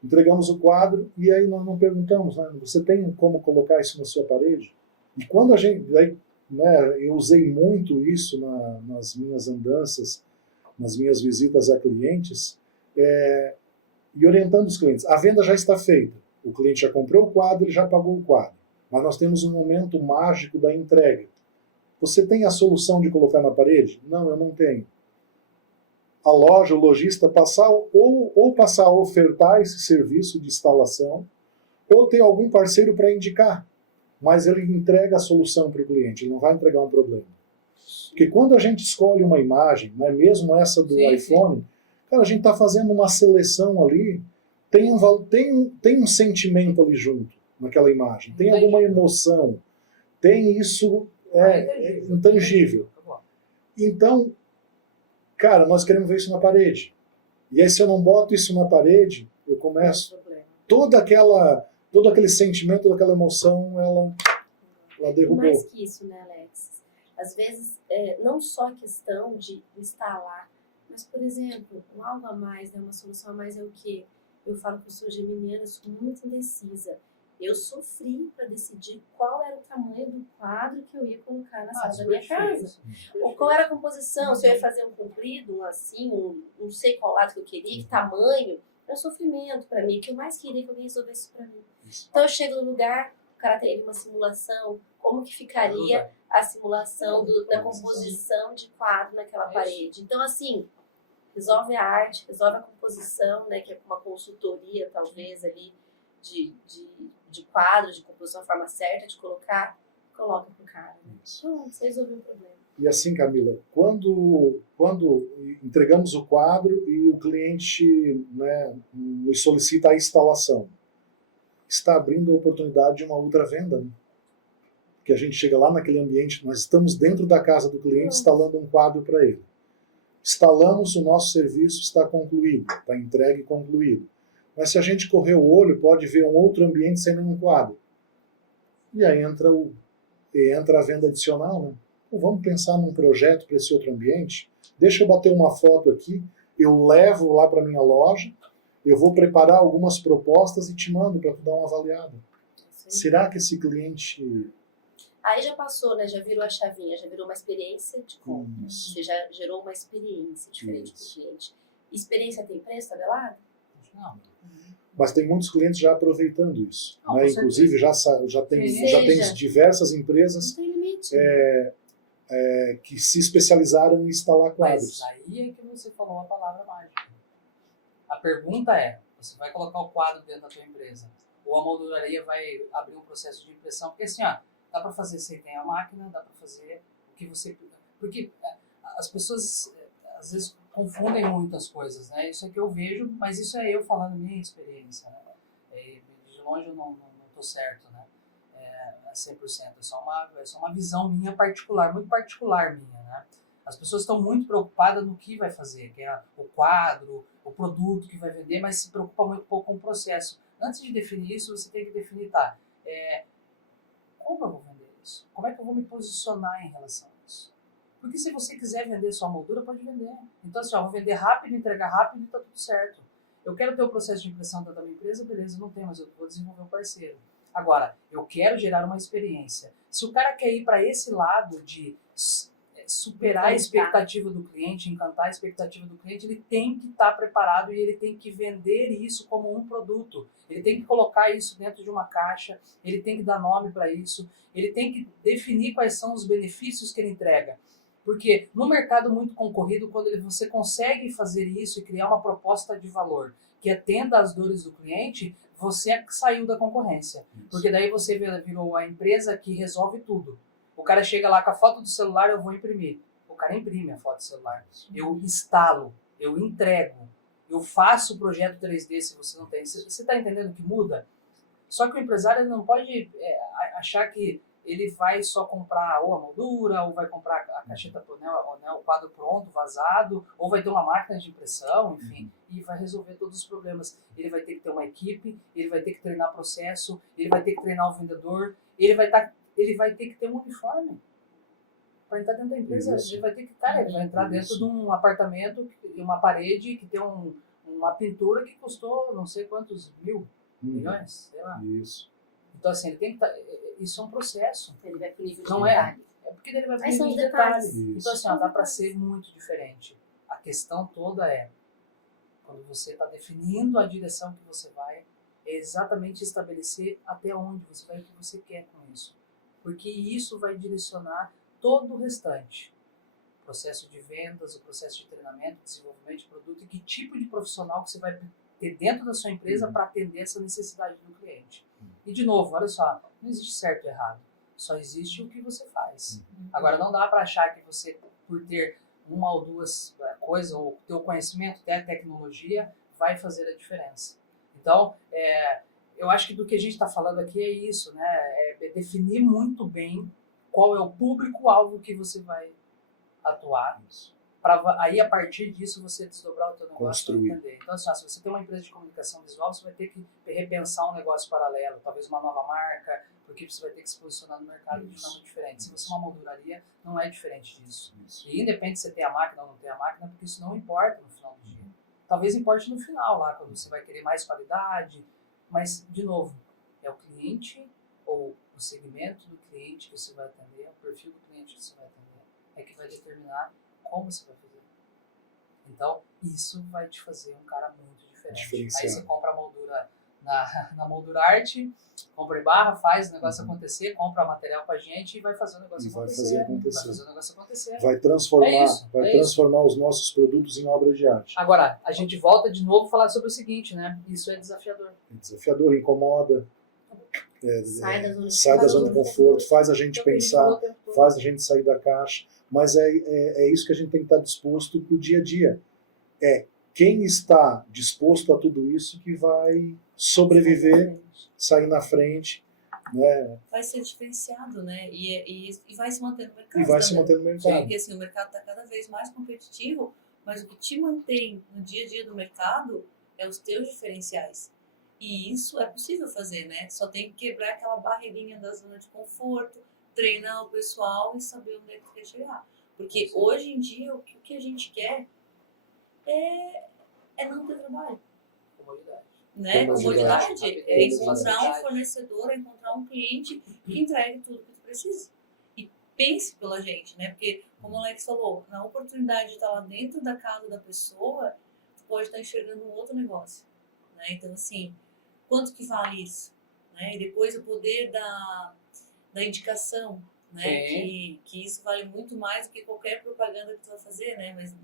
Entregamos o quadro e aí nós não perguntamos, você tem como colocar isso na sua parede? E quando eu usei muito isso nas minhas andanças, nas minhas visitas a clientes, e orientando os clientes. A venda já está feita. O cliente já comprou o quadro, ele já pagou o quadro. Mas nós temos um momento mágico da entrega. Você tem a solução de colocar na parede? Não, eu não tenho. A loja, o lojista, passar a ofertar esse serviço de instalação, ou ter algum parceiro para indicar. Mas ele entrega a solução para o cliente, ele não vai entregar um problema. Porque quando a gente escolhe uma imagem, mesmo essa do iPhone, cara, a gente está fazendo uma seleção ali, tem um sentimento ali junto, naquela imagem, tem alguma emoção, tem isso intangível. Então, cara, nós queremos ver isso na parede. E aí se eu não boto isso na parede, eu começo todo aquele sentimento, toda aquela emoção, ela derrubou. Mais que isso, Alexis? Às vezes, não só a questão de instalar, mas, por exemplo, algo a mais, uma solução a mais é o quê? Eu falo que eu sou geminiana, eu sou muito indecisa. Eu sofri para decidir qual era o tamanho do quadro que eu ia colocar na sala da minha casa. Ou qual era a composição, se eu ia fazer um comprido, não sei qual lado que eu queria, que tamanho. Era sofrimento para mim, que eu mais queria que alguém resolvesse isso para mim. Então eu chego no lugar, o cara tem uma simulação, como que ficaria a simulação da composição de quadro naquela parede. Então, assim, resolve a arte, resolve a composição, que é uma consultoria, talvez, ali, de quadro, de composição, a forma certa de coloca pro cara. Então, você resolveu o problema. E assim, Camila, quando entregamos o quadro e o cliente nos solicita a instalação, está abrindo a oportunidade de uma outra venda, que a gente chega lá naquele ambiente, nós estamos dentro da casa do cliente instalando um quadro para ele. Instalamos, o nosso serviço está concluído, está entregue e concluído. Mas se a gente correr o olho, pode ver um outro ambiente sem nenhum quadro. E aí entra a venda adicional, Então, vamos pensar num projeto para esse outro ambiente. Deixa eu bater uma foto aqui, eu levo lá para minha loja, eu vou preparar algumas propostas e te mando para tu dar uma avaliada. Será que esse cliente... Aí já passou, já virou a chavinha, já virou uma experiência de compra. Você já gerou uma experiência diferente para o cliente. Experiência tem preço tabelado? Não. Mas tem muitos clientes já aproveitando isso. Não, Né? com Inclusive, já tem diversas Não empresas tem limite. que se especializaram em instalar quadros. Mas aí é que você falou a palavra mágica. A pergunta é, você vai colocar o quadro dentro da tua empresa, ou a molduraria vai abrir um processo de impressão, porque assim, dá para fazer sem ter a máquina, dá para fazer o que você... Porque as pessoas, às vezes, confundem muitas coisas, né? Isso é que eu vejo, mas isso é eu falando minha experiência, né? De longe eu não estou certo, né? 100%, é só uma visão minha particular, muito particular minha, né? As pessoas estão muito preocupadas no que vai fazer, que é o quadro, o produto que vai vender, mas se preocupa muito pouco com o processo. Antes de definir isso, você tem que definir, como eu vou vender isso? Como é que eu vou me posicionar em relação a isso? Porque se você quiser vender sua moldura, pode vender. Então, assim, vou vender rápido, entregar rápido e tá tudo certo. Eu quero ter o processo de impressão da minha empresa, beleza, não tem, mas eu vou desenvolver um parceiro. Agora, eu quero gerar uma experiência. Se o cara quer ir para esse lado de superar a expectativa do cliente, encantar a expectativa do cliente, ele tem que estar preparado e ele tem que vender isso como um produto. Ele tem que colocar isso dentro de uma caixa, ele tem que dar nome para isso, ele tem que definir quais são os benefícios que ele entrega. Porque no mercado muito concorrido, quando você consegue fazer isso e criar uma proposta de valor que atenda às dores do cliente, você saiu da concorrência. Porque daí você virou a empresa que resolve tudo. O cara chega lá com a foto do celular, eu vou imprimir. O cara imprime a foto do celular. Eu instalo, eu entrego, eu faço o projeto 3D se você não tem. Você está entendendo que muda? Só que o empresário não pode achar que ele vai só comprar ou a moldura, ou vai comprar a cacheta, o quadro pronto, vazado, ou vai ter uma máquina de impressão, enfim, e vai resolver todos os problemas. Ele vai ter que ter uma equipe, ele vai ter que treinar processo, ele vai ter que treinar o vendedor, ele vai ter que ter um uniforme. Para entrar dentro da empresa, ele vai ter que, ele vai entrar dentro de um apartamento, uma parede que tem uma pintura que custou não sei quantos milhões, sei lá. Isso. Então, assim, ele tem que isso é um processo. Ele vai pro nível de não detalhe. É porque ele vai pro Aí são nível de os detalhes. detalhe. Então, assim, dá para ser muito diferente. A questão toda quando você está definindo a direção que você vai, é exatamente estabelecer até onde você vai e o que você quer com isso. Porque isso vai direcionar todo o restante. O processo de vendas, o processo de treinamento, desenvolvimento de produto e que tipo de profissional que você vai ter dentro da sua empresa para atender essa necessidade do cliente. E, de novo, olha só, não existe certo e errado. Só existe o que você faz. Agora, não dá para achar que você, por ter uma ou duas coisas, ou ter o conhecimento, ter a tecnologia, vai fazer a diferença. Então, eu acho que do que a gente está falando aqui é isso, né? É definir muito bem qual é o público-alvo que você vai atuar. Aí, a partir disso, você desdobrar o teu negócio e entender. Então, assim, se você tem uma empresa de comunicação visual, você vai ter que repensar um negócio paralelo, talvez uma nova marca, porque você vai ter que se posicionar no mercado de forma diferente. Se você é uma molduraria, não é diferente disso. E independente se você tem a máquina ou não tem a máquina, porque isso não importa no final do dia. Talvez importe no final, lá, quando você vai querer mais qualidade, mas, de novo, é o cliente ou o segmento do cliente que você vai atender, o perfil do cliente que você vai atender, é que vai determinar como você vai fazer. Então, isso vai te fazer um cara muito diferente. Aí você compra a moldura na Moldurarte, compra em barra, faz o negócio acontecer, compra material com a gente e vai fazer o negócio acontecer. Vai transformar os nossos produtos em obras de arte. Agora, a gente volta de novo a falar sobre o seguinte, né? Isso é desafiador. É desafiador, incomoda. Sai da zona de conforto, faz a gente pensar, faz a gente sair da caixa. Mas é isso que a gente tem que estar disposto para o dia a dia. Quem está disposto a tudo isso que vai sobreviver, sair na frente. Né? Vai ser diferenciado, né? E vai se manter no mercado. E vai se manter no mercado. Porque assim, o mercado está cada vez mais competitivo, mas o que te mantém no dia a dia do mercado é os teus diferenciais. E isso é possível fazer, né? Só tem que quebrar aquela barreirinha da zona de conforto, treinar o pessoal e saber onde é que quer chegar. Porque hoje em dia o que a gente quer é não ter trabalho. Comodidade. Né? Comodidade é encontrar um fornecedor, é encontrar um cliente que entregue tudo que tu precisa. E pense pela gente, né? Porque, como o Alex falou, na oportunidade de estar lá dentro da casa da pessoa, tu pode estar enxergando um outro negócio. Né? Então, assim, quanto que vale isso? Né? E depois o poder da indicação, né? Que isso vale muito mais do que qualquer propaganda que tu vai fazer, né? Mas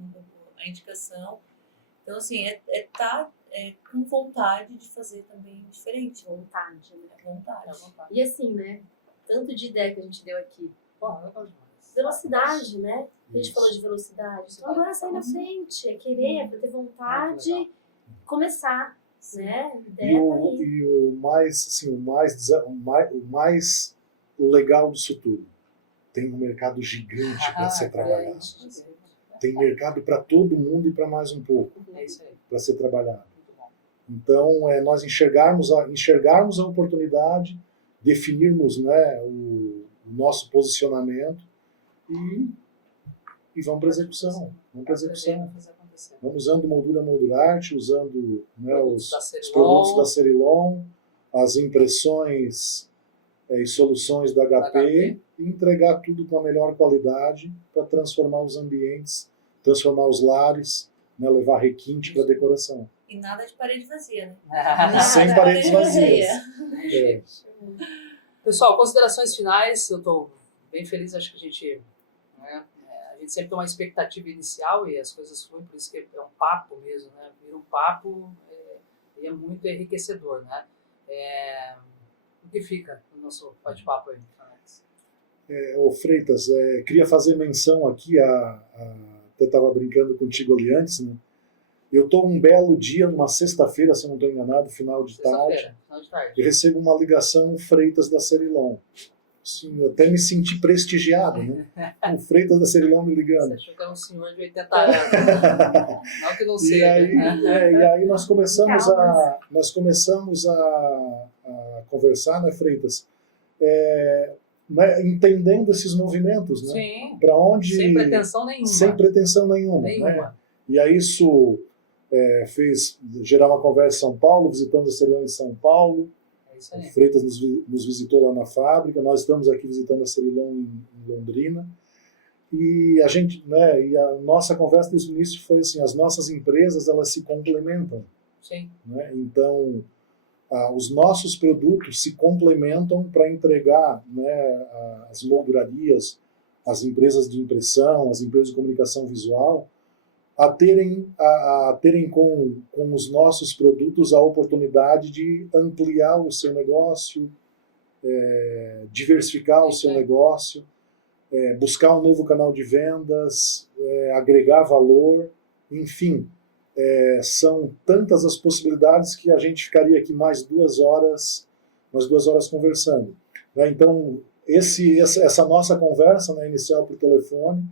a indicação. Então, assim, tá com vontade de fazer também diferente. Vontade, né? Vontade. E assim, né? Tanto de ideia que a gente deu aqui. Pô, legal demais. Velocidade, né? A gente Isso. falou de velocidade. Então agora é sair na frente, é querer, é ter vontade, começar, né? A ideia tá aí. E o mais, assim, o mais legal disso tudo, tem um mercado gigante para ser trabalhado. Tem mercado para todo mundo e para mais um pouco É isso aí. para ser trabalhado. Muito bom. Então, nós enxergarmos a oportunidade, definirmos, né, o nosso posicionamento e vamos para a execução. Vamos para a execução. Fazer acontecer. Vamos usando Moldura Arte, usando, né, os Da Cerilon. produtos da Cerilon, as impressões e soluções da HP, e entregar tudo com a melhor qualidade para transformar os ambientes, transformar os lares, né, levar requinte para decoração. E nada de parede vazia, né? Nada, Sem paredes vazias. vazia. Pessoal, considerações finais. Eu estou bem feliz, acho que a gente, né, a gente sempre tem uma expectativa inicial e as coisas fluem, por isso que é um papo mesmo, né? Vira um papo e é muito enriquecedor, né? O que fica no nosso bate-papo aí, Alex? Ô Freitas, queria fazer menção aqui, até estava brincando contigo ali antes, né? Eu estou um belo dia, numa sexta-feira, se eu não estou enganado, final de tarde, e recebo uma ligação Freitas da Cerilon. Assim, eu até me senti prestigiado, né? O Freitas da Cerilon me ligando. Você achou que era um senhor de 80 anos. Não que não seja. E aí nós começamos a conversar, né, Freitas? Né, entendendo esses movimentos, né? Sim. Para onde... Sem pretensão nenhuma. Sem pretensão nenhuma. Né? E aí isso fez gerar uma conversa em São Paulo, visitando a Cerilon em São Paulo. O Freitas nos visitou lá na fábrica, nós estamos aqui visitando a Cerilon em Londrina. E a gente, né, e a nossa conversa desde o início foi assim, as nossas empresas, elas se complementam. Sim. Né? Então, os nossos produtos se complementam para entregar, né, as moldurarias, as empresas de impressão, as empresas de comunicação visual, a terem com os nossos produtos a oportunidade de ampliar o seu negócio, diversificar o seu negócio, buscar um novo canal de vendas, agregar valor, enfim. São tantas as possibilidades que a gente ficaria aqui mais 2 horas conversando. Né? Então, essa nossa conversa, né, inicial por telefone,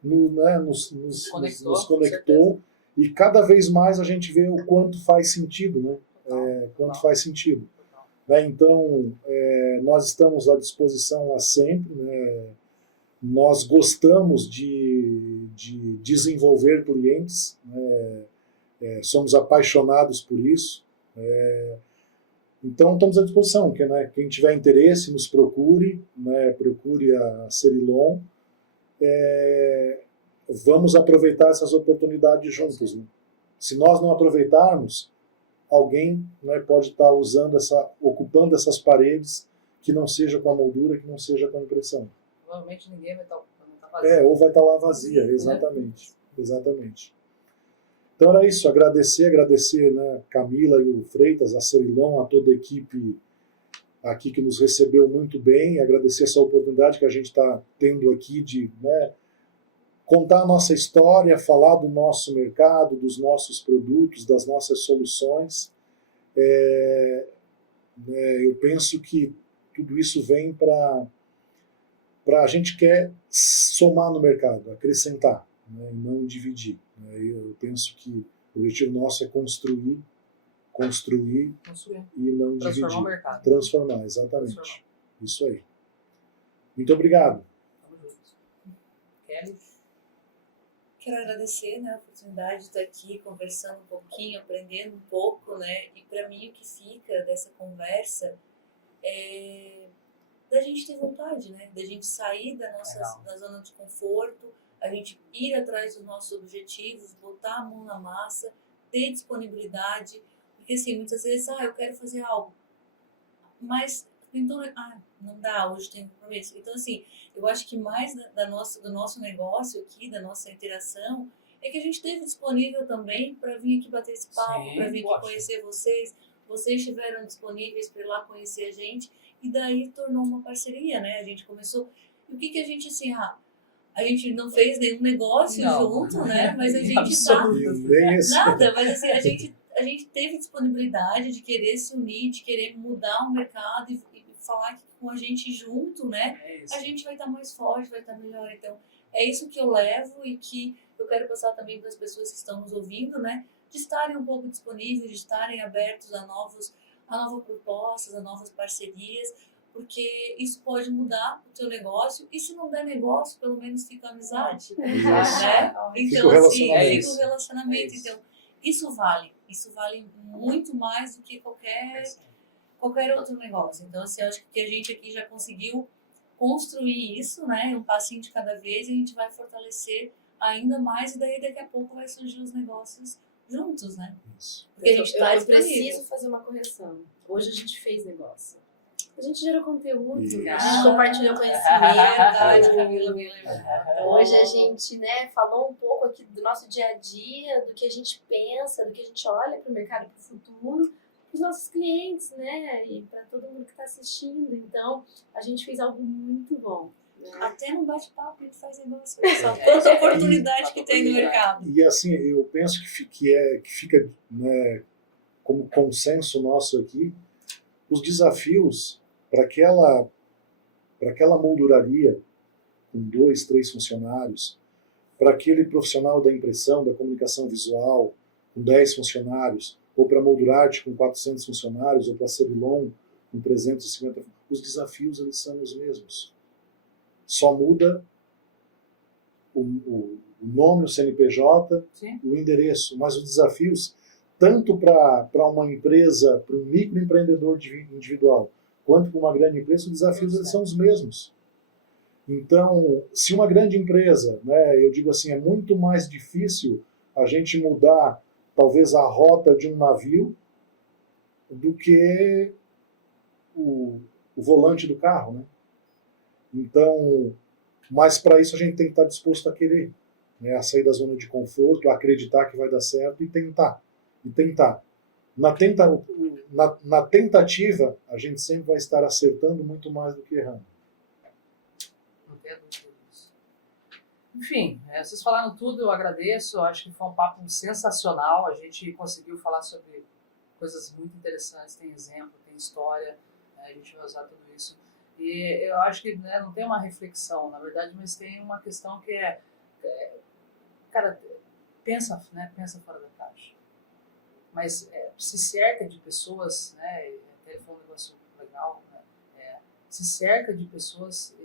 nos conectou e cada vez mais a gente vê o quanto faz sentido, né? Faz sentido. Né? Então, nós estamos à disposição lá sempre, né? Nós gostamos de desenvolver clientes, né? Somos apaixonados por isso. Então, estamos à disposição. Quem tiver interesse, nos procure, né? Procure a Cerilon. Vamos aproveitar essas oportunidades juntos. Né? Se nós não aproveitarmos, alguém, né, pode estar ocupando essas paredes que não seja com a moldura, que não seja com a impressão. Provavelmente ninguém vai estar vazia. Ou vai estar lá vazia, exatamente. Exatamente. Então era isso, agradecer, né, Camila e o Freitas, a Cerilon, a toda a equipe aqui que nos recebeu muito bem, agradecer essa oportunidade que a gente está tendo aqui de, né, contar a nossa história, falar do nosso mercado, dos nossos produtos, das nossas soluções. Eu penso que tudo isso vem para a gente quer somar no mercado, acrescentar, né, e não dividir. Né? Eu penso que o objetivo nosso é construir e não dividir. O mercado. Transformar, exatamente. Isso aí. Muito obrigado. Tamo junto. Kelly? Quero agradecer, né, a oportunidade de estar aqui conversando um pouquinho, aprendendo um pouco, né? E para mim o que fica dessa conversa é da gente ter vontade, né? Da gente sair da zona de conforto, a gente ir atrás dos nossos objetivos, botar a mão na massa, ter disponibilidade, Porque assim, muitas vezes, eu quero fazer algo, mas então, não dá, hoje tem compromisso. Então, assim, eu acho que mais do nosso negócio aqui, da nossa interação, é que a gente esteve disponível também para vir aqui bater esse papo, para vir aqui conhecer vocês. Vocês estiveram disponíveis para ir lá conhecer a gente, e daí tornou uma parceria, né? A gente começou. E o que a gente, assim, a gente não fez nenhum negócio junto, né? Mas a gente nada, mas assim, a gente teve disponibilidade de querer se unir, de querer mudar o mercado e falar que com a gente junto, né? A gente vai estar mais forte, vai estar melhor. Então, é isso que eu levo e que eu quero passar também para as pessoas que estão nos ouvindo, né? De estarem um pouco disponíveis, de estarem abertos a novas propostas, a novas parcerias, porque isso pode mudar o teu negócio, e se não der negócio, pelo menos fica amizade, né? Então, assim, fica o relacionamento. Então, isso vale muito mais do que qualquer outro negócio. Então, assim, eu acho que a gente aqui já conseguiu construir isso, né? Um passinho de cada vez, e a gente vai fortalecer ainda mais, e daí daqui a pouco vai surgir os negócios juntos, né? Porque a gente eu preciso fazer uma correção. Hoje a gente fez negócio. A gente gerou conteúdo, a gente compartilhou conhecimento. Hoje a gente, né, falou um pouco aqui do nosso dia a dia, do que a gente pensa, do que a gente olha para o mercado, para o futuro, para os nossos clientes, né, e para todo mundo que está assistindo. Então, a gente fez algo muito bom. Até no bate-papo a gente faz negócio. Só tanta oportunidade que tem no mercado. E assim, eu penso que fica, né, como consenso nosso aqui, os desafios para aquela molduraria com 2, 3 funcionários, para aquele profissional da impressão, da comunicação visual, com 10 funcionários, ou para a Moldurarte com 400 funcionários, ou para a Cebilon com 350, os desafios eles são os mesmos. Só muda o nome, o CNPJ, o endereço, mas os desafios, tanto para uma empresa, para um microempreendedor individual, quanto para uma grande empresa, os desafios eles são os mesmos. Então, se uma grande empresa, né, eu digo assim, é muito mais difícil a gente mudar, talvez, a rota de um navio do que o volante do carro, né? Então, mas para isso a gente tem que estar disposto a querer, né, a sair da zona de conforto, a acreditar que vai dar certo e tentar. Na tentativa, a gente sempre vai estar acertando muito mais do que errando. Não tenho dúvida disso. Enfim, vocês falaram tudo, eu agradeço. Eu acho que foi um papo sensacional. A gente conseguiu falar sobre coisas muito interessantes. Tem exemplo, tem história. A gente vai usar tudo isso. E eu acho que, né, não tem uma reflexão, na verdade, mas tem uma questão que cara, pensa fora da caixa. Mas se cerca de pessoas, né, até foi um negócio legal, né, se cerca de pessoas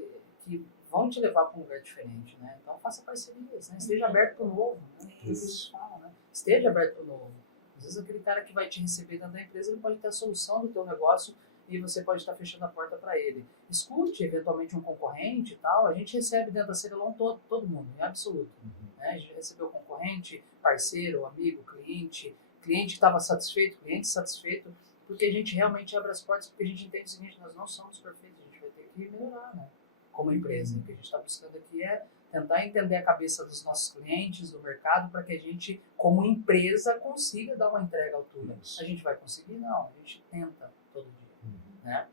que vão te levar para um lugar diferente, né? Então faça parcerias, né? Esteja aberto para o novo, né? É isso que a gente fala, né? Esteja aberto para o novo. Às vezes aquele cara que vai te receber dentro da empresa, ele pode ter a solução do teu negócio e você pode estar fechando a porta para ele. Escute eventualmente um concorrente e tal. A gente recebe dentro da Cebilon todo mundo, em absoluto. Né? A gente recebeu concorrente, parceiro, amigo, cliente que estava satisfeito, cliente satisfeito, porque a gente realmente abre as portas, porque a gente entende o seguinte: nós não somos perfeitos, a gente vai ter que melhorar, né? Como empresa. O que a gente está buscando aqui é tentar entender a cabeça dos nossos clientes, do mercado, para que a gente, como empresa, consiga dar uma entrega à altura. A gente vai conseguir? Não, a gente tenta todo dia. Né?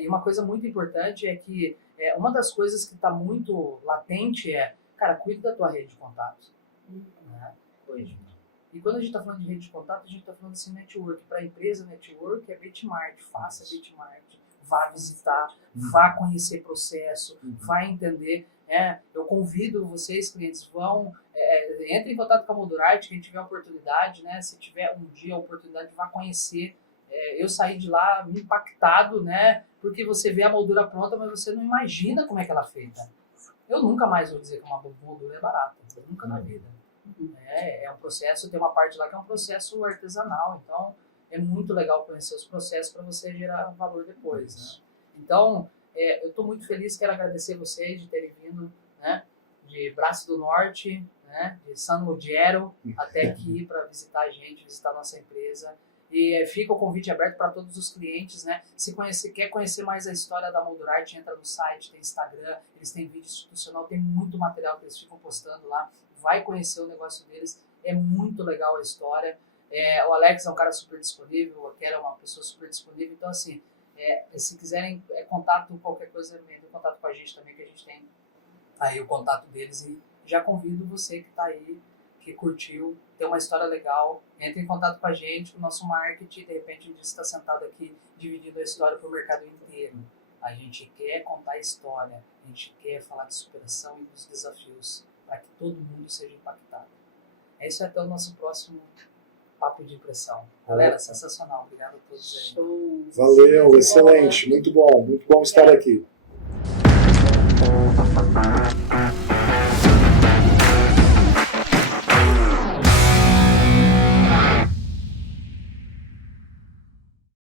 E uma coisa muito importante é que uma das coisas que está muito latente cara, cuide da tua rede de contatos. Né? Cuide. E quando a gente está falando de rede de contato, a gente está falando assim, network. Para a empresa, network é Bitmart. Faça Bitmart. Vá visitar, vá conhecer processo, vá entender. Eu convido vocês, clientes, entrem em contato com a Moldurarte, quem tiver oportunidade, né? Se tiver um dia a oportunidade, vá conhecer. Eu saí de lá impactado, né? Porque você vê a moldura pronta, mas você não imagina como é que ela é feita. Eu nunca mais vou dizer que uma moldura é barata, nunca na vida. É um processo, tem uma parte lá que é um processo artesanal, então é muito legal conhecer os processos para você gerar valor depois. Né? Então, eu estou muito feliz, quero agradecer vocês de terem vindo, né? De Braço do Norte, né? De San Lugero até aqui para visitar a gente, visitar a nossa empresa. E fica o convite aberto para todos os clientes, né? Se quer conhecer mais a história da Moldurite, entra no site, tem Instagram, eles têm vídeo institucional, tem muito material que eles ficam postando lá. Vai conhecer o negócio deles, é muito legal a história. O Alex é um cara super disponível, a Kera é uma pessoa super disponível. Então, assim, se quiserem contato, qualquer coisa, entre em contato com a gente também, que a gente tem aí o contato deles. E já convido você que está aí, que curtiu, tem uma história legal, entre em contato com a gente, com o nosso marketing. De repente, a gente está sentado aqui dividindo a história para o mercado inteiro. A gente quer contar a história, a gente quer falar de superação e dos desafios, para que todo mundo seja impactado. É isso, até o nosso próximo Papo de Impressão. Galera, sensacional. Obrigado a todos aí. Show. Valeu, excelente, muito bom estar aqui.